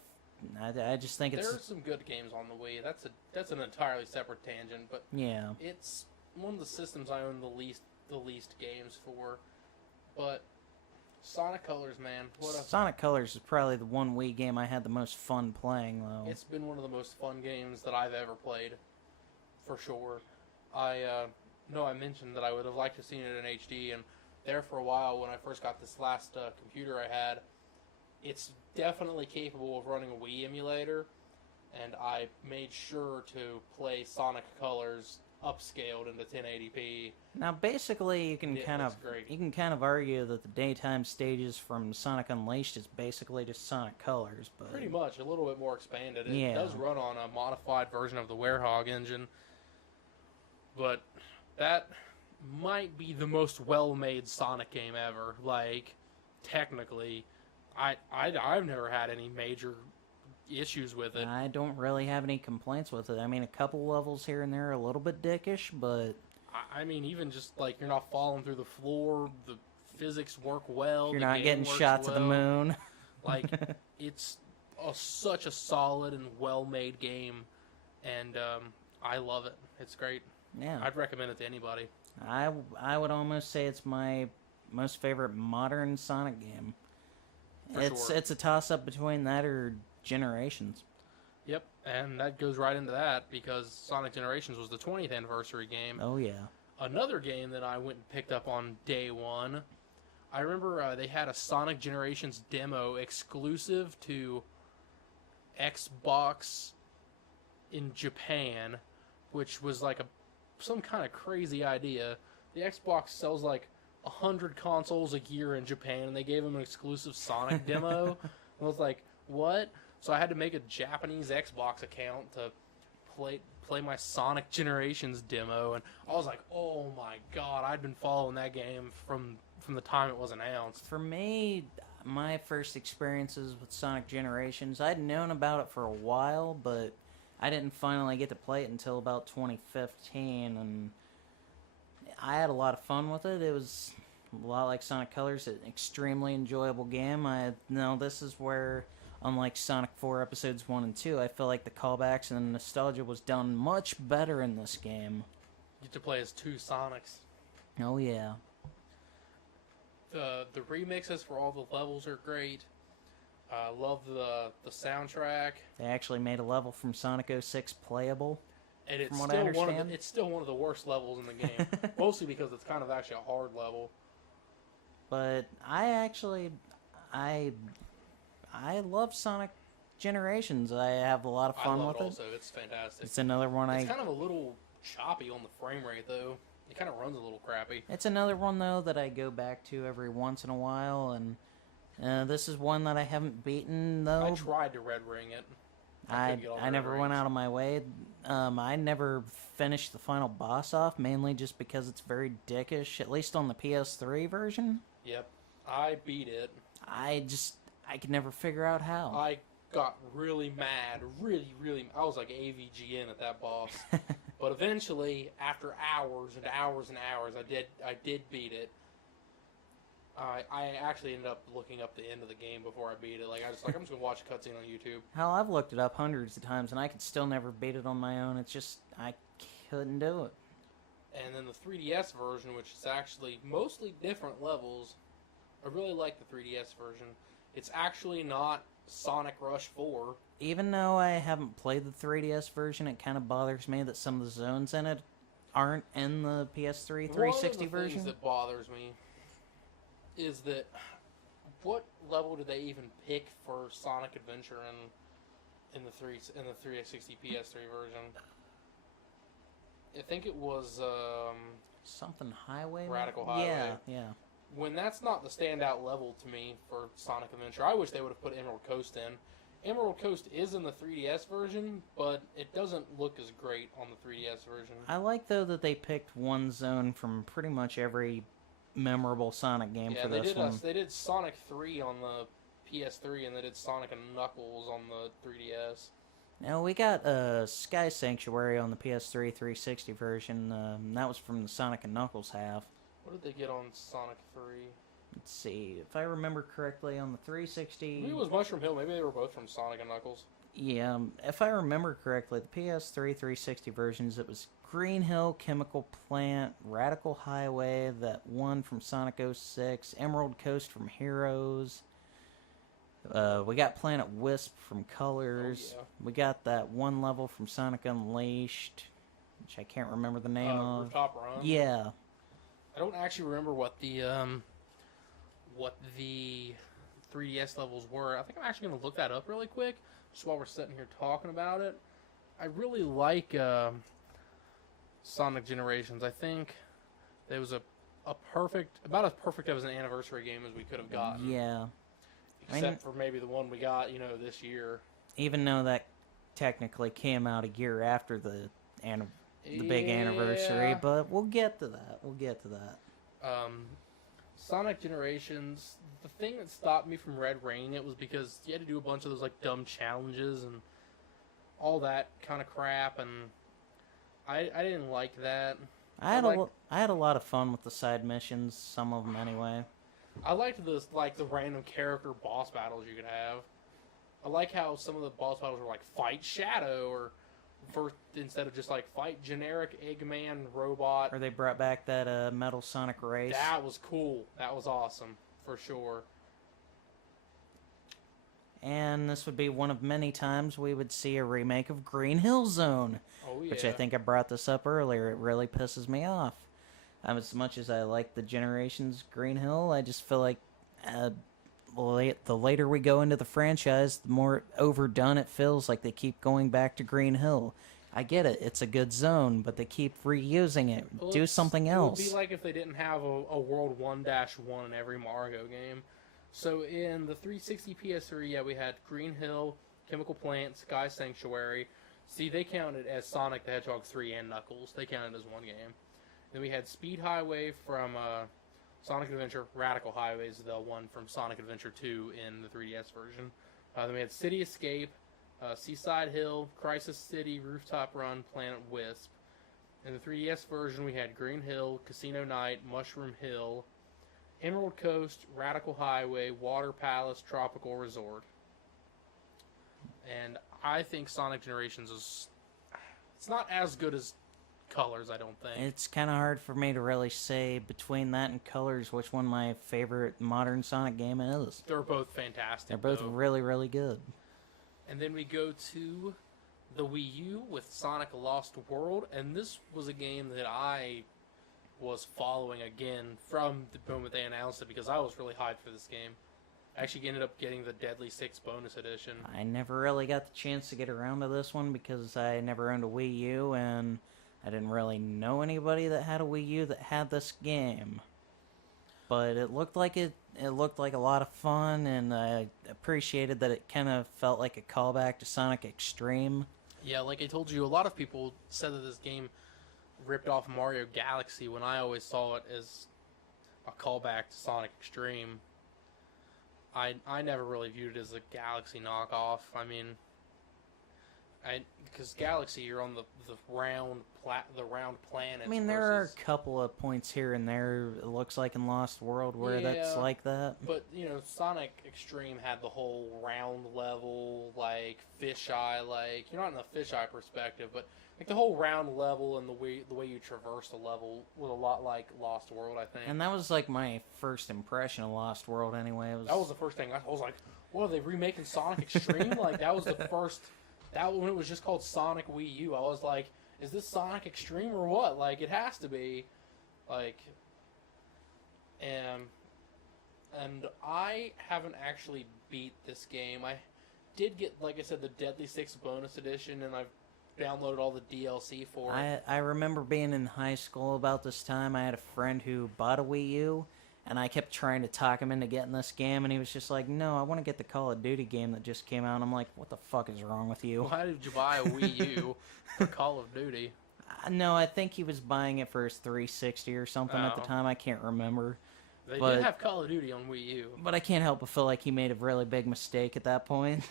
just think it's... There are some good games on the Wii. That's an entirely separate tangent, but yeah, it's one of the systems I own the least games for. But Sonic Colors, man, Sonic Colors is probably the one Wii game I had the most fun playing, though. It's been one of the most fun games that I've ever played, for sure. I mentioned that I would have liked to have seen it in HD, and there for a while when I first got this last computer I had, it's definitely capable of running a Wii emulator, and I made sure to play Sonic Colors upscaled into 1080p. Now, basically, you can kind of argue that the daytime stages from Sonic Unleashed is basically just Sonic Colors, but pretty much a little bit more expanded. It does run on a modified version of the Werehog engine, but that might be the most well-made Sonic game ever. Like, technically, I've never had any major issues with it. I don't really have any complaints with it. I mean, a couple levels here and there are a little bit dickish, but... I mean, even just, like, you're not falling through the floor, the physics work well, you're not getting shot to the moon. Like, it's such a solid and well-made game, and I love it. It's great. Yeah. I'd recommend it to anybody. I would almost say it's my most favorite modern Sonic game. It's a toss-up between that or Generations. Yep, and that goes right into that because Sonic Generations was the 20th anniversary game. Oh, yeah. Another game that I went and picked up on day one, I remember they had a Sonic Generations demo exclusive to Xbox in Japan, which was like some kind of crazy idea. The Xbox sells like 100 consoles a year in Japan, and they gave them an exclusive Sonic demo. I was like, what? So I had to make a Japanese Xbox account to play my Sonic Generations demo, and I was like, oh my god, I'd been following that game from the time it was announced. For me, my first experiences with Sonic Generations, I'd known about it for a while, but I didn't finally get to play it until about 2015, and I had a lot of fun with it. It was a lot like Sonic Colors, an extremely enjoyable game. This is where, unlike Sonic 4 Episodes 1 and 2, I feel like the callbacks and the nostalgia was done much better in this game. You get to play as two Sonics. Oh, yeah. The remixes for all the levels are great. I love the soundtrack. They actually made a level from Sonic 06 playable. And it's from what I still understand. it's still one of the worst levels in the game, mostly because it's kind of actually a hard level. But I love Sonic Generations. I have a lot of I fun love with it it. also. It's fantastic. It's another one It's kind of a little choppy on the frame rate, though. It kind of runs a little crappy. It's another one though that I go back to every once in a while, and this is one that I haven't beaten though. I tried to red ring it. I never went out of my way. I never finished the final boss off, mainly just because it's very dickish, at least on the PS3 version. Yep. I beat it. I could never figure out how. I got really mad. I was like AVGN at that boss. But eventually, after hours and hours and hours, I did beat it. I actually ended up looking up the end of the game before I beat it. I'm just gonna watch a cutscene on YouTube. Hell, I've looked it up hundreds of times, and I could still never beat it on my own. It's just, I couldn't do it. And then the 3DS version, which is actually mostly different levels. I really like the 3DS version. It's actually not Sonic Rush 4. Even though I haven't played the 3DS version, it kind of bothers me that some of the zones in it aren't in the PS3 360 One of the version. things that bothers me is that what level did they even pick for Sonic Adventure in the 360 PS3 version? I think it was Something Highway? Radical Highway. Yeah. When that's not the standout level to me for Sonic Adventure, I wish they would have put Emerald Coast in. Emerald Coast is in the 3DS version, but it doesn't look as great on the 3DS version. I like, though, that they picked one zone from pretty much every memorable Sonic game for this one. They did Sonic 3 on the PS3, and they did Sonic and Knuckles on the 3DS. Now, we got Sky Sanctuary on the PS3 360 version. That was from the Sonic and Knuckles half. What did they get on Sonic 3? Let's see. If I remember correctly, on the 360... Maybe it was Mushroom Hill. Maybe they were both from Sonic and Knuckles. Yeah, if I remember correctly, the PS3 360 versions, it was Green Hill, Chemical Plant, Radical Highway, that one from Sonic 06, Emerald Coast from Heroes. We got Planet Wisp from Colors. Oh, yeah. We got that one level from Sonic Unleashed, which I can't remember the name of. Rooftop Run. Yeah. I don't actually remember what the 3DS levels were. I think I'm actually going to look that up really quick, just while we're sitting here talking about it. I really like Sonic Generations. I think it was about as perfect of an anniversary game as we could have gotten. Yeah. Except for maybe the one we got, this year. Even though that technically came out a year after the big anniversary, but we'll get to that. Sonic Generations, the thing that stopped me from red ringing it was because you had to do a bunch of those dumb challenges and all that kind of crap, and I didn't like that. I had a lot of fun with the side missions, some of them anyway. I liked the random character boss battles you could have. I like how some of the boss battles were fight Shadow, or instead of just fight generic Eggman robot. Or they brought back that Metal Sonic race. That was cool. That was awesome for sure. And this would be one of many times we would see a remake of Green Hill Zone. Oh yeah. Which I think I brought this up earlier. It really pisses me off. As much as I like the Generations Green Hill, I just feel like the later we go into the franchise, the more overdone it feels. Like they keep going back to Green Hill. I get it, it's a good zone, but they keep reusing it. Well, do something else. It would be like if they didn't have a World 1-1 in every Mario game. So in the 360 PS3, we had Green Hill, Chemical Plant, Sky Sanctuary. See, they counted as Sonic the Hedgehog 3 and Knuckles. They counted as one game. Then we had Speed Highway from Sonic Adventure. Radical Highway is the one from Sonic Adventure 2 in the 3DS version. Then we had City Escape, Seaside Hill, Crisis City, Rooftop Run, Planet Wisp. In the 3DS version, we had Green Hill, Casino Night, Mushroom Hill, Emerald Coast, Radical Highway, Water Palace, Tropical Resort. And I think Sonic Generations it's not as good as Colors, I don't think. It's kind of hard for me to really say between that and Colors which one my favorite modern Sonic game is. They're both fantastic. They're both really, really good. And then we go to the Wii U with Sonic Lost World, and this was a game that I was following again from the moment they announced it because I was really hyped for this game. I actually ended up getting the Deadly Six bonus edition. I never really got the chance to get around to this one because I never owned a Wii U, and I didn't really know anybody that had a Wii U that had this game. But it looked like it looked like a lot of fun, and I appreciated that it kind of felt like a callback to Sonic Extreme. Yeah, like I told you, a lot of people said that this game ripped off Mario Galaxy when I always saw it as a callback to Sonic Extreme. I never really viewed it as a Galaxy knockoff. I mean, because Galaxy, you're on the round planet. I mean, there are a couple of points here and there, it looks like in Lost World, where that's like that. But, you know, Sonic Extreme had the whole round level, like, fisheye, like, you're not in a fisheye perspective, but, like, the whole round level and the way you traverse the level was a lot like Lost World, I think. And that was, like, my first impression of Lost World, anyway. That was the first thing. I was like, what, are they remaking Sonic Extreme? Like, that was the first... That when it was just called Sonic Wii U, I was like, is this Sonic Extreme or what? Like, it has to be. Like, and I haven't actually beat this game. I did get, like I said, the Deadly Six bonus edition, and I've downloaded all the DLC for it. I remember being in high school about this time. I had a friend who bought a Wii U, and I kept trying to talk him into getting this game, and he was just like, no, I want to get the Call of Duty game that just came out. And I'm like, what the fuck is wrong with you? Why did you buy a Wii U for Call of Duty? No, I think he was buying it for his 360 or something at the time. I can't remember. They did have Call of Duty on Wii U. But I can't help but feel like he made a really big mistake at that point.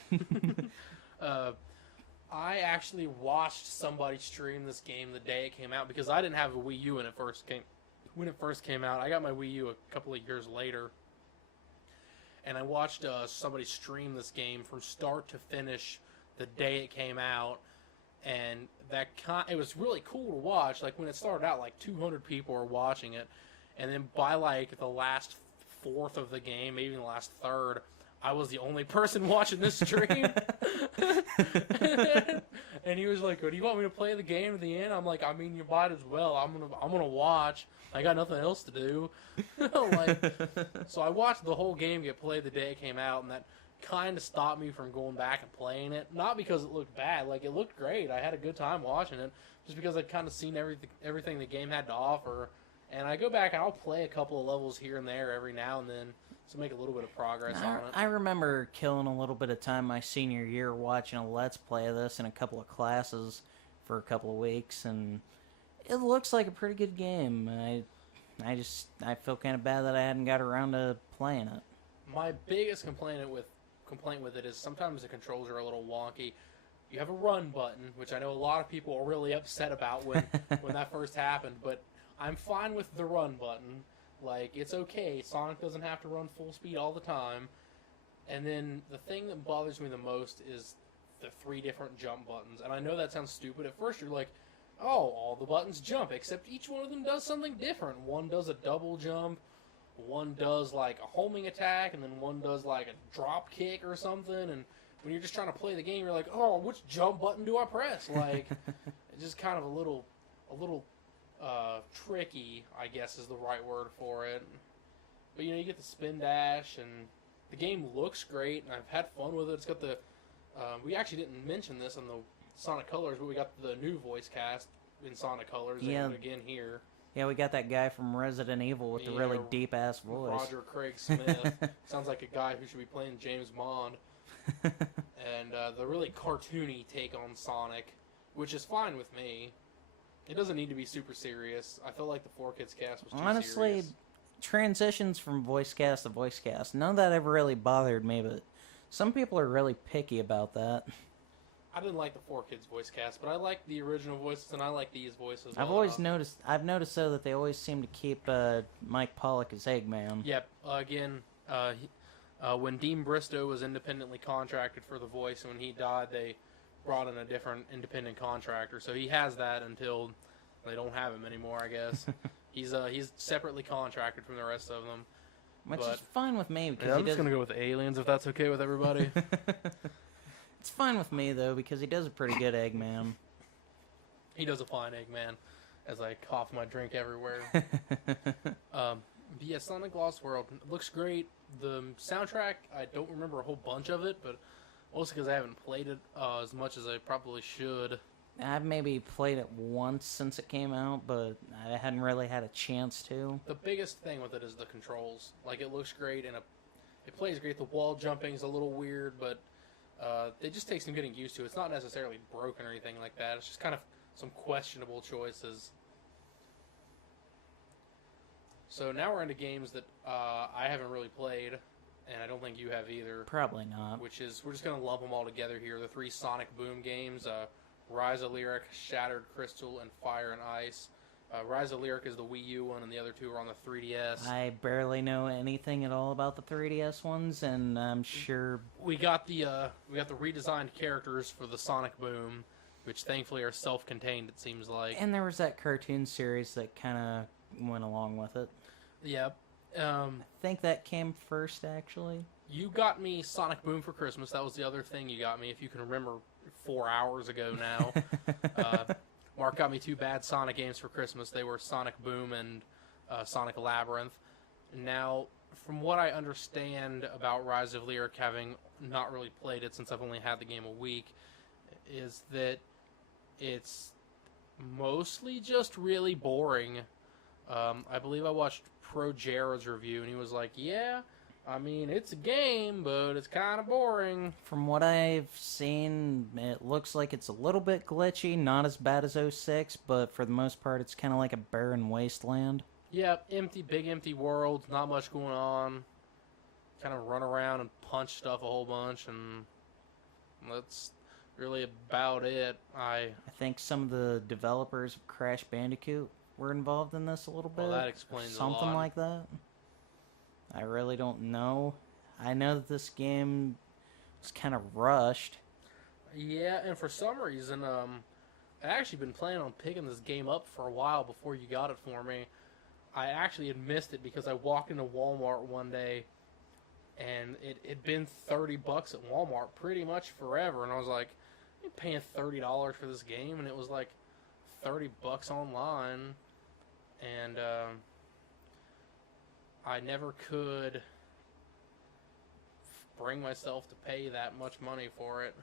I actually watched somebody stream this game the day it came out because I didn't have a Wii U when it first came out. I got my Wii U a couple of years later, and I watched somebody stream this game from start to finish the day it came out, and it was really cool to watch. Like, when it started out, like 200 people were watching it, and then by like the last fourth of the game, maybe the last third, I was the only person watching this stream. And he was like, "Do you want me to play the game to the end?" I'm like, "I mean, you might as well. I'm gonna watch. I got nothing else to do." So I watched the whole game get played the day it came out, and that kind of stopped me from going back and playing it. Not because it looked bad. Like, it looked great. I had a good time watching it, just because I'd kind of seen everything the game had to offer. And I go back and I'll play a couple of levels here and there every now and then to make a little bit of progress on it. I remember killing a little bit of time my senior year watching a Let's Play of this in a couple of classes for a couple of weeks, and it looks like a pretty good game. I feel kind of bad that I hadn't got around to playing it. My biggest complaint with it is sometimes the controls are a little wonky. You have a run button, which I know a lot of people are really upset about when that first happened, but I'm fine with the run button. Like, it's okay. Sonic doesn't have to run full speed all the time. And then the thing that bothers me the most is the 3 different jump buttons. And I know that sounds stupid. At first you're like, oh, all the buttons jump, except each one of them does something different. One does a double jump, one does like a homing attack, and then one does like a drop kick or something. And when you're just trying to play the game, you're like, oh, which jump button do I press? Like, it's just kind of a little tricky, I guess is the right word for it. But, you know, you get the spin dash, and the game looks great, and I've had fun with it. It's got the, we actually didn't mention this on the Sonic Colors, but we got the new voice cast in Sonic Colors, and again here. Yeah, we got that guy from Resident Evil with the really deep-ass voice. Roger Craig Smith. Sounds like a guy who should be playing James Bond. And the really cartoony take on Sonic, which is fine with me. It doesn't need to be super serious. I felt like the 4Kids cast was too Honestly, serious. Transitions from voice cast to voice cast, none of that ever really bothered me, but some people are really picky about that. I didn't like the 4Kids voice cast, but I like the original voices, and I like these voices. I've noticed though that they always seem to keep Mike Pollock as Eggman. Yep. Again, when Dean Bristow was independently contracted for the voice, and when he died, they brought in a different independent contractor, so he has that until they don't have him anymore, I guess. He's separately contracted from the rest of them. Which is fine with me. Because I'm just going to go with Aliens, if that's okay with everybody. It's fine with me, though, because he does a pretty good Eggman. He does a fine Eggman, as I cough my drink everywhere. But yeah, Sonic Lost World looks great. The soundtrack, I don't remember a whole bunch of it, but mostly because I haven't played it as much as I probably should. I've maybe played it once since it came out, but I hadn't really had a chance to. The biggest thing with it is the controls. Like, it looks great, and it plays great. The wall jumping is a little weird, but it just takes some getting used to. It's not necessarily broken or anything like that. It's just kind of some questionable choices. So now we're into games that I haven't really played, and I don't think you have either. Probably not. Which is, we're just going to lump them all together here. The 3 Sonic Boom games, Rise of Lyric, Shattered Crystal, and Fire and Ice. Rise of Lyric is the Wii U one, and the other 2 are on the 3DS. I barely know anything at all about the 3DS ones, and I'm sure... We got the redesigned characters for the Sonic Boom, which thankfully are self-contained, it seems like. And there was that cartoon series that kind of went along with it. Yep. I think that came first, actually. You got me Sonic Boom for Christmas. That was the other thing you got me, if you can remember 4 hours ago now. Mark got me 2 bad Sonic games for Christmas. They were Sonic Boom and Sonic Labyrinth. Now, from what I understand about Rise of Lyric, having not really played it since I've only had the game a week, is that it's mostly just really boring. I believe I watched Pro Jared's review, and he was like, yeah, I mean, it's a game, but it's kind of boring. From what I've seen, it looks like it's a little bit glitchy, not as bad as 06, but for the most part, it's kind of like a barren wasteland. Yeah, big empty world, not much going on. Kind of run around and punch stuff a whole bunch, and that's really about it. I think some of the developers of Crash Bandicoot were involved in this a little bit. Well, that explains a lot. Something like that. I really don't know. I know that this game was kind of rushed. Yeah, and for some reason, I actually been planning on picking this game up for a while before you got it for me. I actually had missed it because I walked into Walmart one day, and it had been $30 at Walmart pretty much forever, and I was like, I'm paying $30 for this game, and it was like $30 online, and I never could bring myself to pay that much money for it.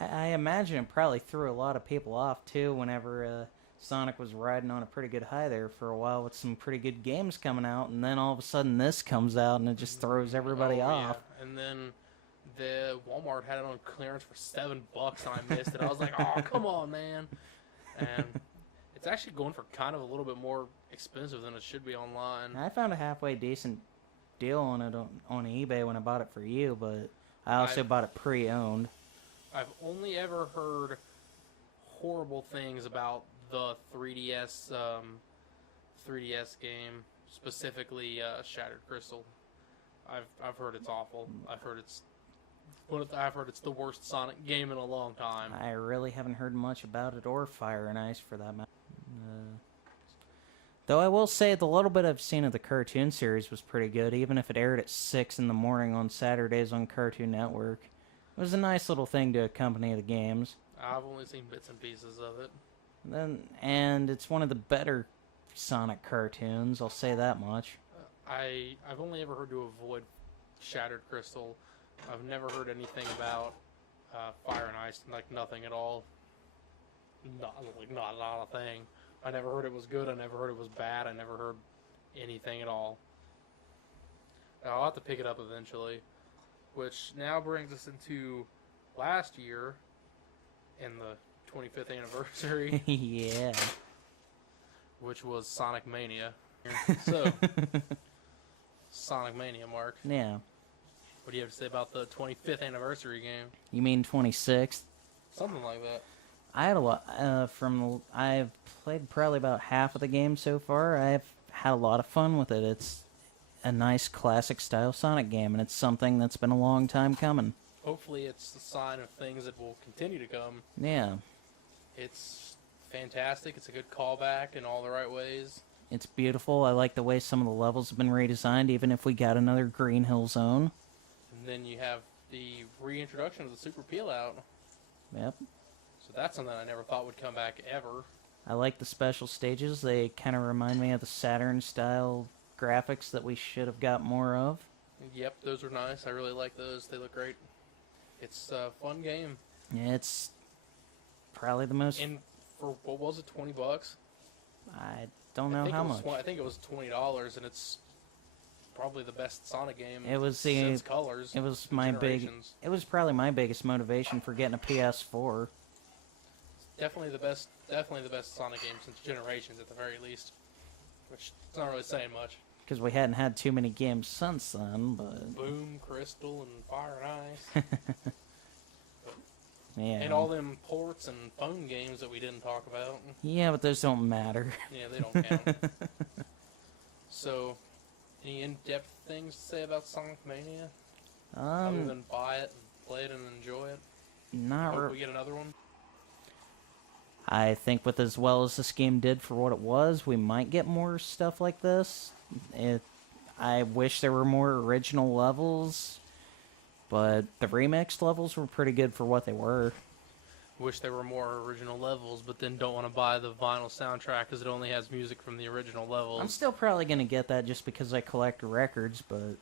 I imagine it probably threw a lot of people off too whenever Sonic was riding on a pretty good high there for a while with some pretty good games coming out, and then all of a sudden this comes out and it just throws everybody off. Yeah. And then the Walmart had it on clearance for $7 and I missed it. I was like, oh, come on, man. And it's actually going for kind of a little bit more expensive than it should be online. I found a halfway decent deal on it on eBay when I bought it for you, but I also bought it pre-owned. I've only ever heard horrible things about the 3DS game, specifically Shattered Crystal. I've heard it's awful. I've heard it's the worst Sonic game in a long time. I really haven't heard much about it or Fire and Ice for that matter. Though I will say the little bit I've seen of the cartoon series was pretty good, even if it aired at 6 in the morning on Saturdays on Cartoon Network. It was a nice little thing to accompany the games. I've only seen bits and pieces of it. And it's one of the better Sonic cartoons, I'll say that much. I've only ever heard to avoid Shattered Crystal. I've never heard anything about Fire and Ice, like nothing at all. Not a thing. I never heard it was good. I never heard it was bad. I never heard anything at all. I'll have to pick it up eventually. Which now brings us into last year in the 25th anniversary. Yeah. Which was Sonic Mania. So, Sonic Mania, Mark. Yeah. What do you have to say about the 25th anniversary game? You mean 26th? Something like that. I had a lot I've played probably about half of the game so far. I've had a lot of fun with it. It's a nice classic style Sonic game, and it's something that's been a long time coming. Hopefully it's a sign of things that will continue to come. Yeah. It's fantastic. It's a good callback in all the right ways. It's beautiful. I like the way some of the levels have been redesigned, even if we got another Green Hill Zone. And then you have the reintroduction of the Super Peel out. Yep. So that's something I never thought would come back ever. I like the special stages. They kind of remind me of the Saturn-style graphics that we should have got more of. Yep, those are nice. I really like those. They look great. It's a fun game. Yeah, it's probably the most... And for, what was it, $20? I don't know how much. I think it was $20, and it's probably the best Sonic game It was since Colors. It was my big... It was probably my biggest motivation for getting a PS4. Definitely the best Sonic game since Generations, at the very least. Which is not really saying much. Because we hadn't had too many games since then, but... Boom, Crystal, and Fire and Ice. Yeah. And all them ports and phone games that we didn't talk about. Yeah, but those don't matter. Yeah, they don't count. So, any in-depth things to say about Sonic Mania? Other than buy it and play it and enjoy it? Not Hope we get another one? I think with as well as this game did for what it was, we might get more stuff like this. I wish there were more original levels, but the remixed levels were pretty good for what they were. Wish there were more original levels, but then don't want to buy the vinyl soundtrack because it only has music from the original levels. I'm still probably going to get that just because I collect records, but...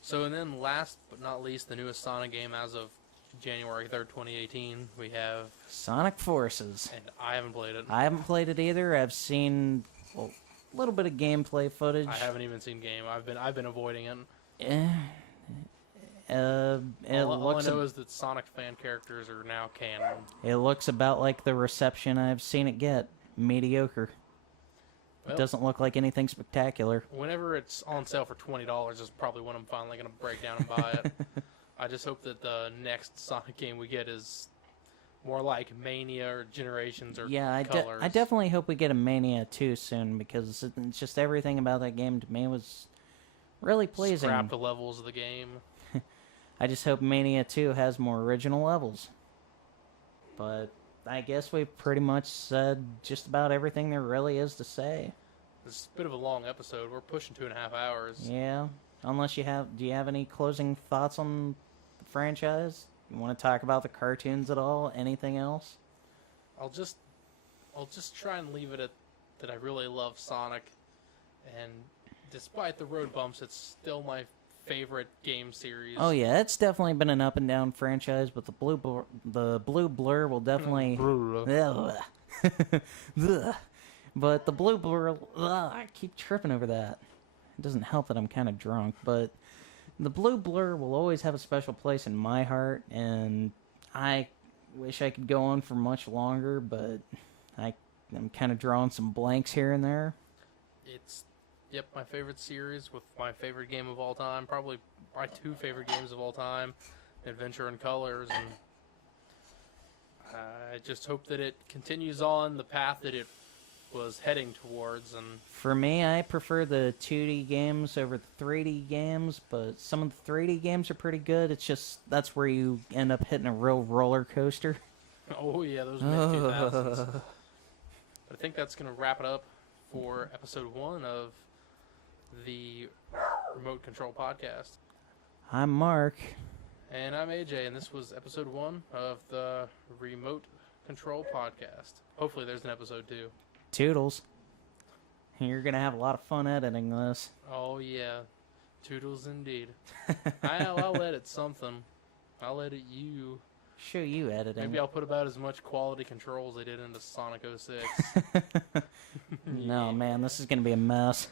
So, and then last but not least, the newest Sonic game as of January 3rd, 2018, we have... Sonic Forces. And I haven't played it. I haven't played it either. I've seen a little bit of gameplay footage. I haven't even seen game. I've been avoiding it. All I know is that Sonic fan characters are now canon. It looks about like the reception I've seen it get. Mediocre. Well, it doesn't look like anything spectacular. Whenever it's on sale for $20 is probably when I'm finally going to break down and buy it. I just hope that the next Sonic game we get is more like Mania or Generations or Colors. I definitely hope we get a Mania 2 soon, because it's just everything about that game to me was really pleasing. Scrap the levels of the game. I just hope Mania 2 has more original levels. But I guess we've pretty much said just about everything there really is to say. This is a bit of a long episode. We're pushing 2.5 hours. Yeah. Unless do you have any closing thoughts on the franchise? You want to talk about the cartoons at all? Anything else? I'll just try and leave it at that I really love Sonic, and despite the road bumps, it's still my favorite game series. Oh yeah, it's definitely been an up and down franchise, but the blue blur will definitely. But the blue blur, I keep tripping over that. It doesn't help that I'm kind of drunk, but the blue blur will always have a special place in my heart, and I wish I could go on for much longer, but I'm kind of drawing some blanks here and there. It's, yep, my favorite series with my favorite game of all time, probably my two favorite games of all time, Adventure and Colors, and I just hope that it continues on the path that it was heading towards. And for me, I prefer the 2D games over the 3D games, but some of the 3D games are pretty good. It's just that's where you end up hitting a real roller coaster. Oh yeah, those mid-2000s. But I think that's going to wrap it up for episode 1 of the Remote Control Podcast. I'm Mark. And I'm AJ, and this was episode 1 of the Remote Control Podcast. Hopefully there's an episode 2. Toodles. You're going to have a lot of fun editing this. Oh, yeah. Toodles indeed. I'll edit something. I'll edit you. Show you editing. Maybe I'll put about as much quality control as I did into Sonic 06. No, man, this is going to be a mess.